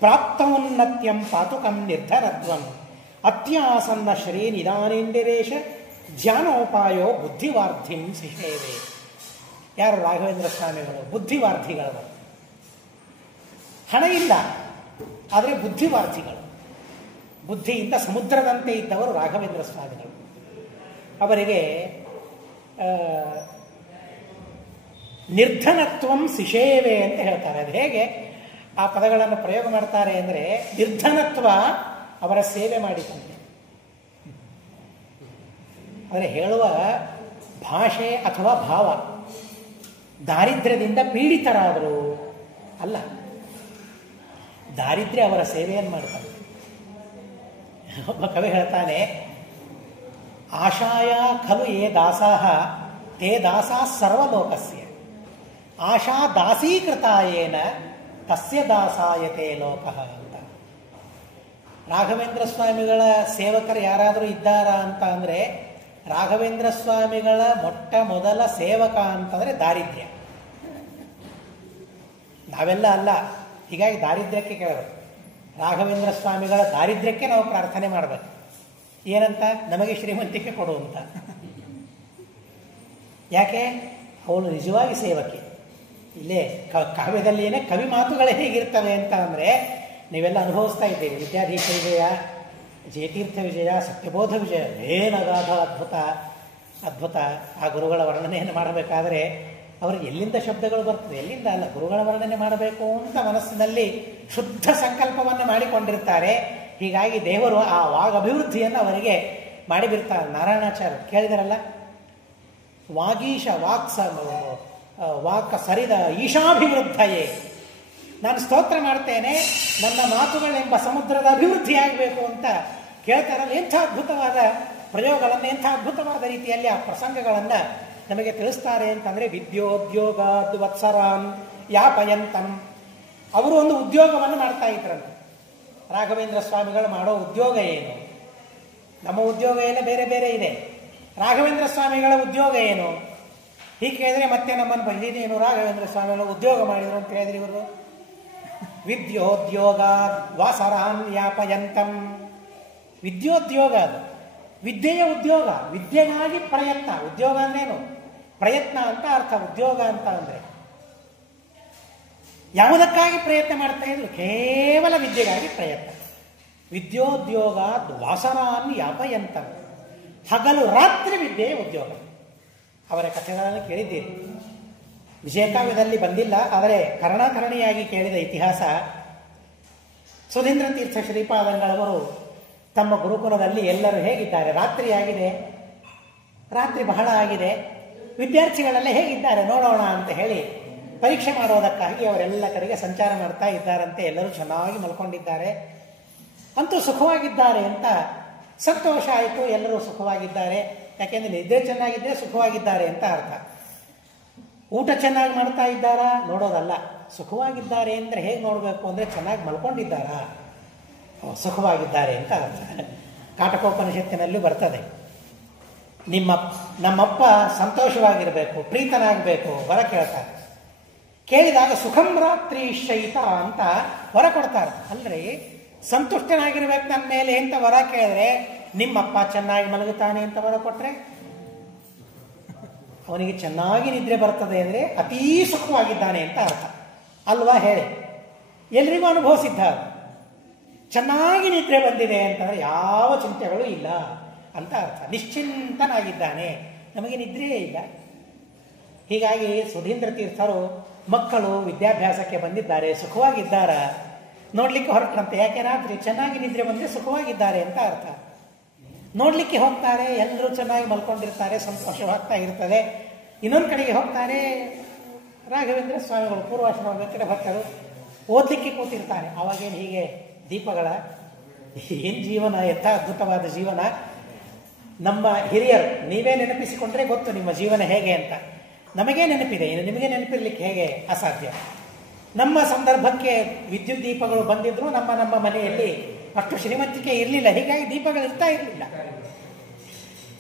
ಪ್ರಾಪ್ತೋನ್ನತ್ಯಂ ಪಾತುಕಂ ನಿರ್ಧರತ್ವಂ ಅತ್ಯಾಸನ್ನ ಶ್ರೀ ನಿಧಾನೇಂದಿರೇಶ ಜ್ಞಾನೋಪಾಯೋ ಬುದ್ಧಿವಾರ್ಧಿಂ ಶಿಷೇವೆ. ಯಾರು? ರಾಘವೇಂದ್ರ ಸ್ವಾಮಿಗಳು ಬುದ್ಧಿವಾರ್ಧಿಗಳು. ಹಣ ಇಲ್ಲ, ಆದರೆ ಬುದ್ಧಿವಾರ್ಧಿಗಳು. ಬುದ್ಧಿಯಿಂದ ಸಮುದ್ರದಂತೆ ಇದ್ದವರು ರಾಘವೇಂದ್ರ ಸ್ವಾಮಿಗಳು. ಅವರಿಗೆ ನಿರ್ಧನತ್ವಂ ಶಿಷೇವೆ ಅಂತ ಹೇಳ್ತಾರೆ. ಅದು ಹೇಗೆ ಆ ಪದಗಳನ್ನು ಪ್ರಯೋಗ ಮಾಡ್ತಾರೆ ಅಂದರೆ, ನಿರ್ಧನತ್ವ ಅವರ ಸೇವೆ ಮಾಡಿದಂತೆ. ಅಂದರೆ ಹೇಳುವ ಭಾಷೆ ಅಥವಾ ಭಾವ, ದಾರಿದ್ರ್ಯದಿಂದ ಪೀಡಿತರಾದರು ಅಲ್ಲ, ದಾರಿದ್ರ್ಯ ಅವರ ಸೇವೆಯನ್ನು ಮಾಡ್ತಾರೆ. ಒಬ್ಬ ಕವಿ ಹೇಳ್ತಾನೆ, ಆಶಾಯ ಖಲು ಯೇ ದಾಸಾಹ ತೇ ದಾಸಾ ಸರ್ವಲೋಕಸ್ಯ, ಆಶಾ ದಾಸೀಕೃತಾಯೇನ ತಸ್ಯ ದಾಸಾಯತೆ ಲೋಕಃ ಅಂತ. ರಾಘವೇಂದ್ರ ಸ್ವಾಮಿಗಳ ಸೇವಕರು ಯಾರಾದರೂ ಇದ್ದಾರಾ ಅಂತ ಅಂದರೆ, ರಾಘವೇಂದ್ರ ಸ್ವಾಮಿಗಳ ಮೊಟ್ಟ ಮೊದಲ ಸೇವಕ ಅಂತಂದರೆ ದಾರಿದ್ರ್ಯ. ನಾವೆಲ್ಲ ಅಲ್ಲ, ಹೀಗಾಗಿ ದಾರಿದ್ರ್ಯಕ್ಕೆ ಕೇಳಬೇಕು. ರಾಘವೇಂದ್ರ ಸ್ವಾಮಿಗಳ ದಾರಿದ್ರ್ಯಕ್ಕೆ ನಾವು ಪ್ರಾರ್ಥನೆ ಮಾಡಬೇಕು. ಏನಂತ? ನಮಗೆ ಶ್ರೀಮಂತಿಕೆ ಕೊಡುವಂತ. ಯಾಕೆ? ಅವಳು ನಿಜವಾಗಿ ಸೇವಕಿ. ಇಲ್ಲೇ ಕಾವ್ಯದಲ್ಲಿಯೇ ಕವಿ ಮಾತುಗಳೇ ಹೇಗಿರ್ತವೆ ಅಂತ ಅಂದರೆ, ನೀವೆಲ್ಲ ಅನುಭವಿಸ್ತಾ ಇದ್ದೀರಿ. ವಿದ್ಯಾಧೀಶ ವಿಜಯ, ಜಯತೀರ್ಥ ವಿಜಯ, ಸತ್ಯಬೋಧ ವಿಜಯ, ಏನಗಾಧ ಅದ್ಭುತ ಅದ್ಭುತ. ಆ ಗುರುಗಳ ವರ್ಣನೆಯನ್ನು ಮಾಡಬೇಕಾದ್ರೆ ಅವರಿಗೆ ಎಲ್ಲಿಂದ ಶಬ್ದಗಳು ಬರ್ತದೆ? ಎಲ್ಲಿಂದ ಅಲ್ಲ, ಗುರುಗಳ ವರ್ಣನೆ ಮಾಡಬೇಕು ಅಂತ ಮನಸ್ಸಿನಲ್ಲಿ ಶುದ್ಧ ಸಂಕಲ್ಪವನ್ನು ಮಾಡಿಕೊಂಡಿರ್ತಾರೆ. ಹೀಗಾಗಿ ದೇವರು ಆ ವಾಗಭಿವೃದ್ಧಿಯನ್ನು ಅವರಿಗೆ ಮಾಡಿಬಿಡ್ತಾರೆ. ನಾರಾಯಣಾಚಾರ್ಯ ಕೇಳಿದರಲ್ಲ, ವಾಗೀಶ ವಾಕ್ ಸರಿದ ಈಶಾಭಿವೃದ್ಧಯೇ, ನಾನು ಸ್ತೋತ್ರ ಮಾಡ್ತೇನೆ, ನನ್ನ ಮಾತುಗಳೆಂಬ ಸಮುದ್ರದ ಅಭಿವೃದ್ಧಿ ಆಗಬೇಕು ಅಂತ ಕೇಳ್ತಾರಲ್ಲ. ಎಂಥ ಅದ್ಭುತವಾದ ಪ್ರಯೋಗಗಳನ್ನು, ಎಂಥ ಅದ್ಭುತವಾದ ರೀತಿಯಲ್ಲಿ ಆ ಪ್ರಸಂಗಗಳನ್ನು ನಮಗೆ ತಿಳಿಸ್ತಾರೆ ಅಂತಂದರೆ, ವಿದ್ಯೋದ್ಯೋಗ ವತ್ಸರಾಂ ಯಾಪಯಂತಂ. ಅವರು ಒಂದು ಉದ್ಯೋಗವನ್ನು ಮಾಡ್ತಾ ಇದ್ರಂತೆ. ರಾಘವೇಂದ್ರ ಸ್ವಾಮಿಗಳು ಮಾಡೋ ಉದ್ಯೋಗ ಏನು? ನಮ್ಮ ಉದ್ಯೋಗ ಎಲ್ಲ ಬೇರೆ ಬೇರೆ ಇದೆ. ರಾಘವೇಂದ್ರ ಸ್ವಾಮಿಗಳ ಉದ್ಯೋಗ ಏನು? ಹೀಗೆ ಕೇಳಿದ್ರೆ ಮತ್ತೆ ನಮ್ಮನ್ನು ಬಂದಿದ್ದೇನು ರಾಘವೇಂದ್ರ ಸ್ವಾಮಿಗಳು ಉದ್ಯೋಗ ಮಾಡಿದ್ರು ಅಂತ ಹೇಳಿದ್ರಿ ಇವರು. ವಿದ್ಯೋದ್ಯೋಗ ವಾಸರಾನ್ ಯಾಪಯಂತಂ. ವಿದ್ಯೋದ್ಯೋಗ, ಅದು ವಿದ್ಯೆಯ ಉದ್ಯೋಗ, ವಿದ್ಯೆಗಾಗಿ ಪ್ರಯತ್ನ. ಉದ್ಯೋಗ ಅಂದ್ರೇನು? ಪ್ರಯತ್ನ ಅಂತ ಅರ್ಥ. ಉದ್ಯೋಗ ಅಂತ ಅಂದರೆ ಯಾವುದಕ್ಕಾಗಿ ಪ್ರಯತ್ನ ಮಾಡ್ತಾ ಇದ್ರು? ಕೇವಲ ವಿದ್ಯೆಗಾಗಿ ಪ್ರಯತ್ನ. ವಿದ್ಯೋದ್ಯೋಗ ವಾಸರಾನ್ ಯಾಪಯಂತಂ. ಹಗಲು ರಾತ್ರಿ ವಿದ್ಯೆಯ ಉದ್ಯೋಗ. ಅವರ ಕಥೆಗಳನ್ನು ಕೇಳಿದ್ದೀರಿ. ವಿಜಯಕಾವ್ಯದಲ್ಲಿ ಬಂದಿಲ್ಲ, ಆದರೆ ಕರ್ಣಕರ್ಣಿಯಾಗಿ ಕೇಳಿದ ಇತಿಹಾಸ. ಸುಧೀಂದ್ರ ತೀರ್ಥ ಶ್ರೀಪಾದಂಗಳವರು ತಮ್ಮ ಗುರುಕುಲದಲ್ಲಿ ಎಲ್ಲರೂ ಹೇಗಿದ್ದಾರೆ? ರಾತ್ರಿ ಆಗಿದೆ, ರಾತ್ರಿ ಬಹಳ ಆಗಿದೆ, ವಿದ್ಯಾರ್ಥಿಗಳೆಲ್ಲ ಹೇಗಿದ್ದಾರೆ ನೋಡೋಣ ಅಂತ ಹೇಳಿ ಪರೀಕ್ಷೆ ಮಾಡೋದಕ್ಕಾಗಿ ಅವರೆಲ್ಲ ಕಡೆಗೆ ಸಂಚಾರ ಮಾಡ್ತಾ ಇದ್ದಾರಂತೆ. ಎಲ್ಲರೂ ಚೆನ್ನಾಗಿ ಮಲ್ಕೊಂಡಿದ್ದಾರೆ, ಅಂತೂ ಸುಖವಾಗಿದ್ದಾರೆ ಅಂತ ಸಂತೋಷ ಆಯಿತು. ಎಲ್ಲರೂ ಸುಖವಾಗಿದ್ದಾರೆ, ಯಾಕೆಂದ್ರೆ ನಿದ್ದೆ ಚೆನ್ನಾಗಿದ್ದರೆ ಸುಖವಾಗಿದ್ದಾರೆ ಅಂತ ಅರ್ಥ. ಊಟ ಚೆನ್ನಾಗಿ ಮಾಡ್ತಾ ಇದ್ದಾರಾ ನೋಡೋದಲ್ಲ. ಸುಖವಾಗಿದ್ದಾರೆ ಅಂದರೆ ಹೇಗೆ ನೋಡಬೇಕು ಅಂದರೆ, ಚೆನ್ನಾಗಿ ಮಲ್ಕೊಂಡಿದ್ದಾರಾ, ಸುಖವಾಗಿದ್ದಾರೆ ಅಂತ ಅರ್ಥ. ಕಾಟಕೋಪನಿಷತ್ತಿನಲ್ಲಿ ಬರ್ತದೆ, ನಮ್ಮಪ್ಪ ಸಂತೋಷವಾಗಿರಬೇಕು, ಪ್ರೀತನಾಗಬೇಕು, ವರ ಕೇಳ್ತಾರೆ. ಕೇಳಿದಾಗ ಸುಖಂ ರಾತ್ರಿ ಶೈತ ಅಂತ ವರ ಕೊಡ್ತಾರೆ. ಅಂದರೆ ಸಂತುಷ್ಟನಾಗಿರ್ಬೇಕು ನನ್ನ ಮೇಲೆ ಅಂತ ವರ ಕೇಳಿದ್ರೆ, ನಿಮ್ಮಪ್ಪ ಚೆನ್ನಾಗಿ ಮಲಗುತ್ತಾನೆ ಅಂತ ವರ ಕೊಟ್ರೆ ಅವನಿಗೆ ಚೆನ್ನಾಗಿ ನಿದ್ರೆ ಬರ್ತದೆ ಅಂದರೆ ಅತೀ ಸುಖವಾಗಿದ್ದಾನೆ ಅಂತ ಅರ್ಥ ಅಲ್ವಾ? ಹೇಳಿ, ಎಲ್ರಿಗೂ ಅನುಭವಿಸಿದ್ದಾರೆ. ಚೆನ್ನಾಗಿ ನಿದ್ರೆ ಬಂದಿದೆ ಅಂತಂದ್ರೆ ಯಾವ ಚಿಂತೆಗಳು ಇಲ್ಲ ಅಂತ ಅರ್ಥ. ನಿಶ್ಚಿಂತನಾಗಿದ್ದಾನೆ, ನಮಗೆ ನಿದ್ರೆಯೇ ಇಲ್ಲ. ಹೀಗಾಗಿ ಸುಧೀಂದ್ರ ತೀರ್ಥರು ಮಕ್ಕಳು ವಿದ್ಯಾಭ್ಯಾಸಕ್ಕೆ ಬಂದಿದ್ದಾರೆ, ಸುಖವಾಗಿದ್ದಾರ ನೋಡ್ಲಿಕ್ಕೆ ಹೊರಟ್ರಂತೆ. ಯಾಕೆ? ರಾತ್ರಿ ಚೆನ್ನಾಗಿ ನಿದ್ರೆ ಬಂದರೆ ಸುಖವಾಗಿದ್ದಾರೆ ಅಂತ ಅರ್ಥ. ನೋಡ್ಲಿಕ್ಕೆ ಹೋಗ್ತಾರೆ, ಎಲ್ಲರೂ ಚೆನ್ನಾಗಿ ಮಲ್ಕೊಂಡಿರ್ತಾರೆ, ಸಂತೋಷವಾಗ್ತಾ ಇರ್ತದೆ. ಇನ್ನೊಂದು ಕಡೆಗೆ ಹೋಗ್ತಾರೆ, ರಾಘವೇಂದ್ರ ಸ್ವಾಮಿಗಳು ಪೂರ್ವಾಶ್ರಮ ವೆಂಕಟ ಭಕ್ತರು ಓದಲಿಕ್ಕೆ ಕೂತಿರ್ತಾರೆ. ಅವಾಗೇನು ಹೀಗೆ ದೀಪಗಳ ಏನು ಜೀವನ, ಎಂಥ ಅದ್ಭುತವಾದ ಜೀವನ. ನಮ್ಮ ಹಿರಿಯರು, ನೀವೇ ನೆನಪಿಸಿಕೊಂಡ್ರೆ ಗೊತ್ತು ನಿಮ್ಮ ಜೀವನ ಹೇಗೆ ಅಂತ. ನಮಗೇ ನೆನಪಿದೆ, ಇನ್ನು ನಿಮಗೆ ನೆನಪಿರ್ಲಿಕ್ಕೆ ಹೇಗೆ? ಅಸಾಧ್ಯ. ನಮ್ಮ ಸಂದರ್ಭಕ್ಕೆ ವಿದ್ಯುತ್ ದೀಪಗಳು ಬಂದಿದ್ರು ನಮ್ಮ ಮನೆಯಲ್ಲಿ ಅಷ್ಟು ಶ್ರೀಮಂತಿಕೆ ಇರಲಿಲ್ಲ, ಹೀಗಾಗಿ ದೀಪಗಳು ಇರ್ತಾ ಇರಲಿಲ್ಲ.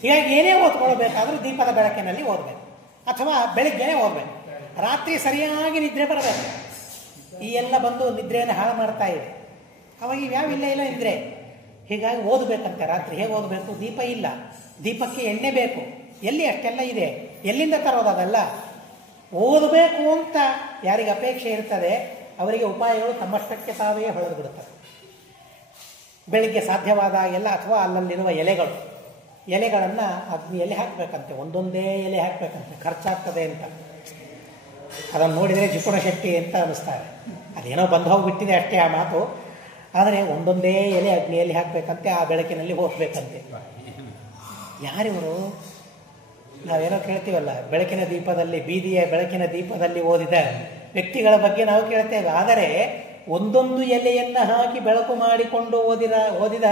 ಹೀಗಾಗಿ ಏನೇ ಓದ್ಕೊಳ್ಬೇಕಾದ್ರೂ ದೀಪದ ಬೆಳಕಿನಲ್ಲಿ ಓದಬೇಕು, ಅಥವಾ ಬೆಳಿಗ್ಗೆನೇ ಓದಬೇಕು. ರಾತ್ರಿ ಸರಿಯಾಗಿ ನಿದ್ರೆ ಬರಬೇಕು. ಈ ಎಲ್ಲ ಬಂದು ನಿದ್ರೆಯನ್ನು ಹಾಳು ಮಾಡ್ತಾ ಇದೆ. ಅವಾಗ ಇವ್ಯಾವ ಇಲ್ಲ ನಿದ್ರೆ. ಹೀಗಾಗಿ ಓದಬೇಕಂತೆ ರಾತ್ರಿ. ಹೇಗೆ ಓದಬೇಕು? ದೀಪ ಇಲ್ಲ, ದೀಪಕ್ಕೆ ಎಣ್ಣೆ ಬೇಕು. ಎಲ್ಲಿ ಅಷ್ಟೆಲ್ಲ ಇದೆ, ಎಲ್ಲಿಂದ ತರೋದು? ಅದೆಲ್ಲ ಓದಬೇಕು ಅಂತ ಯಾರಿಗೆ ಅಪೇಕ್ಷೆ ಇರ್ತದೆ ಅವರಿಗೆ ಉಪಾಯಗಳು ತಮ್ಮಷ್ಟಕ್ಕೆ ತಾವೇ ಹೊಳೆದು ಬಿಡುತ್ತವೆ. ಬೆಳಿಗ್ಗೆ ಸಾಧ್ಯವಾದಾಗೆಲ್ಲ, ಅಥವಾ ಅಲ್ಲಲ್ಲಿರುವ ಎಲೆಗಳನ್ನು ಅಗ್ನಿಯಲ್ಲಿ ಹಾಕಬೇಕಂತೆ. ಒಂದೊಂದೇ ಎಲೆ ಹಾಕಬೇಕಂತೆ, ಖರ್ಚಾಗ್ತದೆ ಅಂತ. ಅದನ್ನು ನೋಡಿದರೆ ಜಿಪುಣ ಶೆಟ್ಟಿ ಅಂತ ಅನ್ನಿಸ್ತಾರೆ. ಅದೇನೋ ಬಂದು ಹೋಗಿಬಿಟ್ಟಿದೆ ಅಷ್ಟೇ ಆ ಮಾತು. ಆದರೆ ಒಂದೊಂದೇ ಎಲೆ ಅಗ್ನಿಯಲ್ಲಿ ಹಾಕಬೇಕಂತೆ, ಆ ಬೆಳಕಿನಲ್ಲಿ ಹೋಗಬೇಕಂತೆ. ಯಾರಿವರು? ನಾವೇನೋ ಕೇಳ್ತೀವಲ್ಲ, ಬೆಳಕಿನ ದೀಪದಲ್ಲಿ, ಬೀದಿಯ ಬೆಳಕಿನ ದೀಪದಲ್ಲಿ ಓದಿದ ವ್ಯಕ್ತಿಗಳ ಬಗ್ಗೆ ನಾವು ಕೇಳ್ತೇವೆ. ಆದರೆ ಒಂದೊಂದು ಎಲೆಯನ್ನು ಹಾಕಿ ಬೆಳಕು ಮಾಡಿಕೊಂಡು ಓದಿದ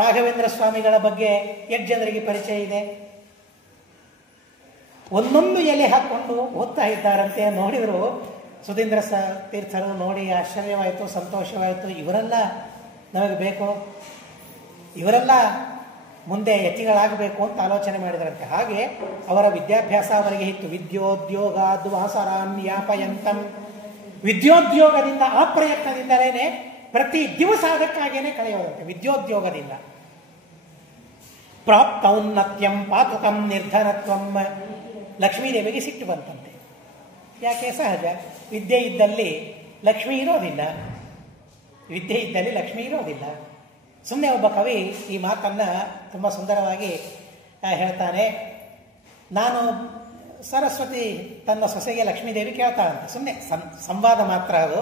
ರಾಘವೇಂದ್ರ ಸ್ವಾಮಿಗಳ ಬಗ್ಗೆ ಎಷ್ಟು ಜನರಿಗೆ ಪರಿಚಯ ಇದೆ? ಒಂದೊಂದು ಎಲೆ ಹಾಕ್ಕೊಂಡು ಓದ್ತಾ ಇದ್ದಾರಂತೆ. ನೋಡಿದ್ರು ಸುಧೀಂದ್ರ ತೀರ್ಥರು, ನೋಡಿ ಆಶ್ಚರ್ಯವಾಯಿತು, ಸಂತೋಷವಾಯಿತು. ಇವರೆಲ್ಲ ನಮಗೆ ಬೇಕು, ಇವರೆಲ್ಲ ಮುಂದೆ ಯತಿಗಳಾಗಬೇಕು ಅಂತ ಆಲೋಚನೆ ಮಾಡಿದರಂತೆ. ಹಾಗೆ ಅವರ ವಿದ್ಯಾಭ್ಯಾಸ ಅವರಿಗೆ ಇತ್ತು. ವಿದ್ಯೋದ್ಯೋಗಾದ್ವಾಸರಾನ್ಯಾಪಯಂತಂ, ವಿದ್ಯೋದ್ಯೋಗದಿಂದ ಆ ಪ್ರಯತ್ನದಿಂದಲೇ ಪ್ರತಿ ದಿವಸ ಅದಕ್ಕಾಗೇನೆ ಕಳೆಯೋದಂತೆ. ವಿದ್ಯೋದ್ಯೋಗದಿಂದ ಪ್ರಾಪ್ತೌನ್ನತ್ಯಂ ಪಾತುಕಂ ನಿರ್ಧನತ್ವಂ. ಲಕ್ಷ್ಮೀದೇವಿಗೆ ಸಿಟ್ಟು ಬಂತಂತೆ. ಯಾಕೆ? ಸಹಜ, ವಿದ್ಯೆ ಇದ್ದಲ್ಲಿ ಲಕ್ಷ್ಮಿ ಇರೋದಿಲ್ಲ, ವಿದ್ಯೆ ಇದ್ದಲ್ಲಿ ಲಕ್ಷ್ಮಿ ಇರೋದಿಲ್ಲ. ಸುಮ್ಮನೆ ಒಬ್ಬ ಕವಿ ಈ ಮಾತನ್ನು ತುಂಬ ಸುಂದರವಾಗಿ ಹೇಳ್ತಾನೆ. ನಾನು ಸರಸ್ವತಿ ತನ್ನ ಸೊಸೆಗೆ ಲಕ್ಷ್ಮೀದೇವಿ ಕೇಳ್ತಾಳಂತೆ. ಸುಮ್ಮನೆ ಸಂವಾದ ಮಾತ್ರ ಅದು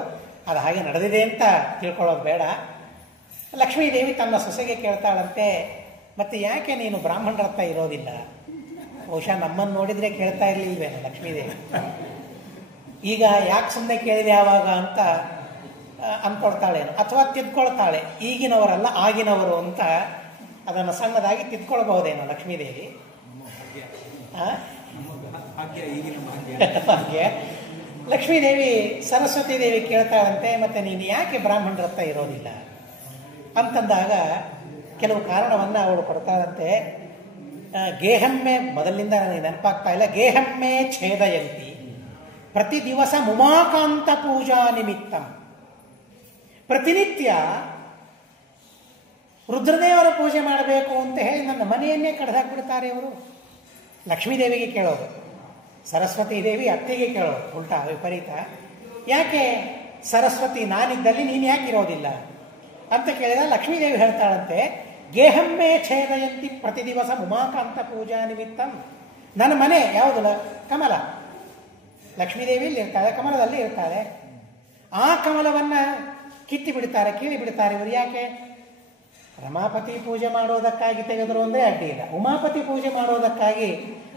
ಹಾಗೆ ನಡೆದಿದೆ ಅಂತ ತಿಳ್ಕೊಳ್ಳೋದು ಬೇಡ. ಲಕ್ಷ್ಮೀದೇವಿ ತನ್ನ ಸೊಸೆಗೆ ಕೇಳ್ತಾಳಂತೆ, ಮತ್ತೆ ಯಾಕೆ ನೀನು ಬ್ರಾಹ್ಮಣರ ಹತ್ರ ಇರೋದಿಲ್ಲ? ಬಹುಶಃ ನಮ್ಮನ್ನು ನೋಡಿದ್ರೆ ಕೇಳ್ತಾ ಇರಲಿಲ್ವೇನೋ ಲಕ್ಷ್ಮೀದೇವಿ. ಈಗ ಯಾಕೆ ಸುಮ್ಮನೆ ಕೇಳಿದೆ ಯಾವಾಗ ಅಂತ ಅಂದ್ಕೊಳ್ತಾಳೇನು, ಅಥವಾ ತಿದ್ಕೊಳ್ತಾಳೆ. ಈಗಿನವರಲ್ಲ ಆಗಿನವರು ಅಂತ ಅದನ್ನು ಸಣ್ಣದಾಗಿ ತಿದ್ಕೊಳ್ಬಹುದೇನೋ ಲಕ್ಷ್ಮೀದೇವಿ. ಹಾಗೆ ಲಕ್ಷ್ಮೀದೇವಿ ಸರಸ್ವತಿ ದೇವಿ ಕೇಳ್ತಾಳಂತೆ, ಮತ್ತೆ ನೀನು ಯಾಕೆ ಬ್ರಾಹ್ಮಣರ ಹತ್ರ ಇರೋದಿಲ್ಲ ಅಂತಂದಾಗ ಕೆಲವು ಕಾರಣವನ್ನು ಅವಳು ಕೊಡ್ತಾಳಂತೆ. ಗೇಹಮ್ಮೆ, ಮೊದಲಿನಿಂದ ನನಗೆ ನೆನಪಾಗ್ತಾ ಇಲ್ಲ, ಗೇಹಮ್ಮೆ ಛೇದಯಂತಿ ಪ್ರತಿ ದಿವಸ ಮುಮಾಕಾಂತ ಪೂಜಾ ನಿಮಿತ್ತಂ. ಪ್ರತಿನಿತ್ಯ ರುದ್ರದೇವರ ಪೂಜೆ ಮಾಡಬೇಕು ಅಂತ ಹೇಳಿ ನನ್ನ ಮನೆಯನ್ನೇ ಕಡ್ದಾಕ್ಬಿಡ್ತಾರೆ ಇವರು. ಲಕ್ಷ್ಮೀದೇವಿಗೆ ಕೇಳೋದು, ಸರಸ್ವತಿ ದೇವಿ ಅತ್ತೆಗೆ ಕೇಳೋದು, ಉಲ್ಟಾ ವಿಪರೀತ. ಯಾಕೆ ಸರಸ್ವತಿ ನಾನಿದ್ದಲ್ಲಿ ನೀನು ಯಾಕೆ ಇರೋದಿಲ್ಲ ಅಂತ ಕೇಳಿದ ಲಕ್ಷ್ಮೀದೇವಿ ಹೇಳ್ತಾಳಂತೆ, ಗೇಹಮ್ಮೆ ಛೇದಯಂತಿ ಪ್ರತಿ ದಿವಸ ಉಮಾಕಾಂತ ಪೂಜಾ ನಿಮಿತ್ತಂ. ನನ್ನ ಮನೆ ಯಾವುದಲ್ಲ? ಕಮಲ. ಲಕ್ಷ್ಮೀದೇವಿಯಲ್ಲಿ ಇರ್ತಾಳೆ, ಕಮಲದಲ್ಲಿ ಇರ್ತಾಳೆ. ಆ ಕಮಲವನ್ನು ಕಿತ್ತಿ ಬಿಡ್ತಾರೆ, ಕೀಳಿ ಬಿಡ್ತಾರೆ ಇವರು. ಯಾಕೆ? ರಮಾಪತಿ ಪೂಜೆ ಮಾಡೋದಕ್ಕಾಗಿ ತೆಗೆದ್ರು ಒಂದೇ ಅಡ್ಡಿ ಇಲ್ಲ, ಉಮಾಪತಿ ಪೂಜೆ ಮಾಡೋದಕ್ಕಾಗಿ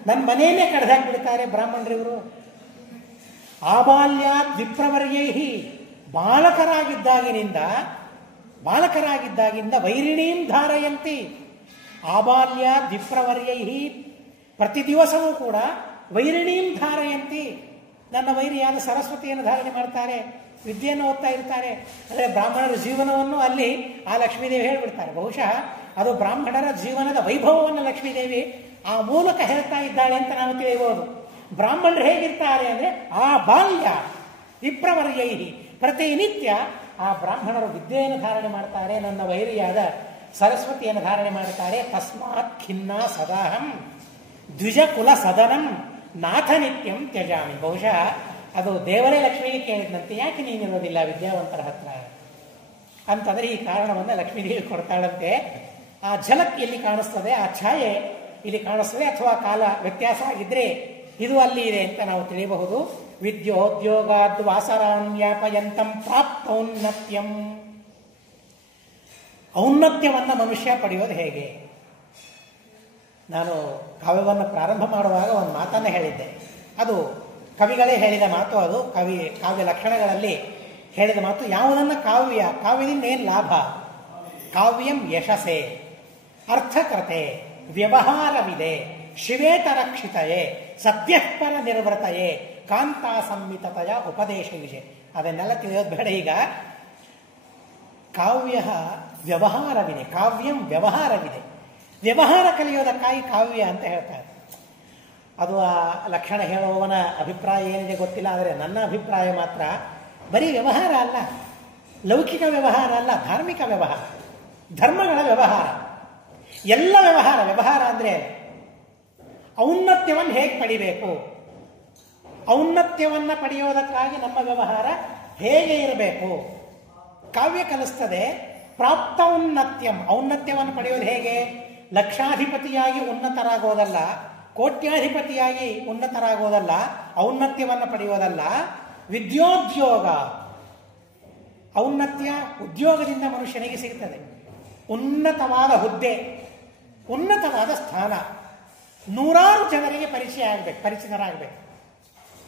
ನನ್ನ ಮನೆಯನ್ನೇ ಕಡ್ದಾಕ್ಬಿಡ್ತಾರೆ ಬ್ರಾಹ್ಮಣರಿವರು. ಆಬಾಲ್ಯಾತ್ ವಿಪ್ರವರ್ಯೈಹಿ, ಬಾಲಕರಾಗಿದ್ದಾಗಿಂದ ವೈರಿಣೀಂ ಧಾರಯಂತಿ. ಆಬಾಲ್ಯಾತ್ ವಿಪ್ರವರ್ಯೈಹಿ, ಪ್ರತಿ ದಿವಸವೂ ಕೂಡ ವೈರಿಣೀಂ ಧಾರಯಂತಿ, ನನ್ನ ವೈರಿಯಾದ ಸರಸ್ವತಿಯನ್ನು ಧಾರಣೆ ಮಾಡ್ತಾರೆ, ವಿದ್ಯೆಯನ್ನು ಓದ್ತಾ ಇರ್ತಾರೆ. ಅಂದರೆ ಬ್ರಾಹ್ಮಣರ ಜೀವನವನ್ನು ಅಲ್ಲಿ ಆ ಲಕ್ಷ್ಮೀದೇವಿ ಹೇಳ್ಬಿಡ್ತಾರೆ. ಬಹುಶಃ ಅದು ಬ್ರಾಹ್ಮಣರ ಜೀವನದ ವೈಭವವನ್ನು ಲಕ್ಷ್ಮೀದೇವಿ ಆ ಮೂಲಕ ಹೇಳ್ತಾ ಇದ್ದಾಳೆ ಅಂತ ನಾವು ತಿಳಿಯಬಹುದು. ಬ್ರಾಹ್ಮಣರು ಹೇಗಿರ್ತಾರೆ ಅಂದರೆ ಆ ಬಾಲ್ಯ ವಿಪ್ರವರ್ಯೈಹಿ, ಪ್ರತಿನಿತ್ಯ ಆ ಬ್ರಾಹ್ಮಣರು ವಿದ್ಯೆಯನ್ನು ಧಾರಣೆ ಮಾಡ್ತಾರೆ, ನನ್ನ ವೈರಿಯಾದ ಸರಸ್ವತಿಯನ್ನು ಧಾರಣೆ ಮಾಡ್ತಾರೆ. ತಸ್ಮಾತ್ ಖಿನ್ನ ಸದಾಹಂ ದ್ವಿಜ ಕುಲ ಸದನಂ ನಾಥ ನಿತ್ಯಂ ತ್ಯಜಾಮಿ. ಬಹುಶಃ ಅದು ದೇವರೇ ಲಕ್ಷ್ಮಿಗೆ ಕೇಳಿದಂತೆ, ಯಾಕೆ ನೀನಿರೋದಿಲ್ಲ ವಿದ್ಯಾವಂತರ ಹತ್ರ ಅಂತಂದರೆ ಈ ಕಾರಣವನ್ನು ಲಕ್ಷ್ಮೀದೇವಿ ಕೊಡ್ತಾಳಂತೆ. ಆ ಝಲಕ್ ಎಲ್ಲಿ ಕಾಣಿಸ್ತದೆ, ಆ ಛಾಯೆ ಇಲ್ಲಿ ಕಾಣಿಸ್ತದೆ, ಅಥವಾ ಕಾಲ ವ್ಯತ್ಯಾಸ ಆಗಿದ್ರೆ ಇದು ಅಲ್ಲಿ ಇದೆ ಅಂತ ನಾವು ತಿಳಿಯಬಹುದು. ವಿದ್ಯೋದ್ಯೋಗಾದ್ ವಾಸರಾನ್ಯಾಪಯಂತಂ ಪ್ರಾಪ್ತೌನ್ನತ್ಯಂ. ಔನ್ನತ್ಯವನ್ನು ಮನುಷ್ಯ ಪಡೆಯೋದು ಹೇಗೆ? ನಾನು ಕಾವ್ಯವನ್ನು ಪ್ರಾರಂಭ ಮಾಡುವಾಗ ಒಂದು ಮಾತನ್ನು ಹೇಳಿದ್ದೆ. ಅದು ಕವಿಗಳೇ ಹೇಳಿದ ಮಾತು. ಅದು ಕಾವ್ಯ ಲಕ್ಷಣಗಳಲ್ಲಿ ಹೇಳಿದ ಮಾತು. ಯಾವುದನ್ನು ಕಾವ್ಯದಿಂದ ಏನು ಲಾಭ? ಕಾವ್ಯಂ ಯಶಸ್ಸೆ, ಅರ್ಥಕತೆ, ವ್ಯವಹಾರವಿದೆ, ಶಿವೇತರಕ್ಷಿತಯೇ, ಸದ್ಯಪರ ನಿರ್ವೃತಯೇ, ಕಾಂತಾ ಸಂಹಿತತೆಯ ಉಪದೇಶ ವಿಷಯ. ಅದನ್ನೆಲ್ಲ ತಿಳಿಯೋದು ಬೇಡ ಈಗ. ಕಾವ್ಯ ವ್ಯವಹಾರವಿದೆ, ಕಾವ್ಯಂ ವ್ಯವಹಾರವಿದೆ. ವ್ಯವಹಾರ ಕಲಿಯೋದಕ್ಕಾಗಿ ಕಾವ್ಯ ಅಂತ ಹೇಳ್ತಾರೆ. ಅದು ಆ ಲಕ್ಷಣ ಹೇಳುವವನ ಅಭಿಪ್ರಾಯ ಏನಿದೆ ಗೊತ್ತಿಲ್ಲ, ಆದರೆ ನನ್ನ ಅಭಿಪ್ರಾಯ ಮಾತ್ರ ಬರೀ ವ್ಯವಹಾರ ಅಲ್ಲ, ಲೌಕಿಕ ವ್ಯವಹಾರ ಅಲ್ಲ, ಧಾರ್ಮಿಕ ವ್ಯವಹಾರ, ಧರ್ಮಗಳ ವ್ಯವಹಾರ, ಎಲ್ಲ ವ್ಯವಹಾರ ಅಂದರೆ ಔನ್ನತ್ಯವನ್ನು ಹೇಗೆ ಪಡಿಬೇಕು, ಔನ್ನತ್ಯವನ್ನು ಪಡೆಯೋದಕ್ಕಾಗಿ ನಮ್ಮ ವ್ಯವಹಾರ ಹೇಗೆ ಇರಬೇಕು. ಕಾವ್ಯ ಕಲಿಸ್ತದೆ ಪ್ರಾಪ್ತ ಔನ್ನತ್ಯಂ. ಔನ್ನತ್ಯವನ್ನು ಪಡೆಯೋದು ಹೇಗೆ? ಲಕ್ಷಾಧಿಪತಿಯಾಗಿ ಉನ್ನತರಾಗೋದಲ್ಲ, ಕೋಟ್ಯಾಧಿಪತಿಯಾಗಿ ಉನ್ನತರಾಗೋದಲ್ಲ, ಔನ್ನತ್ಯವನ್ನು ಪಡೆಯೋದಲ್ಲ. ವಿದ್ಯೋದ್ಯೋಗ, ಔನ್ನತ್ಯ ಉದ್ಯೋಗದಿಂದ ಮನುಷ್ಯನಿಗೆ ಸಿಗ್ತದೆ. ಉನ್ನತವಾದ ಹುದ್ದೆ, ಉನ್ನತವಾದ ಸ್ಥಾನ, ನೂರಾರು ಜನರಿಗೆ ಪರಿಚಿತರಾಗಬೇಕು,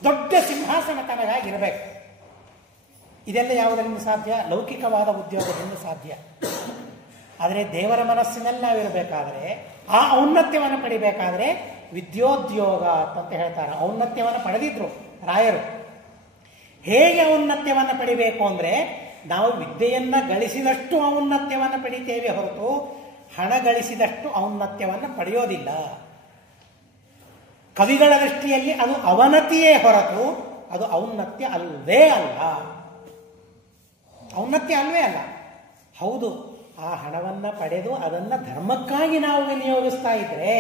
ದೊಡ್ಡ ಸಿಂಹಾಸನ ತನಗಾಗಿರಬೇಕು. ಇದೆಲ್ಲ ಯಾವುದರಿಂದ ಸಾಧ್ಯ? ಲೌಕಿಕವಾದ ಉದ್ಯೋಗದಿಂದ ಸಾಧ್ಯ. ಆದರೆ ದೇವರ ಮನಸ್ಸಿನಲ್ಲಿ ನಾವಿರಬೇಕಾದ್ರೆ, ಆ ಔನ್ನತ್ಯವನ್ನು ಪಡಿಬೇಕಾದ್ರೆ ವಿದ್ಯೋದ್ಯೋಗ ಅಂತ ಹೇಳ್ತಾರೆ. ಔನ್ನತ್ಯವನ್ನು ಪಡೆದಿದ್ರು ರಾಯರು. ಹೇಗೆ ಔನ್ನತ್ಯವನ್ನು ಪಡಿಬೇಕು ಅಂದರೆ, ನಾವು ವಿದ್ಯೆಯನ್ನು ಗಳಿಸಿದಷ್ಟು ಔನ್ನತ್ಯವನ್ನು ಪಡಿತೇವೆ ಹೊರತು ಹಣ ಗಳಿಸಿದಷ್ಟು ಔನ್ನತ್ಯವನ್ನು ಪಡೆಯೋದಿಲ್ಲ. ಕವಿಗಳ ದೃಷ್ಟಿಯಲ್ಲಿ ಅದು ಅವನತಿಯೇ ಹೊರತು ಅದು ಔನ್ನತ್ಯ ಅಲ್ಲವೇ ಅಲ್ಲ. ಔನ್ನತ್ಯ ಅಲ್ವೇ ಅಲ್ಲ. ಹೌದು, ಆ ಹಣವನ್ನು ಪಡೆದು ಅದನ್ನು ಧರ್ಮಕ್ಕಾಗಿ ನಾವು ವಿನಿಯೋಗಿಸ್ತಾ ಇದ್ರೆ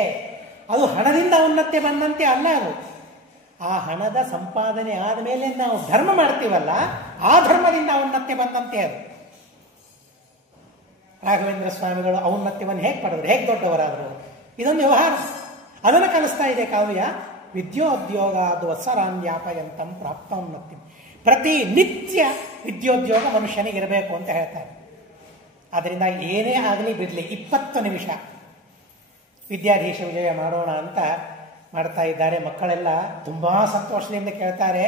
ಅದು ಹಣದಿಂದ ಔನ್ನತ್ಯ ಬಂದಂತೆ ಅಲ್ಲ. ಅದು ಆ ಹಣದ ಸಂಪಾದನೆ ಆದಮೇಲೆ ನಾವು ಧರ್ಮ ಮಾಡ್ತೀವಲ್ಲ, ಆ ಧರ್ಮದಿಂದ ಔನ್ನತ್ಯ ಬಂದಂತೆ ಅದು. ರಾಘವೇಂದ್ರ ಸ್ವಾಮಿಗಳು ಔನ್ನತ್ಯವನ್ನು ಹೇಗೆ ಪಡೆದ್ರು, ಹೇಗೆ ದೊಡ್ಡವರಾದರು, ಇದೊಂದು ವ್ಯವಹಾರ. ಅದನ್ನು ಕಲಿಸ್ತಾ ಇದೆ ಕಾವ್ಯ. ವಿದ್ಯೋದ್ಯೋಗ ಅದು ವತ್ಸರಾನ್ಯಾಪಯಂತಂ ಪ್ರಾಪ್ತ ಉನ್ನತಿ. ಪ್ರತಿ ನಿತ್ಯ ವಿದ್ಯೋದ್ಯೋಗ ಮನುಷ್ಯನಿಗಿರಬೇಕು ಅಂತ ಹೇಳ್ತಾರೆ. ಆದ್ದರಿಂದ ಏನೇ ಆಗಲಿ ಬಿಡಲಿ 20 ನಿಮಿಷ ವಿದ್ಯಾಧೀಶ ವಿಜಯ ಮಾಡೋಣ ಅಂತ ಮಾಡ್ತಾ ಇದ್ದಾರೆ. ಮಕ್ಕಳೆಲ್ಲ ತುಂಬ ಸಂತೋಷದಿಂದ ಕೇಳ್ತಾರೆ.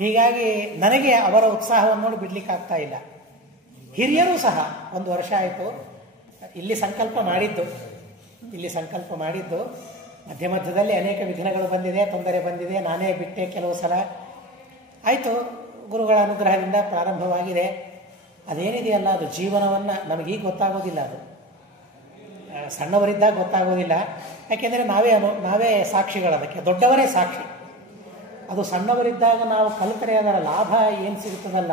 ಹೀಗಾಗಿ ನನಗೆ ಅವರ ಉತ್ಸಾಹವನ್ನು ನೋಡಿ ಬಿಡ್ಲಿಕ್ಕಾಗ್ತಾ ಇಲ್ಲ. ಹಿರಿಯರೂ ಸಹ 1 ವರ್ಷ ಆಯಿತು ಇಲ್ಲಿ ಸಂಕಲ್ಪ ಮಾಡಿದ್ದು. ಮಧ್ಯ ಮಧ್ಯದಲ್ಲಿ ಅನೇಕ ವಿಘ್ನಗಳು ಬಂದಿದೆ, ತೊಂದರೆ ಬಂದಿದೆ, ನಾನೇ ಬಿಟ್ಟೆ ಕೆಲವು ಸಲ. ಆಯಿತು, ಗುರುಗಳ ಅನುಗ್ರಹದಿಂದ ಪ್ರಾರಂಭವಾಗಿದೆ. ಅದೇನಿದೆಯಲ್ಲ ಅದು ಜೀವನವನ್ನು ನಮಗೀಗ ಗೊತ್ತಾಗೋದಿಲ್ಲ. ಅದು ಸಣ್ಣವರಿದ್ದಾಗ ಗೊತ್ತಾಗೋದಿಲ್ಲ. ಯಾಕೆಂದರೆ ನಾವೇ ಸಾಕ್ಷಿಗಳದಕ್ಕೆ, ದೊಡ್ಡವರೇ ಸಾಕ್ಷಿ. ಅದು ಸಣ್ಣವರಿದ್ದಾಗ ನಾವು ಕಲಿತರೆ ಅದರ ಲಾಭ ಏನು ಸಿಗುತ್ತದಲ್ಲ,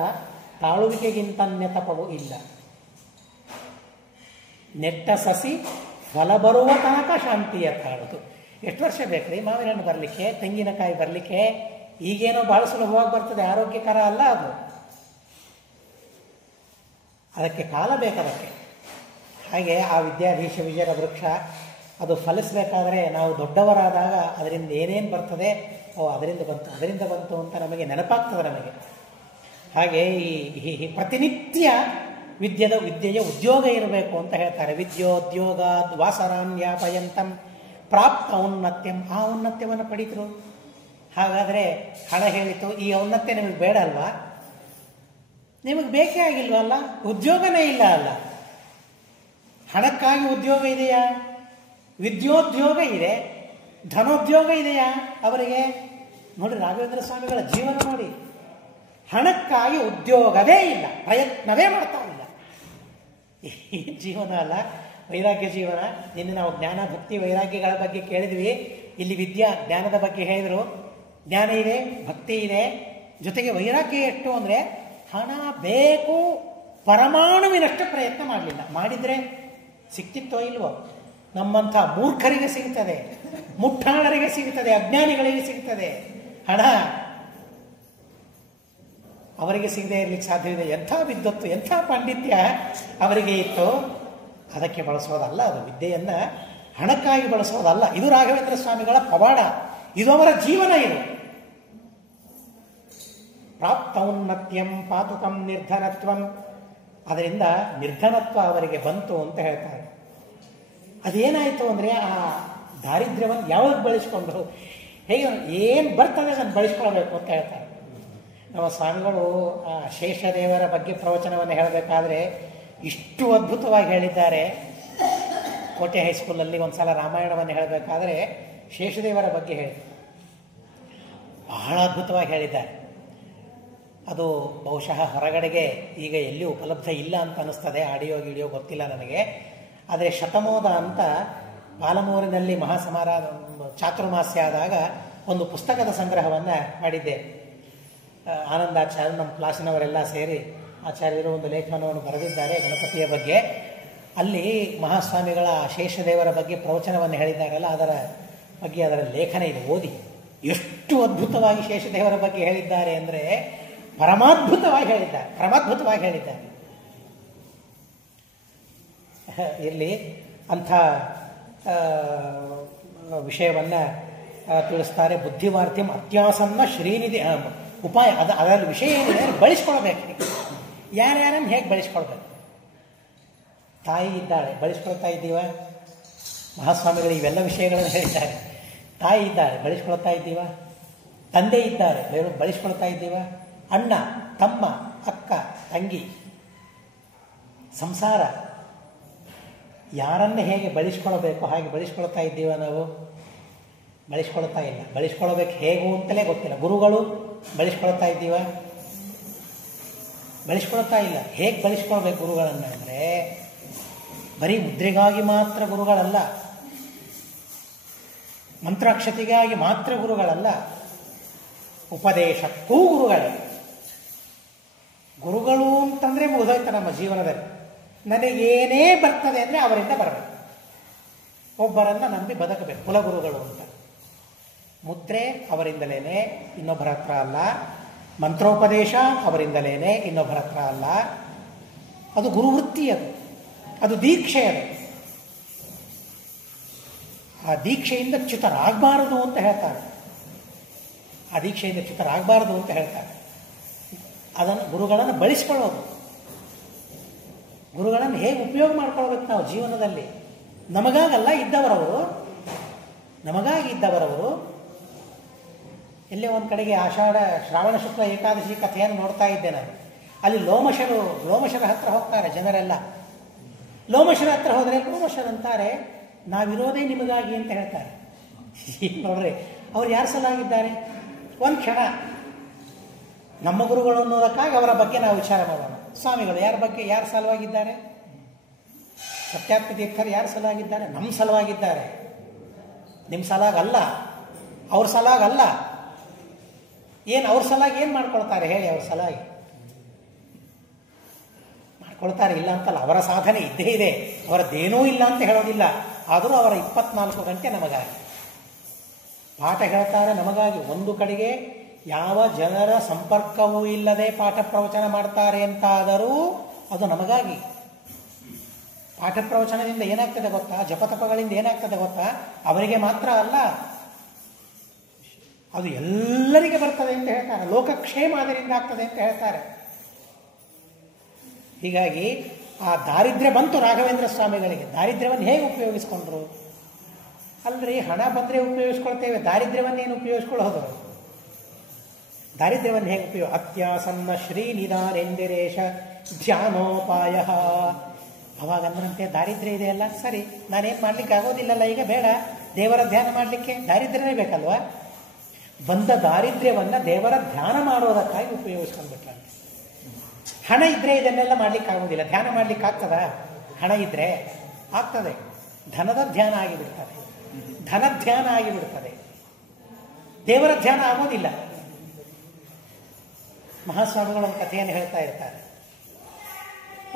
ತಾಳುವಿಕೆಗಿಂತನ್ಯ ತಪವೂ ಇಲ್ಲ. ನೆಟ್ಟ ಸಸಿ ಫಲ ಬರುವ ತನಕ ಶಾಂತಿಯ ತಾಳುದು. ಎಷ್ಟು ವರ್ಷ ಬೇಕ್ರಿ ಮಾವಿನ ಹಣ್ಣು ಬರಲಿಕ್ಕೆ, ತೆಂಗಿನಕಾಯಿ ಬರಲಿಕ್ಕೆ? ಈಗೇನೋ ಬಹಳ ಸುಲಭವಾಗಿ ಬರ್ತದೆ, ಆರೋಗ್ಯಕರ ಅಲ್ಲ ಅದು. ಅದಕ್ಕೆ ಕಾಲ ಬೇಕದಕ್ಕೆ. ಹಾಗೆ ಆ ವಿದ್ಯಾಧೀಶ ವಿಜಯರ ವೃಕ್ಷ ಅದು ಫಲಿಸಬೇಕಾದ್ರೆ ನಾವು ದೊಡ್ಡವರಾದಾಗ ಅದರಿಂದ ಏನೇನು ಬರ್ತದೆ, ಅದರಿಂದ ಬಂತು ಅಂತ ನಮಗೆ ನೆನಪಾಗ್ತದೆ ನಮಗೆ. ಹಾಗೆ ಈ ಪ್ರತಿನಿತ್ಯ ವಿದ್ಯೆಯ ಉದ್ಯೋಗ ಇರಬೇಕು ಅಂತ ಹೇಳ್ತಾರೆ. ವಿದ್ಯೋದ್ಯೋಗ ವಾಸರಾನ್ಯಾಪಯಂತಂ ಪ್ರಾಪ್ತ ಔನ್ನತ್ಯಂ. ಆ ಔನ್ನತ್ಯವನ್ನು ಪಡೀತರು. ಹಾಗಾದರೆ ಹಣ ಹೇಳಿತು, ಈ ಔನ್ನತ್ಯ ನಿಮಗೆ ಬೇಡ ಅಲ್ವಾ? ನಿಮಗೆ ಬೇಕೇ ಆಗಿಲ್ವಲ್ಲ? ಉದ್ಯೋಗನೇ ಇಲ್ಲ ಅಲ್ಲ. ಹಣಕ್ಕಾಗಿ ಉದ್ಯೋಗ ಇದೆಯಾ? ವಿದ್ಯೋದ್ಯೋಗ ಇದೆ, ಧನೋದ್ಯೋಗ ಇದೆಯಾ ಅವರಿಗೆ? ನೋಡಿ ರಾಘವೇಂದ್ರ ಸ್ವಾಮಿಗಳ ಜೀವನ ನೋಡಿ. ಹಣಕ್ಕಾಗಿ ಉದ್ಯೋಗವೇ ಇಲ್ಲ, ಪ್ರಯತ್ನವೇ ಮಾಡ್ತಾ ಇಲ್ಲ. ಈ ಜೀವನ ಅಲ್ಲ, ವೈರಾಗ್ಯ ಜೀವನ. ನಿನ್ನೆ ನಾವು ಜ್ಞಾನ ಭಕ್ತಿ ವೈರಾಗ್ಯಗಳ ಬಗ್ಗೆ ಕೇಳಿದ್ವಿ. ಇಲ್ಲಿ ವಿದ್ಯಾ ಜ್ಞಾನದ ಬಗ್ಗೆ ಹೇಳಿದರು. ಜ್ಞಾನ ಇದೆ, ಭಕ್ತಿ ಇದೆ, ಜೊತೆಗೆ ವೈರಾಗ್ಯ ಎಷ್ಟು ಅಂದರೆ ಹಣ ಬೇಕು, ಪರಮಾಣುವಿನಷ್ಟು ಪ್ರಯತ್ನ ಮಾಡಲಿಲ್ಲ. ಮಾಡಿದರೆ ಸಿಕ್ತಿತ್ತೋ ಇಲ್ವೋ? ನಮ್ಮಂಥ ಮೂರ್ಖರಿಗೆ ಸಿಗ್ತದೆ, ಮುಟ್ಟಾಳರಿಗೆ ಸಿಗ್ತದೆ, ಅಜ್ಞಾನಿಗಳಿಗೆ ಸಿಗ್ತದೆ ಹಣ. ಅವರಿಗೆ ಸಿಗದೆ ಇರಲಿಕ್ಕೆ ಸಾಧ್ಯವಿದೆ. ಎಂಥ ವಿದ್ವತ್ತು, ಎಂಥ ಪಾಂಡಿತ್ಯ ಅವರಿಗೆ ಇತ್ತು. ಅದಕ್ಕೆ ಬಳಸೋದಲ್ಲ, ಅದು ವಿದ್ಯೆಯನ್ನು ಹಣಕ್ಕಾಗಿ ಬಳಸೋದಲ್ಲ. ಇದು ರಾಘವೇಂದ್ರ ಸ್ವಾಮಿಗಳ ಪವಾಡ, ಇದು ಅವರ ಜೀವನ. ಇದು ಪ್ರಾಪ್ತೌನ್ನತ್ಯಂ ಪಾತುಕಂ ನಿರ್ಧನತ್ವಂ. ಅದರಿಂದ ನಿರ್ಧನತ್ವ ಅವರಿಗೆ ಬಂತು ಅಂತ ಹೇಳ್ತಾರೆ. ಅದೇನಾಯಿತು ಅಂದರೆ ಆ ದಾರಿದ್ರ್ಯವನ್ನು ಯಾವಾಗ ಬಳಸ್ಕೊಂಡ್ರು, ಹೇಗೆ ಏನು ಬರ್ತದೆ ಅದನ್ನು ಬಳಸ್ಕೊಳ್ಬೇಕು ಅಂತ ಹೇಳ್ತಾರೆ. ನಮ್ಮ ಸ್ವಾಮಿಗಳು ಆ ಶೇಷದೇವರ ಬಗ್ಗೆ ಪ್ರವಚನವನ್ನು ಹೇಳಬೇಕಾದ್ರೆ ಇಷ್ಟು ಅದ್ಭುತವಾಗಿ ಹೇಳಿದ್ದಾರೆ. ಕೋಟೆ ಹೈಸ್ಕೂಲಲ್ಲಿ ಒಂದು ಸಲ ರಾಮಾಯಣವನ್ನು ಹೇಳಬೇಕಾದ್ರೆ ಶೇಷದೇವರ ಬಗ್ಗೆ ಹೇಳಿ ಬಹಳ ಅದ್ಭುತವಾಗಿ ಹೇಳಿದ್ದಾರೆ. ಅದು ಬಹುಶಃ ಹೊರಗಡೆಗೆ ಈಗ ಎಲ್ಲಿಯೂ ಉಪಲಬ್ಧ ಇಲ್ಲ ಅಂತ ಅನ್ನಿಸ್ತದೆ, ಆಡಿಯೋ ಗಿಡಿಯೋ ಗೊತ್ತಿಲ್ಲ ನನಗೆ. ಆದರೆ ಶತಮೋದ ಅಂತ ಪಾಲಮೂರಿನಲ್ಲಿ ಚಾತುರ್ಮಾಸ್ಯ ಆದಾಗ ಒಂದು ಪುಸ್ತಕದ ಸಂಗ್ರಹವನ್ನು ಮಾಡಿದ್ದೆ. ಆನಂದಾಚಾರ್ಯ ನಮ್ಮ ಕ್ಲಾಸಿನವರೆಲ್ಲ ಸೇರಿ ಆಚಾರ್ಯರು ಒಂದು ಲೇಖನವನ್ನು ಬರೆದಿದ್ದಾರೆ ಗಣಪತಿಯ ಬಗ್ಗೆ. ಅಲ್ಲಿ ಮಹಾಸ್ವಾಮಿಗಳ ಶೇಷದೇವರ ಬಗ್ಗೆ ಪ್ರವಚನವನ್ನು ಹೇಳಿದ್ದಾರಲ್ಲ, ಅದರ ಬಗ್ಗೆ ಅದರ ಲೇಖನ ಇದೆ, ಓದಿ. ಎಷ್ಟು ಅದ್ಭುತವಾಗಿ ಶೇಷದೇವರ ಬಗ್ಗೆ ಹೇಳಿದ್ದಾರೆ ಅಂದರೆ ಪರಮಾದ್ಭುತವಾಗಿ ಹೇಳಿದ್ದಾರೆ. ಇಲ್ಲಿ ಅಂಥ ವಿಷಯವನ್ನು ತಿಳಿಸ್ತಾರೆ. ಬುದ್ಧಿವಾರ್ತ್ಯಂ ಅತ್ಯಾಸನ್ನ ಶ್ರೀನಿಧಿ ಉಪಾಯ. ಅದರಲ್ಲಿ ವಿಷಯ ಏನಿದೆ ಬಳಸ್ಕೊಳ್ಬೇಕು. ಯಾರ್ಯಾರನ್ನು ಹೇಗೆ ಬಳಸ್ಕೊಳ್ಬೇಕು? ತಾಯಿ ಇದ್ದಾಳೆ, ಬಳಸ್ಕೊಳ್ತಾ ಇದ್ದೀವ? ಮಹಾಸ್ವಾಮಿಗಳು ಇವೆಲ್ಲ ವಿಷಯಗಳನ್ನು ಹೇಳಿದ್ದಾರೆ. ತಾಯಿ ಇದ್ದಾರೆ, ಬಳಸ್ಕೊಳ್ತಾ ಇದ್ದೀವ? ತಂದೆ ಇದ್ದಾರೆ, ಬಳಸ್ಕೊಳ್ತಾ ಇದ್ದೀವ? ಅಣ್ಣ, ತಮ್ಮ, ಅಕ್ಕ, ತಂಗಿ, ಸಂಸಾರ ಯಾರನ್ನೇ ಹೇಗೆ ಬಳಸ್ಕೊಳ್ಬೇಕು ಹಾಗೆ ಬಳಸ್ಕೊಳ್ತಾ ಇದ್ದೀವ ನಾವು? ಬಳಸ್ಕೊಳ್ತಾ ಇಲ್ಲ. ಬಳಸ್ಕೊಳ್ಬೇಕು ಹೇಗೂ ಅಂತಲೇ ಗೊತ್ತಿಲ್ಲ. ಗುರುಗಳು ಬಳಸ್ಕೊಳ್ತಾ ಇದ್ದೀವ? ಬಳಸ್ಕೊಳ್ತಾ ಇಲ್ಲ. ಹೇಗೆ ಬಳಸ್ಕೊಳ್ಬೇಕು ಗುರುಗಳನ್ನು ಅಂದರೆ, ಬರೀ ಮುದ್ರೆಗಾಗಿ ಮಾತ್ರ ಗುರುಗಳಲ್ಲ, ಮಂತ್ರಾಕ್ಷತೆಗಾಗಿ ಮಾತ್ರ ಗುರುಗಳಲ್ಲ, ಉಪದೇಶಕ್ಕೂ ಗುರುಗಳೇ. ಗುರುಗಳು ಅಂತಂದರೆ ಮುಗಿದೋಯ್ತು ನಮ್ಮ ಜೀವನದಲ್ಲಿ. ನನಗೇನೇ ಬರ್ತದೆ ಅಂದರೆ ಅವರಿಂದ ಬರಬೇಕು. ಒಬ್ಬರನ್ನು ನಂಬಿ ಬದುಕಬೇಕು, ಕುಲಗುರುಗಳು ಅಂತ. ಮುದ್ರೆ ಅವರಿಂದಲೇ, ಇನ್ನೊಬ್ಬರ ಹತ್ರ ಅಲ್ಲ. ಮಂತ್ರೋಪದೇಶ ಅವರಿಂದಲೇ, ಇನ್ನೊಬ್ಬರ ಹತ್ರ ಅಲ್ಲ. ಅದು ಗುರುವೃತ್ತಿ, ಅದು ದೀಕ್ಷೆ. ಆ ದೀಕ್ಷೆಯಿಂದ ಚ್ಯುತರಾಗಬಾರದು ಅಂತ ಹೇಳ್ತಾರೆ. ಆ ದೀಕ್ಷೆಯಿಂದ ಚ್ಯುತರಾಗಬಾರದು ಅಂತ ಹೇಳ್ತಾರೆ. ಅದನ್ನು ಗುರುಗಳನ್ನು ಬಳಸಿಕೊಳ್ಳೋದು. ಗುರುಗಳನ್ನು ಹೇಗೆ ಉಪಯೋಗ ಮಾಡ್ಕೊಳ್ಬೇಕು ನಾವು ಜೀವನದಲ್ಲಿ. ನಮಗಾಗಲ್ಲ ಇದ್ದವರವರು, ನಮಗಾಗಿ ಇದ್ದವರವರು. ಎಲ್ಲೇ ಒಂದು ಕಡೆಗೆ ಶ್ರಾವಣ ಶುಕ್ಲ ಏಕಾದಶಿ ಕಥೆಯನ್ನು ನೋಡ್ತಾ ಇದ್ದೆ ನಾನು. ಅಲ್ಲಿ ಲೋಮಶರ ಹತ್ರ ಹೋಗ್ತಾರೆ ಜನರೆಲ್ಲ. ಲೋಮಶರ ಹತ್ರ ಹೋದರೆ ಲೋಮಶರ್ ಅಂತಾರೆ, ನಾವಿರೋದೇ ನಿಮಗಾಗಿ ಅಂತ ಹೇಳ್ತಾರೆ. ನೋಡ್ರಿ, ಅವ್ರು ಯಾರು ಸಲಾಗಿದ್ದಾರೆ? ಒಂದು ಕ್ಷಣ ನಮ್ಮ ಗುರುಗಳು ಅನ್ನೋದಕ್ಕಾಗಿ ಅವರ ಬಗ್ಗೆ ನಾವು ವಿಚಾರ ಮಾಡೋಣ. ಸ್ವಾಮಿಗಳು ಯಾರ ಸಲುವಾಗಿದ್ದಾರೆ? ಸತ್ಯಾತ್ಮ ತೀರ್ಥರು ಯಾರ ಸಲುವಾಗಿದ್ದಾರೆ? ನಮ್ಮ ಸಲುವಾಗಿದ್ದಾರೆ. ನಿಮ್ಮ ಸಲಾಗಲ್ಲ, ಅವ್ರ ಸಲಾಗಲ್ಲ. ಏನು ಅವ್ರ ಸಲಾಗಿ ಏನು ಮಾಡ್ಕೊಳ್ತಾರೆ ಹೇಳಿ? ಅವ್ರ ಸಲಾಗಿ ಮಾಡ್ಕೊಳ್ತಾರೆ, ಇಲ್ಲ ಅಂತಲ್ಲ. ಅವರ ಸಾಧನೆ ಇದ್ದೇ ಇದೆ, ಅವರದ್ದೇನೂ ಇಲ್ಲ ಅಂತ ಹೇಳೋದಿಲ್ಲ. ಆದರೂ ಅವರ 24 ಗಂಟೆ ನಮಗಾಗಿ ಪಾಠ ಹೇಳ್ತಾರೆ, ನಮಗಾಗಿ. ಒಂದು ಕಡೆಗೆ ಯಾವ ಜನರ ಸಂಪರ್ಕವೂ ಇಲ್ಲದೆ ಪಾಠ ಪ್ರವಚನ ಮಾಡ್ತಾರೆ ಅಂತಾದರೂ ಅದು ನಮಗಾಗಿ. ಪಾಠ ಪ್ರವಚನದಿಂದ ಏನಾಗ್ತದೆ ಗೊತ್ತಾ? ಜಪತಪಗಳಿಂದ ಏನಾಗ್ತದೆ ಗೊತ್ತಾ? ಅವರಿಗೆ ಮಾತ್ರ ಅಲ್ಲ, ಅದು ಎಲ್ಲರಿಗೆ ಬರ್ತದೆ ಅಂತ ಹೇಳ್ತಾರೆ. ಲೋಕಕ್ಷೇಮ ಅದರಿಂದ ಆಗ್ತದೆ ಅಂತ ಹೇಳ್ತಾರೆ. ಹೀಗಾಗಿ ಆ ದಾರಿದ್ರ್ಯ ಬಂತು ರಾಘವೇಂದ್ರ ಸ್ವಾಮಿಗಳಿಗೆ. ದಾರಿದ್ರ್ಯವನ್ನು ಹೇಗೆ ಉಪಯೋಗಿಸ್ಕೊಂಡ್ರು? ಅಲ್ರಿ, ಹಣ ಬಂದರೆ ಉಪಯೋಗಿಸ್ಕೊಳ್ತೇವೆ, ದಾರಿದ್ರ್ಯವನ್ನೇನು ಉಪಯೋಗಿಸ್ಕೊಳ್ಳೋದು? ದಾರಿದ್ರ್ಯವನ್ನು ಹೇಗೆ ಉಪಯೋಗ? ಅತ್ಯಾಸನ್ನ ಶ್ರೀನಿಧಾನೆಂದಿರೇಶ ಧ್ಯಾನೋಪಾಯ. ಅವಾಗಂದ್ರಂತೆ ದಾರಿದ್ರ್ಯ ಇದೆಯಲ್ಲ, ಸರಿ, ನಾನೇನು ಮಾಡ್ಲಿಕ್ಕೆ ಆಗೋದಿಲ್ಲಲ್ಲ, ಈಗ ಬೇಡ ದೇವರ ಧ್ಯಾನ ಮಾಡಲಿಕ್ಕೆ. ದಾರಿದ್ರ್ಯನೇ ಬೇಕಲ್ವಾ? ಬಂದ ದಾರಿದ್ರ್ಯವನ್ನು ದೇವರ ಧ್ಯಾನ ಮಾಡೋದಕ್ಕಾಗಿ ಉಪಯೋಗಿಸ್ಕೊಂಡ್ಬಿಟ್ರಂತೆ. ಹಣ ಇದ್ರೆ ಇದನ್ನೆಲ್ಲ ಮಾಡ್ಲಿಕ್ಕೆ ಆಗೋದಿಲ್ಲ. ಧ್ಯಾನ ಮಾಡ್ಲಿಕ್ಕೆ ಆಗ್ತದ? ಹಣ ಇದ್ರೆ ಆಗ್ತದೆ. ಧನದ ಧ್ಯಾನ ಆಗಿಬಿಡ್ತದೆ, ಧನಧ್ಯಾನ ಆಗಿಬಿಡ್ತದೆ, ದೇವರ ಧ್ಯಾನ ಆಗೋದಿಲ್ಲ. ಮಹಾಸ್ವಾಮಿಗಳು ಒಂದು ಕಥೆಯನ್ನು ಹೇಳ್ತಾ ಇರ್ತಾರೆ.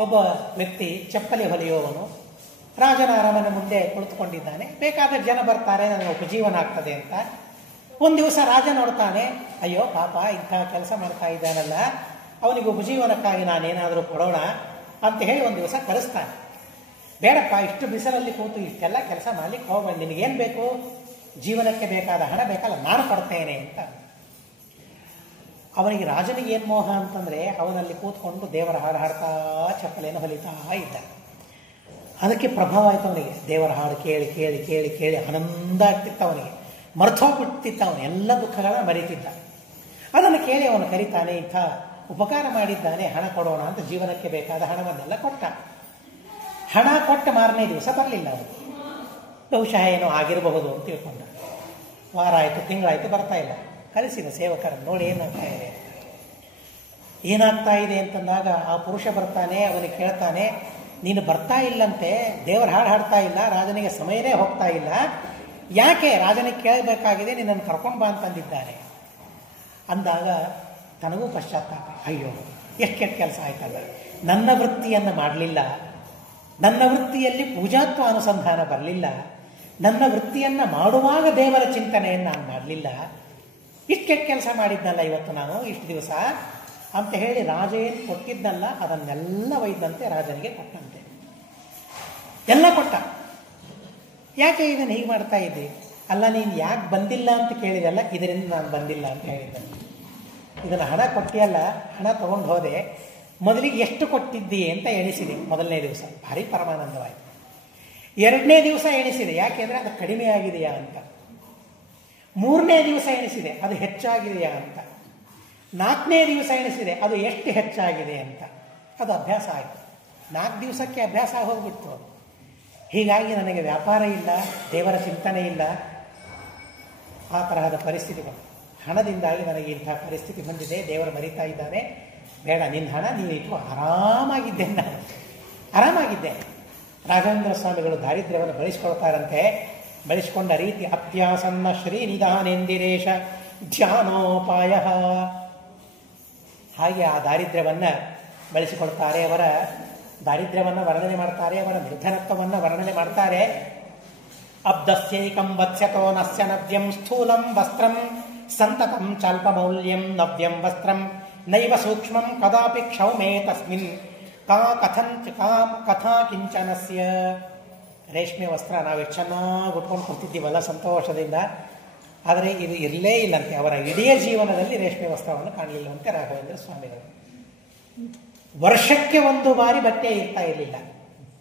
ಒಬ್ಬ ವ್ಯಕ್ತಿ ಚಪ್ಪಲಿ ಹೊಲಿಯುವವನು ರಾಜನ ಅರಮನೆ ಮುಂದೆ ಕುಳಿತುಕೊಂಡಿದ್ದಾನೆ. ಬೇಕಾದ ಜನ ಬರ್ತಾರೆ, ನನಗೆ ಉಪಜೀವನ ಆಗ್ತದೆ ಅಂತ. ಒಂದು ದಿವಸ ರಾಜ ನೋಡ್ತಾನೆ, ಅಯ್ಯೋ ಪಾಪ, ಇಂಥ ಕೆಲಸ ಮಾಡ್ತಾ ಇದ್ದಾನಲ್ಲ, ಅವನಿಗೆ ಉಪಜೀವನಕ್ಕಾಗಿ ನಾನೇನಾದರೂ ಕೊಡೋಣ ಅಂತ ಹೇಳಿ ಒಂದು ದಿವಸ ಕರೆಸ್ತಾನೆ. ಬೇಡಪ್ಪ, ಇಷ್ಟು ಬಿಸಿಲಲ್ಲಿ ಕೂತು ಇಷ್ಟೆಲ್ಲ ಕೆಲಸ ಮಾಡ್ಲಿಕ್ಕೆ ಹೋಗಬೇಡ, ನಿನಗೇನು ಬೇಕು? ಜೀವನಕ್ಕೆ ಬೇಕಾದ ಹಣ ಬೇಕಲ್ಲ, ನಾನು ಕೊಡ್ತೇನೆ ಅಂತ. ಅವನಿಗೆ ರಾಜನಿಗೆ ಏನು ಮೋಹ ಅಂತಂದರೆ, ಅವನಲ್ಲಿ ಕೂತ್ಕೊಂಡು ದೇವರ ಹಾಡು ಹಾಡ್ತಾ ಚಪ್ಪಲಿಯನ್ನು ಹೊಲಿತಾ ಇದ್ದ. ಅದಕ್ಕೆ ಪ್ರಭಾವ ಆಯಿತು ಅವನಿಗೆ. ದೇವರ ಹಾಡು ಕೇಳಿ ಕೇಳಿ ಕೇಳಿ ಕೇಳಿ ಆನಂದ ಆಗ್ತಿತ್ತು ಅವನಿಗೆ. ಮರ್ತೋಗ್ಬಿಡ್ತಿತ್ತ, ಅವನು ಎಲ್ಲ ದುಃಖಗಳನ್ನ ಮರೀತಿದ್ದ. ಅದನ್ನು ಕೇಳಿ ಅವನು ಕರೀತಾನೆ, ಇಂಥ ಉಪಕಾರ ಮಾಡಿದ್ದಾನೆ, ಹಣ ಕೊಡೋಣ ಅಂತ ಜೀವನಕ್ಕೆ ಬೇಕಾದ ಹಣವನ್ನೆಲ್ಲ ಕೊಟ್ಟ. ಹಣ ಕೊಟ್ಟ ಮಾರನೇ ದಿವಸ ಬರಲಿಲ್ಲ ಅವನು. ಬಹುಶಃ ಏನೋ ಆಗಿರಬಹುದು ಅಂತ ತಿಳ್ಕೊಂಡ. ವಾರ ಆಯಿತು, ತಿಂಗಳಾಯಿತು, ಬರ್ತಾ ಇಲ್ಲ. ಕಲಿಸಿದ ಸೇವಕರನ್ನು, ನೋಡಿ ಏನಾಗ್ತಾ ಇದೆ, ಏನಾಗ್ತಾ ಇದೆ ಅಂತಂದಾಗ ಆ ಪುರುಷ ಬರ್ತಾನೆ. ಅವನಿಗೆ ಕೇಳ್ತಾನೆ, ನೀನು ಬರ್ತಾ ಇಲ್ಲಂತೆ, ದೇವರ ಹಾಡು ಹಾಡ್ತಾ ಇಲ್ಲ, ರಾಜನಿಗೆ ಸಮಯನೇ ಹೋಗ್ತಾ ಇಲ್ಲ, ಯಾಕೆ? ರಾಜನಿಗೆ ಕೇಳಬೇಕಾಗಿದೆ, ನಿನ್ನನ್ನು ಕರ್ಕೊಂಡು ಬಾ ಅಂತಂದಿದ್ದಾನೆ ಅಂದಾಗ ತನಗೂ ಪಶ್ಚಾತ್ತಾಪ. ಅಯ್ಯೋ, ಎಷ್ಟು ಕೆಟ್ಟ ಕೆಲಸ ಆಯ್ತಲ್ಲ, ನನ್ನ ವೃತ್ತಿಯನ್ನು ಮಾಡಲಿಲ್ಲ, ನನ್ನ ವೃತ್ತಿಯಲ್ಲಿ ಪೂಜಾತ್ವ ಅನುಸಂಧಾನ ಬರಲಿಲ್ಲ, ನನ್ನ ವೃತ್ತಿಯನ್ನು ಮಾಡುವಾಗ ದೇವರ ಚಿಂತನೆಯನ್ನು ನಾನು ಮಾಡಲಿಲ್ಲ, ಇಷ್ಟು ಕೆಟ್ಟ ಕೆಲಸ ಮಾಡಿದ್ನಲ್ಲ ಇವತ್ತು ನಾನು ಇಷ್ಟು ದಿವಸ ಅಂತ ಹೇಳಿ ರಾಜ ಏನು ಕೊಟ್ಟಿದ್ದಲ್ಲ ಅದನ್ನೆಲ್ಲ ಒಯ್ದಂತೆ ರಾಜನಿಗೆ ಕೊಟ್ಟಂತೆ. ಎಲ್ಲ ಕೊಟ್ಟ. ಯಾಕೆ ಇದನ್ನು ಹೀಗೆ ಮಾಡ್ತಾ ಇದ್ದೆ? ಅಲ್ಲ, ನೀನು ಯಾಕೆ ಬಂದಿಲ್ಲ ಅಂತ ಕೇಳಿದಲ್ಲ, ಇದರಿಂದ ನಾನು ಬಂದಿಲ್ಲ ಅಂತ ಹೇಳಿದ್ದೆ. ಇದನ್ನು ಹಣ ಕೊಟ್ಟಿಯಲ್ಲ, ಹಣ ತಗೊಂಡು ಹೋದೆ, ಮೊದಲಿಗೆ ಎಷ್ಟು ಕೊಟ್ಟಿದ್ದೀ ಅಂತ ಎಣಿಸಿದೆ. ಮೊದಲನೇ ದಿವಸ ಭಾರಿ ಪರಮಾನಂದವಾಯಿತು. ಎರಡನೇ ದಿವಸ ಎಣಿಸಿದೆ, ಯಾಕೆಂದರೆ ಅದು ಕಡಿಮೆ ಆಗಿದೆಯಾ ಅಂತ. ಮೂರನೇ ದಿವಸ ಎಣಿಸಿದೆ, ಅದು ಹೆಚ್ಚಾಗಿದೆಯಾ ಅಂತ. 4ನೇ ದಿವಸ ಎಣಿಸಿದೆ, ಅದು ಎಷ್ಟು ಹೆಚ್ಚಾಗಿದೆ ಅಂತ. ಅದು ಅಭ್ಯಾಸ ಆಯಿತು. 4 ದಿವಸಕ್ಕೆ ಅಭ್ಯಾಸ ಹೋಗ್ಬಿಡ್ತು. ಹೀಗಾಗಿ ನನಗೆ ವ್ಯಾಪಾರ ಇಲ್ಲ, ದೇವರ ಚಿಂತನೆ ಇಲ್ಲ, ಆ ತರಹದ ಪರಿಸ್ಥಿತಿಗಳು. ಹಣದಿಂದಾಗಿ ನನಗೆ ಇಂಥ ಪರಿಸ್ಥಿತಿ ಬಂದಿದೆ, ದೇವರು ಮರಿತಾ ಇದ್ದಾನೆ, ಬೇಡ ನಿನ್ನ ಹಣ ನೀನಿಟ್ಟು ಆರಾಮಾಗಿದ್ದೆ. ನಾನು ಆರಾಮಾಗಿದ್ದೆ. ರಾಘವೇಂದ್ರ ಸ್ವಾಮಿಗಳು ದಾರಿದ್ರ್ಯವನ್ನು ಬೆಳೆಸ್ಕೊಳ್ತಾರಂತೆ. ಬೆಳೆಸ್ಕೊಂಡ ರೀತಿ ಅತ್ಯಾಸನ್ನ ಶ್ರೀನಿಧಾನೇಂದಿರೇಶ ಧ್ಯಾನೋಪಾಯ. ಹಾಗೆ ಆ ದಾರಿದ್ರ್ಯವನ್ನು ಬೆಳೆಸಿಕೊಳ್ತಾರೆ. ಅವರ ದಾರಿದ್ರ್ಯವನ್ನು ವರ್ಣನೆ ಮಾಡ್ತಾರೆ, ಅವರ ನಿರ್ಧನತ್ವವನ್ನು ವರ್ಣನೆ ಮಾಡ್ತಾರೆ. ಅಬ್ಧಸ್ಯೈಕಂ ವತ್ಸ್ಯತೋ ನಸ್ಯ ನವ್ಯಂ ಸ್ಥೂಲಂ ವಸ್ತ್ರಂ ಸಂತತಂ ಚಾಲ್ಪಮೌಲ್ಯಂ ನವ್ಯಂ ವಸ್ತ್ರಂ ನೈವ ಸೂಕ್ಷ್ಮಂ ಕದಾಪಿ ಕ್ಷೌಮೇ ತಸ್ಮಿನ್ ಕಥಾ ಕಿಂಚನಸ್ಯ. ರೇಷ್ಮೆ ವಸ್ತ್ರ ನಾವೆಷ್ಟು ಚೆನ್ನಾಗಿ ಉಟ್ಕೊಂಡು ಕೊಡ್ತಿದ್ದೀವಲ್ಲ ಸಂತೋಷದಿಂದ, ಆದರೆ ಇದು ಇರಲೇ ಇಲ್ಲಂತೆ. ಅವರ ಇಡೀ ಜೀವನದಲ್ಲಿ ರೇಷ್ಮೆ ವಸ್ತ್ರವನ್ನು ಕಾಣಲಿಲ್ಲವಂತೆ ರಾಘವೇಂದ್ರ ಸ್ವಾಮಿಗಳು. ವರ್ಷಕ್ಕೆ 1 ಬಾರಿ ಬಟ್ಟೆ ಇರ್ತಾ ಇರಲಿಲ್ಲ.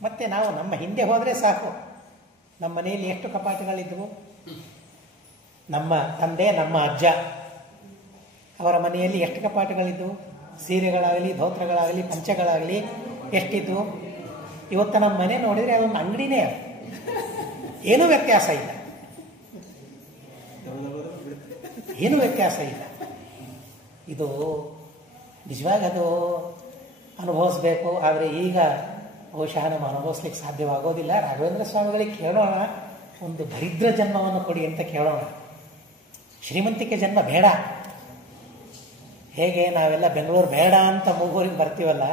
ಮತ್ತೆ ನಾವು ನಮ್ಮ ಹಿಂದೆ ಹೋದರೆ ಸಾಕು, ನಮ್ಮ ಮನೆಯಲ್ಲಿ ಎಷ್ಟು ಕಪಾಟುಗಳಿದ್ವು. ನಮ್ಮ ತಂದೆ, ನಮ್ಮ ಅಜ್ಜ ಅವರ ಮನೆಯಲ್ಲಿ ಎಷ್ಟು ಕಪಾಟುಗಳಿದ್ವು. ಸೀರೆಗಳಾಗಲಿ, ಧೋತ್ರಗಳಾಗಲಿ, ಪಂಚಗಳಾಗಲಿ ಎಷ್ಟಿದ್ವು. ಇವತ್ತು ನಮ್ಮ ಮನೆ ನೋಡಿದರೆ ಅದೊಂದು ಅಂಗಡಿನೇ, ಏನೂ ವ್ಯತ್ಯಾಸ ಇಲ್ಲ, ಏನೂ ವ್ಯತ್ಯಾಸ ಇಲ್ಲ. ಇದು ನಿಜವಾಗಿ ಅದು ಅನುಭವಿಸ್ಬೇಕು. ಆದರೆ ಈಗ ಬಹುಶಃ ನಮ್ಮ ಅನುಭವಿಸ್ಲಿಕ್ಕೆ ಸಾಧ್ಯವಾಗೋದಿಲ್ಲ. ರಾಘವೇಂದ್ರ ಸ್ವಾಮಿಗಳಿಗೆ ಕೇಳೋಣ, ಒಂದು ದರಿದ್ರ ಜನ್ಮವನ್ನು ಕೊಡಿ ಅಂತ ಕೇಳೋಣ. ಶ್ರೀಮಂತಿಕೆ ಜನ್ಮ ಬೇಡ. ಹೇಗೆ ನಾವೆಲ್ಲ ಬೆಂಗಳೂರು ಬೇಡ ಅಂತ ಮೂಗೂರಿಗೆ ಬರ್ತೀವಲ್ಲ,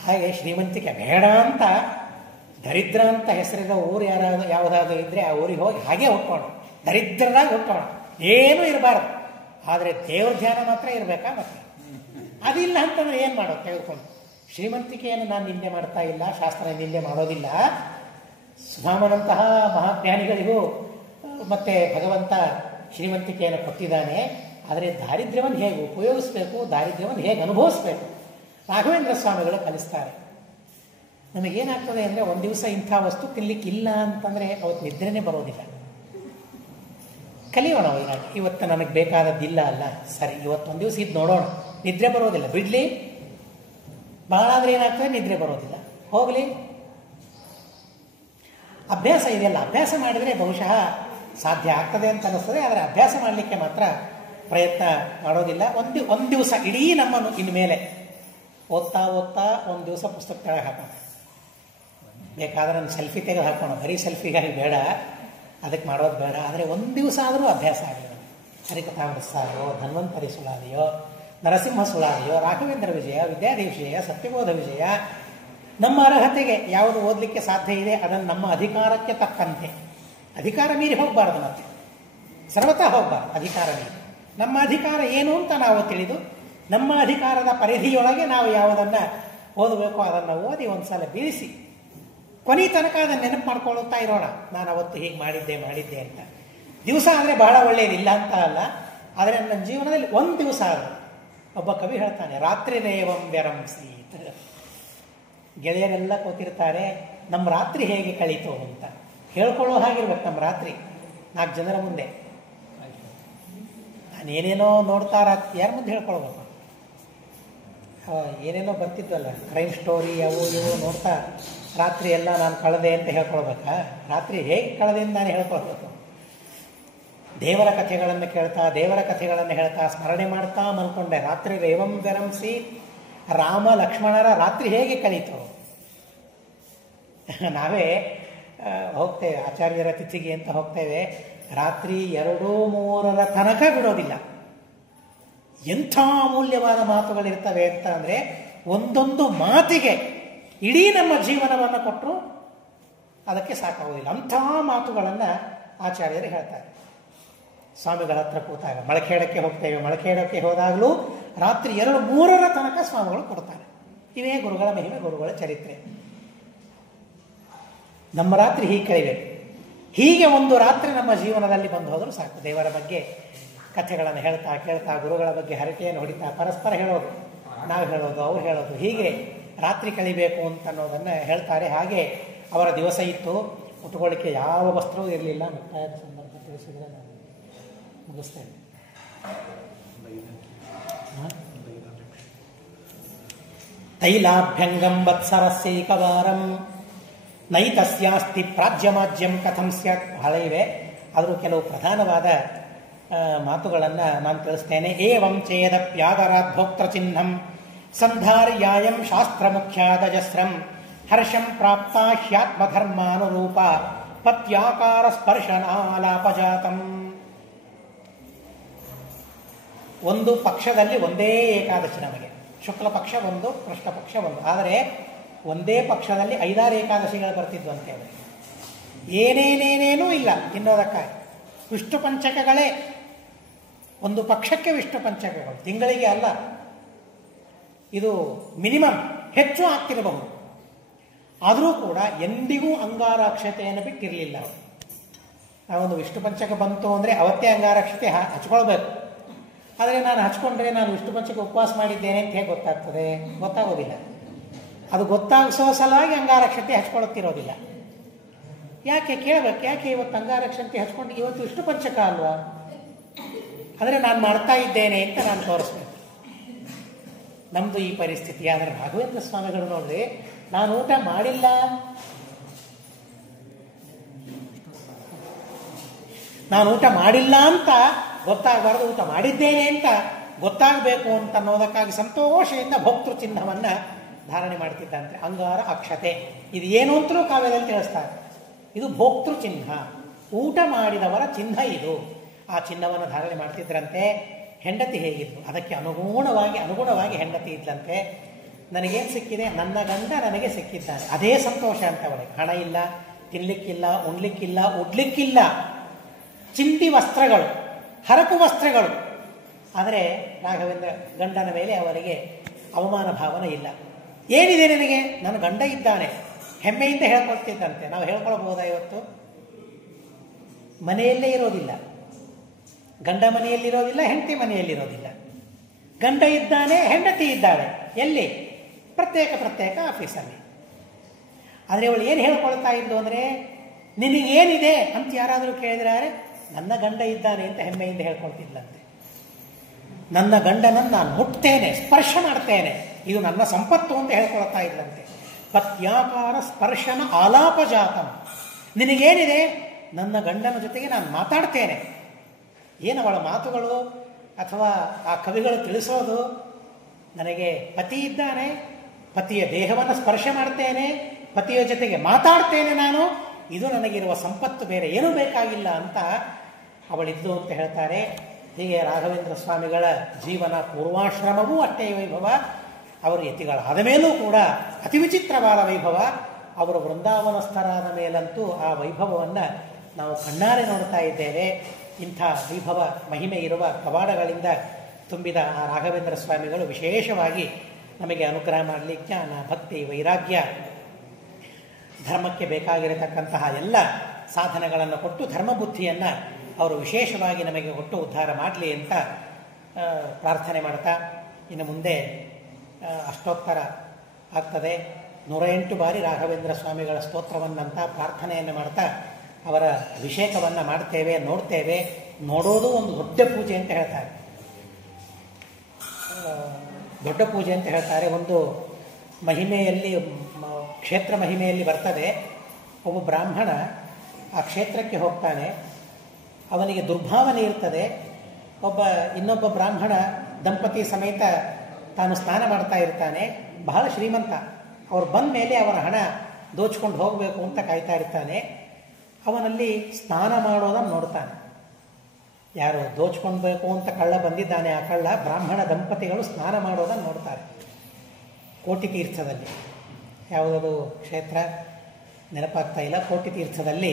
ಹಾಗೆ ಶ್ರೀಮಂತಿಕೆ ಬೇಡ ಅಂತ ದರಿದ್ರ ಅಂತ ಹೆಸರಿರೋ ಊರು ಯಾವುದಾದ್ರೂ ಇದ್ರೆ ಆ ಊರಿಗೆ ಹೋಗಿ ಹಾಗೆ ಹುಟ್ಟೋಣ, ದರಿದ್ರರಾಗಿ ಹುಟ್ಟೋಣ, ಏನೂ ಇರಬಾರ್ದು. ಆದರೆ ದೇವ್ರ ಧ್ಯಾನ ಮಾತ್ರ ಇರಬೇಕಾ. ಮತ್ತೆ ಅದಿಲ್ಲ ಅಂತಂದ್ರೆ ಏನು ಮಾಡೋದು ತೆಗೆದುಕೊಂಡು. ಶ್ರೀಮಂತಿಕೆಯನ್ನು ನಾನು ನಿಂದೆ ಮಾಡ್ತಾ ಇಲ್ಲ, ಶಾಸ್ತ್ರ ನಿಂದೆ ಮಾಡೋದಿಲ್ಲ. ಸುಧಾಮನಂತಹ ಮಹಾಜ್ಞಾನಿಗಳಿಗೂ ಮತ್ತೆ ಭಗವಂತ ಶ್ರೀಮಂತಿಕೆಯನ್ನು ಕೊಟ್ಟಿದ್ದಾನೆ. ಆದರೆ ದಾರಿದ್ರ್ಯವನ್ನು ಹೇಗೆ ಉಪಯೋಗಿಸ್ಬೇಕು, ದಾರಿದ್ರ್ಯವನ್ನು ಹೇಗೆ ಅನುಭವಿಸ್ಬೇಕು ರಾಘವೇಂದ್ರ ಸ್ವಾಮಿಗಳು ಕಲಿಸ್ತಾರೆ. ನಮಗೇನಾಗ್ತದೆ ಅಂದರೆ, ಒಂದು ದಿವಸ ಇಂಥ ವಸ್ತು ತಿನ್ಲಿಕ್ಕಿಲ್ಲ ಅಂತಂದರೆ ಅವತ್ತು ನಿದ್ರೆನೇ ಬರೋದಿಲ್ಲ. ಕಲಿಯೋಣ. ಇವತ್ತು ನನಗೆ ಬೇಕಾದದ್ದಿಲ್ಲ ಅಲ್ಲ, ಸರಿ ಇವತ್ತೊಂದು ದಿವಸ ಇದು ನೋಡೋಣ. ನಿದ್ರೆ ಬರೋದಿಲ್ಲ, ಬಿಡ್ಲಿ. ಬಹಳ ಆದರೆ ಏನಾಗ್ತದೆ, ನಿದ್ರೆ ಬರೋದಿಲ್ಲ, ಹೋಗಲಿ. ಅಭ್ಯಾಸ ಇದೆಯಲ್ಲ, ಅಭ್ಯಾಸ ಮಾಡಿದರೆ ಬಹುಶಃ ಸಾಧ್ಯ ಆಗ್ತದೆ ಅಂತ ಅನ್ನಿಸ್ತದೆ. ಆದರೆ ಅಭ್ಯಾಸ ಮಾಡಲಿಕ್ಕೆ ಮಾತ್ರ ಪ್ರಯತ್ನ ಮಾಡೋದಿಲ್ಲ. ಒಂದು ದಿವಸ ಇಡೀ ನಮ್ಮನ್ನು ಇನ್ಮೇಲೆ ಓದ್ತಾ ಒಂದು ದಿವಸ ಪುಸ್ತಕ ಕೆಳಗೆ ಹಾಕೋಣ. ಬೇಕಾದ್ರೆ ನಾನು ಸೆಲ್ಫಿ ತೆಗೆದು ಹಾಕೋಣ. ಬರೀ ಸೆಲ್ಫಿಗಾಗಿ ಬೇಡ, ಅದಕ್ಕೆ ಮಾಡೋದು ಬೇಡ. ಆದರೆ ಒಂದು ದಿವಸ ಆದರೂ ಅಭ್ಯಾಸ ಆಗಲಿ. ಹರಿಕಥಾಮೃತ ಸಾರೋ, ಧನ್ವಂತರಿ ಸುಳಾದಿಯೋ, ನರಸಿಂಹ ಸುಳಾದಿಯೋ, ರಾಘವೇಂದ್ರ ವಿಜಯ, ವಿದ್ಯಾಧಿ ವಿಜಯ, ಸತ್ಯಬೋಧ ವಿಜಯ, ನಮ್ಮ ಅರ್ಹತೆಗೆ ಯಾವುದು ಓದಲಿಕ್ಕೆ ಸಾಧ್ಯ ಇದೆ ಅದನ್ನು ನಮ್ಮ ಅಧಿಕಾರಕ್ಕೆ ತಕ್ಕಂತೆ. ಅಧಿಕಾರ ಮೀರಿ ಹೋಗಬಾರ್ದು, ಮತ್ತೆ ಸರ್ವತಾ ಹೋಗಬಾರ್ದು. ಅಧಿಕಾರ ಮೀರಿ ನಮ್ಮ ಅಧಿಕಾರ ಏನು ಅಂತ ನಾವು ತಿಳಿದು, ನಮ್ಮ ಅಧಿಕಾರದ ಪರಿಧಿಯೊಳಗೆ ನಾವು ಯಾವುದನ್ನು ಓದಬೇಕೋ ಅದನ್ನು ಓದಿ ಒಂದ್ಸಲ ಬೀಳಿಸಿ ಕೊನೆ ತನಕ ಅದನ್ನು ನೆನಪು ಮಾಡ್ಕೊಳ್ಳುತ್ತಾ ಇರೋಣ. ನಾನು ಅವತ್ತು ಹೀಗೆ ಮಾಡಿದ್ದೆ ಅಂತ. ದಿವಸ ಆದರೆ ಬಹಳ ಒಳ್ಳೆಯದಿಲ್ಲ ಅಂತ ಅಲ್ಲ, ಆದರೆ ನನ್ನ ಜೀವನದಲ್ಲಿ ಒಂದು ದಿವಸ ಆದರೂ. ಒಬ್ಬ ಕವಿ ಹೇಳ್ತಾನೆ, ರಾತ್ರಿ ರೇವಂ ವ್ಯರಂಸಿ. ಗೆಳೆಯರೆಲ್ಲ ಕೂತಿರ್ತಾರೆ, ನಮ್ಮ ರಾತ್ರಿ ಹೇಗೆ ಕಳೀತು ಅಂತ ಹೇಳ್ಕೊಳ್ಳೋ ಹಾಗಿರ್ಬೇಕು. ನಮ್ಮ ರಾತ್ರಿ 4 ಜನರ ಮುಂದೆ ನಾನೇನೇನೋ ನೋಡ್ತಾರ ಯಾರ ಮುಂದೆ ಹೇಳ್ಕೊಳ್ಬೇಕು. ಏನೇನೋ ಬರ್ತಿದ್ವಲ್ಲ ಕ್ರೈಮ್ ಸ್ಟೋರಿ, ಅವು ಇವು ನೋಡ್ತಾ ರಾತ್ರಿ ಎಲ್ಲ ನಾನು ಕಳೆದೆ ಅಂತ ಹೇಳ್ಕೊಳ್ಬೇಕಾ? ರಾತ್ರಿ ಹೇಗೆ ಕಳೆದೆ ಅಂತ ನಾನು ಹೇಳ್ಕೊಳ್ಬೇಕು. ದೇವರ ಕಥೆಗಳನ್ನು ಕೇಳ್ತಾ, ದೇವರ ಕಥೆಗಳನ್ನು ಹೇಳ್ತಾ, ಸ್ಮರಣೆ ಮಾಡ್ತಾ ಮಲ್ಕೊಂಡೆ. ರಾತ್ರಿ ರೇವಂ ವ್ಯರಂಸಿ. ರಾಮ ಲಕ್ಷ್ಮಣರ ರಾತ್ರಿ ಹೇಗೆ ಕಳೀತು. ನಾವೇ ಹೋಗ್ತೇವೆ ಆಚಾರ್ಯರ ತಿಥಿಗೆ ಅಂತ ಹೋಗ್ತೇವೆ, ರಾತ್ರಿ 2-3 ತನಕ ಬಿಡೋದಿಲ್ಲ. ಎಂಥ ಅಮೂಲ್ಯವಾದ ಮಾತುಗಳಿರ್ತವೆ ಅಂತ ಅಂದರೆ, ಒಂದೊಂದು ಮಾತಿಗೆ ಇಡೀ ನಮ್ಮ ಜೀವನವನ್ನು ಕೊಟ್ಟರು ಅದಕ್ಕೆ ಸಾಕಾಗೋದಿಲ್ಲ. ಅಂಥ ಮಾತುಗಳನ್ನು ಆಚಾರ್ಯರು ಹೇಳ್ತಾರೆ. ಸ್ವಾಮಿಗಳ ಹತ್ರ ಕೂತಾಗ ಮಳಖೇಡಕ್ಕೆ ಹೋಗ್ತೇವೆ, ಮಳಖೇಡಕ್ಕೆ ಹೋದಾಗಲೂ ರಾತ್ರಿ 2-3 ತನಕ ಸ್ವಾಮಿಗಳು ಕೊಡ್ತಾರೆ. ಇವೇ ಗುರುಗಳ ಮಹಿಮೆ, ಗುರುಗಳ ಚರಿತ್ರೆ. ನಮ್ಮ ರಾತ್ರಿ ಹೀಗೆ ಕಳಿಬೇಕು. ಹೀಗೆ ಒಂದು ರಾತ್ರಿ ನಮ್ಮ ಜೀವನದಲ್ಲಿ ಬಂದು ಹೋದರೂ ಸಾಕು. ದೇವರ ಬಗ್ಗೆ ಕಥೆಗಳನ್ನು ಹೇಳ್ತಾ ಕೇಳ್ತಾ, ಗುರುಗಳ ಬಗ್ಗೆ ಹರಟೆಯನ್ನು ಹೊಡಿತಾ, ಪರಸ್ಪರ ಹೇಳೋದು, ನಾವು ಹೇಳೋದು, ಅವ್ರು ಹೇಳೋದು, ಹೀಗೆ ರಾತ್ರಿ ಕಳಿಬೇಕು ಅಂತ ಅನ್ನೋದನ್ನು ಹೇಳ್ತಾರೆ. ಹಾಗೆ ಅವರ ದಿವಸ ಇತ್ತು. ಉಟ್ಕೊಳ್ಳಿಕ್ಕೆ ಯಾವ ವಸ್ತ್ರವೂ ಇರಲಿಲ್ಲ. ಮುಕ್ತಾಯದ ಸಂದರ್ಭ ತಿಳಿಸಿದರೆ ನಾನು ಮುಗಿಸ್ತೇನೆ. ತೈಲಾಭ್ಯಂಗಂ ವತ್ಸರಸ್ಯೈಕವಾರಂ ನೈತಸ್ಯಾಸ್ತಿ ಪ್ರಾಜ್ಯಮಾಜ್ಯಂ ಕಥಂ ಸ್ಯಾತ್. ಬಹಳ ಇವೆ, ಆದರೂ ಕೆಲವು ಪ್ರಧಾನವಾದ ಮಾತುಗಳನ್ನು ನಾನು ತಿಳಿಸ್ತೇನೆ. ಏವಂ ಚೇದಪ್ಯಾದರಾತ್ ಭೋಕ್ತೃಚಿಹ್ನಂ ಸಂಧಾರ್ಯಾಯಂ ಶಾಸ್ತ್ರ ಮುಖ್ಯಾದಜಸ್ರಂ ಹರ್ಷಂ ಪ್ರಾಪ್ತ ಹ್ಯಾತ್ಮಧರ್ಮಾನುರೂಪ ಪತ್ಯಾಕಾರ ಸ್ಪರ್ಶನಾಲಾಪಜಾತಂ. ಒಂದು ಪಕ್ಷದಲ್ಲಿ ಒಂದೇ ಏಕಾದಶಿ, ನಮಗೆ ಶುಕ್ಲ ಪಕ್ಷ ಒಂದು, ಕೃಷ್ಣ ಪಕ್ಷ ಒಂದು. ಆದರೆ ಒಂದೇ ಪಕ್ಷದಲ್ಲಿ 5-6 ಏಕಾದಶಿಗಳು ಬರ್ತಿದ್ವಂತೆ. ಏನೇನೇನೇನೂ ಇಲ್ಲ ತಿನ್ನೋದಕ್ಕಾಗಿ. ವಿಷ್ಣು ಪಂಚಕಗಳೇ, ಒಂದು ಪಕ್ಷಕ್ಕೆ ವಿಷ್ಣು ಪಂಚಕಗಳು, ತಿಂಗಳಿಗೆ ಅಲ್ಲ. ಇದು ಮಿನಿಮಮ್, ಹೆಚ್ಚು ಆಗ್ತಿರಬಹುದು. ಆದರೂ ಕೂಡ ಎಂದಿಗೂ ಅಂಗಾರಾಕ್ಷತೆಯನ್ನು ಬಿಟ್ಟಿರಲಿಲ್ಲ. ನಾವೊಂದು ವಿಷ್ಣು ಪಂಚಕ ಬಂತು ಅಂದರೆ ಅವತ್ತೇ ಅಂಗಾರಾಕ್ಷತೆ ಹಚ್ಕೊಳ್ಬೇಕು. ಆದರೆ ನಾನು ಹಚ್ಕೊಂಡ್ರೆ ನಾನು ವಿಷ್ಣು ಪಂಚಕ ಉಪವಾಸ ಮಾಡಿದ್ದೇನೆ ಅಂತ ಹೇಗೆ ಗೊತ್ತಾಗ್ತದೆ? ಗೊತ್ತಾಗೋದಿಲ್ಲ. ಅದು ಗೊತ್ತಾಗಿಸೋ ಸಲುವಾಗಿ ಅಂಗಾರಕ್ಷತೆ ಹಚ್ಕೊಳ್ಳುತ್ತಿರೋದಿಲ್ಲ. ಯಾಕೆ ಕೇಳಬೇಕು, ಯಾಕೆ ಇವತ್ತು ಅಂಗಾರಕ್ಷತೆ ಹಚ್ಕೊಂಡು ಇವತ್ತು ವಿಷ್ಣು ಪಂಚಕ ಅಲ್ವಾ, ಅಂದರೆ ನಾನು ಮಾಡ್ತಾ ಇದ್ದೇನೆ ಅಂತ ನಾನು ತೋರಿಸ್ಬೇಕು. ನಮ್ಮದು ಈ ಪರಿಸ್ಥಿತಿ. ಆದರೆ ರಾಘವೇಂದ್ರ ಸ್ವಾಮಿಗಳು ನೋಡ್ರಿ, ನಾನು ಊಟ ಮಾಡಿಲ್ಲ, ನಾನು ಊಟ ಮಾಡಿಲ್ಲ ಅಂತ ಗೊತ್ತಾಗಬಾರ್ದು, ಊಟ ಮಾಡಿದ್ದೇನೆ ಅಂತ ಗೊತ್ತಾಗಬೇಕು ಅಂತ ಅನ್ನೋದಕ್ಕಾಗಿ ಸಂತೋಷದಿಂದ ಭೋಕ್ತೃ ಚಿಹ್ನವನ್ನು ಧಾರಣೆ ಮಾಡ್ತಿದ್ದಂತೆ. ಅಂಗಾರ ಅಕ್ಷತೆ ಇದು ಏನು ಅಂತಲೂ ಕಾವ್ಯದಲ್ಲಿ ತಿಳಿಸ್ತಾರೆ. ಇದು ಭೋಕ್ತೃ ಚಿಹ್ನ, ಊಟ ಮಾಡಿದವರ ಚಿಹ್ನ ಇದು. ಆ ಚಿಹ್ನವನ್ನು ಧಾರಣೆ ಮಾಡ್ತಿದ್ರಂತೆ. ಹೆಂಡತಿ ಹೇಗಿತ್ತು ಅದಕ್ಕೆ ಅನುಗುಣವಾಗಿ ಹೆಂಡತಿ ಇದ್ದಂತೆ. ನನಗೇನು ಸಿಕ್ಕಿದೆ? ನನ್ನ ಗಂಡ ನನಗೆ ಸಿಕ್ಕಿದ್ದಾನೆ, ಅದೇ ಸಂತೋಷ ಅಂತ ಅವಳಿಗೆ. ಹಣ ಇಲ್ಲ, ತಿನ್ಲಿಕ್ಕಿಲ್ಲ, ಉಣ್ಲಿಕ್ಕಿಲ್ಲ, ಉಡ್ಲಿಕ್ಕಿಲ್ಲ, ಚಿಂದಿ ವಸ್ತ್ರಗಳು, ಹರಕು ವಸ್ತ್ರಗಳು. ಆದರೆ ರಾಘವೇಂದ್ರ ಗಂಡನ ಮೇಲೆ ಅವರಿಗೆ ಅವಮಾನ ಭಾವನೆ ಇಲ್ಲ. ಏನಿದೆ ನನಗೆ? ನನ್ನ ಗಂಡ ಇದ್ದಾನೆ, ಹೆಮ್ಮೆಯಿಂದ ಹೇಳ್ಕೊಳ್ತಿದ್ದಂತೆ. ನಾವು ಹೇಳ್ಕೊಳ್ಬಹುದಾ ಇವತ್ತು? ಮನೆಯಲ್ಲೇ ಇರೋದಿಲ್ಲ, ಗಂಡ ಮನೆಯಲ್ಲಿರೋದಿಲ್ಲ, ಹೆಂಡತಿ ಮನೆಯಲ್ಲಿರೋದಿಲ್ಲ. ಗಂಡ ಇದ್ದಾನೆ, ಹೆಂಡತಿ ಇದ್ದಾಳೆ. ಎಲ್ಲಿ? ಪ್ರತ್ಯೇಕ ಆಫೀಸಲ್ಲಿ. ಆದರೆ ಅವಳು ಏನು ಹೇಳ್ಕೊಳ್ತಾ ಇದ್ದು ಅಂದರೆ, ನಿನಗೇನಿದೆ ಅಂತ ಯಾರಾದರೂ ಕೇಳಿದ್ರೆ ನನ್ನ ಗಂಡ ಇದ್ದಾನೆ ಅಂತ ಹೆಮ್ಮೆಯಿಂದ ಹೇಳ್ಕೊಳ್ತಿದ್ಲಂತೆ. ನನ್ನ ಗಂಡನನ್ನು ನಾನು ಮುಟ್ತೇನೆ, ಸ್ಪರ್ಶ ಮಾಡ್ತೇನೆ, ಇದು ನನ್ನ ಸಂಪತ್ತು ಅಂತ ಹೇಳ್ಕೊಳ್ತಾ ಇದ್ದಂತೆ. ಪತ್ಯಾಕಾರ ಸ್ಪರ್ಶನ ಆಲಾಪಜಾತಂ. ನಿನಗೇನಿದೆ? ನನ್ನ ಗಂಡನ ಜೊತೆಗೆ ನಾನು ಮಾತಾಡ್ತೇನೆ. ಏನವಳ ಮಾತುಗಳು ಅಥವಾ ಆ ಕವಿಗಳು ತಿಳಿಸೋದು? ನನಗೆ ಪತಿ ಇದ್ದಾನೆ, ಪತಿಯ ದೇಹವನ್ನು ಸ್ಪರ್ಶ ಮಾಡ್ತೇನೆ, ಪತಿಯ ಜೊತೆಗೆ ಮಾತಾಡ್ತೇನೆ, ನಾನು ಇದು ನನಗಿರುವ ಸಂಪತ್ತು, ಬೇರೆ ಏನೂ ಬೇಕಾಗಿಲ್ಲ ಅಂತ ಅವಳಿದ್ದು ಅಂತ ಹೇಳ್ತಾರೆ. ಹೀಗೆ ರಾಘವೇಂದ್ರ ಸ್ವಾಮಿಗಳ ಜೀವನ ಪೂರ್ವಾಶ್ರಮವೂ ಅಷ್ಟೇ ವೈಭವ, ಅವರು ಯತಿಗಳಾದ ಮೇಲೂ ಕೂಡ ಅತಿ ವಿಚಿತ್ರವಾದ ವೈಭವ. ಅವರು ವೃಂದಾವನಸ್ಥರಾದ ಮೇಲಂತೂ ಆ ವೈಭವವನ್ನು ನಾವು ಕಣ್ಣಾರೆ ನೋಡ್ತಾ ಇದ್ದೇವೆ. ಇಂಥ ವೈಭವ ಮಹಿಮೆ ಇರುವ ಕವಾಡಗಳಿಂದ ತುಂಬಿದ ಆ ರಾಘವೇಂದ್ರ ಸ್ವಾಮಿಗಳು ವಿಶೇಷವಾಗಿ ನಮಗೆ ಅನುಗ್ರಹ ಮಾಡಲಿ. ಜ್ಞಾನ, ಭಕ್ತಿ, ವೈರಾಗ್ಯ, ಧರ್ಮಕ್ಕೆ ಬೇಕಾಗಿರತಕ್ಕಂತಹ ಎಲ್ಲ ಸಾಧನಗಳನ್ನು ಕೊಟ್ಟು ಧರ್ಮಬುದ್ಧಿಯನ್ನು ಅವರು ವಿಶೇಷವಾಗಿ ನಮಗೆ ಕೊಟ್ಟು ಉದ್ಧಾರ ಮಾಡಲಿ ಅಂತ ಪ್ರಾರ್ಥನೆ ಮಾಡ್ತಾ, ಇನ್ನು ಮುಂದೆ ಅಷ್ಟೋತ್ತರ ಆಗ್ತದೆ. 108 ಬಾರಿ ರಾಘವೇಂದ್ರ ಸ್ವಾಮಿಗಳ ಸ್ತೋತ್ರವನ್ನಂತ ಪ್ರಾರ್ಥನೆಯನ್ನು ಮಾಡ್ತಾ ಅವರ ಅಭಿಷೇಕವನ್ನು ಮಾಡ್ತೇವೆ, ನೋಡ್ತೇವೆ. ನೋಡೋದು ಒಂದು ದೊಡ್ಡ ಪೂಜೆ ಅಂತ ಹೇಳ್ತಾರೆ. ದೊಡ್ಡ ಪೂಜೆ ಅಂತ ಹೇಳ್ತಾರೆ. ಒಂದು ಮಹಿಮೆಯಲ್ಲಿ, ಕ್ಷೇತ್ರ ಮಹಿಮೆಯಲ್ಲಿ ಬರ್ತದೆ, ಒಬ್ಬ ಬ್ರಾಹ್ಮಣ ಆ ಕ್ಷೇತ್ರಕ್ಕೆ ಹೋಗ್ತಾನೆ, ಅವನಿಗೆ ದುರ್ಭಾವನೆ ಇರ್ತದೆ. ಇನ್ನೊಬ್ಬ ಬ್ರಾಹ್ಮಣ ದಂಪತಿ ಸಮೇತ ತಾನು ಸ್ನಾನ ಮಾಡ್ತಾ ಇರ್ತಾನೆ, ಬಹಳ ಶ್ರೀಮಂತ. ಅವ್ರು ಬಂದ ಮೇಲೆ ಅವರ ಹಣ ದೋಚ್ಕೊಂಡು ಹೋಗಬೇಕು ಅಂತ ಕಾಯ್ತಾ ಇರ್ತಾನೆ. ಅವನಲ್ಲಿ ಸ್ನಾನ ಮಾಡೋದನ್ನು ನೋಡ್ತಾನೆ. ಯಾರು ದೋಚ್ಕೊಳ್ಬೇಕು ಅಂತ ಕಳ್ಳ ಬಂದಿದ್ದಾನೆ, ಆ ಕಳ್ಳ ಬ್ರಾಹ್ಮಣ ದಂಪತಿಗಳು ಸ್ನಾನ ಮಾಡೋದನ್ನು ನೋಡ್ತಾರೆ. ಕೋಟಿ ತೀರ್ಥದಲ್ಲಿ, ಯಾವುದದು ಕ್ಷೇತ್ರ ನೆನಪಾಗ್ತಾ ಇಲ್ಲ, ಕೋಟಿ ತೀರ್ಥದಲ್ಲಿ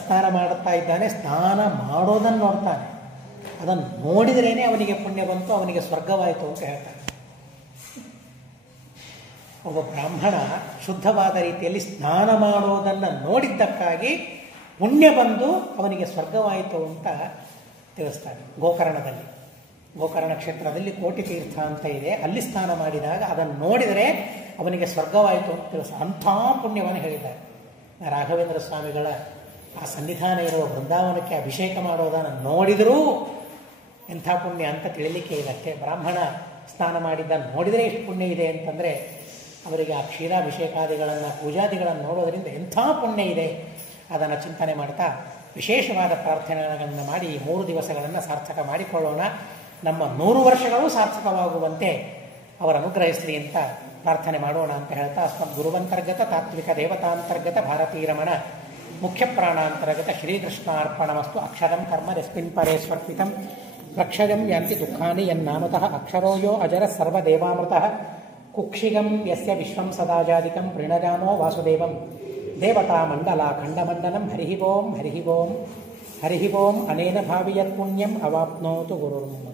ಸ್ನಾನ ಮಾಡುತ್ತಾ ಇದ್ದಾನೆ. ಸ್ನಾನ ಮಾಡೋದನ್ನು ನೋಡ್ತಾನೆ. ಅದನ್ನು ನೋಡಿದ್ರೇನೆ ಅವನಿಗೆ ಪುಣ್ಯ ಬಂತು, ಅವನಿಗೆ ಸ್ವರ್ಗವಾಯಿತು ಅಂತ ಹೇಳ್ತಾನೆ. ಒಬ್ಬ ಬ್ರಾಹ್ಮಣ ಶುದ್ಧವಾದ ರೀತಿಯಲ್ಲಿ ಸ್ನಾನ ಮಾಡೋದನ್ನು ನೋಡಿದ್ದಕ್ಕಾಗಿ ಪುಣ್ಯ ಬಂದು ಅವನಿಗೆ ಸ್ವರ್ಗವಾಯಿತು ಅಂತ ತಿಳಿಸ್ತಾನೆ. ಗೋಕರ್ಣ ಕ್ಷೇತ್ರದಲ್ಲಿ ಕೋಟಿ ತೀರ್ಥ ಅಂತ ಇದೆ, ಅಲ್ಲಿ ಸ್ನಾನ ಮಾಡಿದಾಗ ಅದನ್ನು ನೋಡಿದರೆ ಅವನಿಗೆ ಸ್ವರ್ಗವಾಯಿತು ಅಂತ ತಿಳಿಸ್ತಾರೆ. ಅಂಥ ಪುಣ್ಯವನ್ನು ಹೇಳಿದ್ದಾರೆ. ರಾಘವೇಂದ್ರ ಸ್ವಾಮಿಗಳ ಆ ಸನ್ನಿಧಾನ ಇರುವ ಬೃಂದಾವನಕ್ಕೆ ಅಭಿಷೇಕ ಮಾಡೋದನ್ನು ನೋಡಿದರೂ ಎಂಥ ಪುಣ್ಯ ಅಂತ ತಿಳಿಲಿಕ್ಕೆ ಇದಷ್ಟೇ. ಬ್ರಾಹ್ಮಣ ಸ್ನಾನ ಮಾಡಿದ್ದನ್ನು ನೋಡಿದರೆ ಎಷ್ಟು ಪುಣ್ಯ ಇದೆ ಅಂತಂದರೆ ಅವರಿಗೆ ಆ ಕ್ಷೀರಾಭಿಷೇಕಾದಿಗಳನ್ನು ಪೂಜಾದಿಗಳನ್ನು ನೋಡೋದರಿಂದ ಎಂಥ ಪುಣ್ಯ ಇದೆ ಅದನ್ನು ಚಿಂತನೆ ಮಾಡ್ತಾ ವಿಶೇಷವಾದ ಪ್ರಾರ್ಥನೆಗಳನ್ನು ಮಾಡಿ ಈ 3 ದಿವಸಗಳನ್ನು ಸಾರ್ಥಕ ಮಾಡಿಕೊಳ್ಳೋಣ. ನಮ್ಮ 100 ವರ್ಷಗಳೂ ಸಾರ್ಥಕವಾಗುವಂತೆ ಅವರ ಅನುಗ್ರಹಿಸಲಿ ಅಂತ ಪ್ರಾರ್ಥನೆ ಮಾಡೋಣ ಅಂತ ಹೇಳ್ತಾ ಅಸ್ಮದ್ ಗುರುವಂತರ್ಗತ ತಾತ್ವಿಕ ದೇವತಾಂತರ್ಗತ ಭಾರತೀರಮಣ ಮುಖ್ಯ ಪ್ರಾಣಾಂತರ್ಗತ ಶ್ರೀಕೃಷ್ಣಾರ್ಪಣಮಸ್ತು. ಅಕ್ಷರಂ ಕರ್ಮ ಯಸ್ಮಿನ್ ಪರೇ ಸ್ವರ್ಪಿತಂ ಪ್ರಕ್ಷಯಂ ಯಾಂತಿ ದುಃಖಾನಿ ಯನ್ನಾಮತಃ ಅಕ್ಷರೋ ಯೋ ಅಜರ ಸರ್ವದೇವಾಮೃತಃ ಕುಕ್ಷಿಗಂ ಯಸ್ಯ ವಿಶ್ವಂ ಸದಾಜಾದಿಕಂ ಪ್ರಣಜಾಮೋ ವಾಸುದೇವಂ ದೇವತಾ ಮಂಡಲ ಖಂಡಮಂಡಲಂ ಹರಿ ಓಂ ಹರಿ ಓಂ ಹರಿ ಓಂ ಅನೇನ ಭಾವಿಯತ್ ಪುಣ್ಯಂ ಅವಾಪ್ನೋತು ಗುರುರ್ಮ.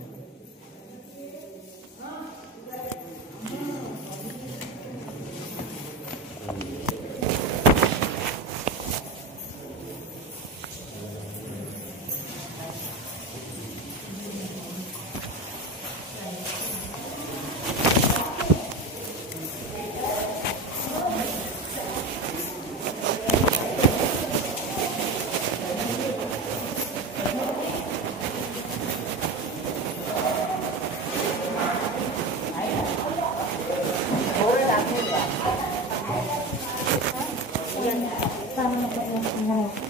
Tama na po.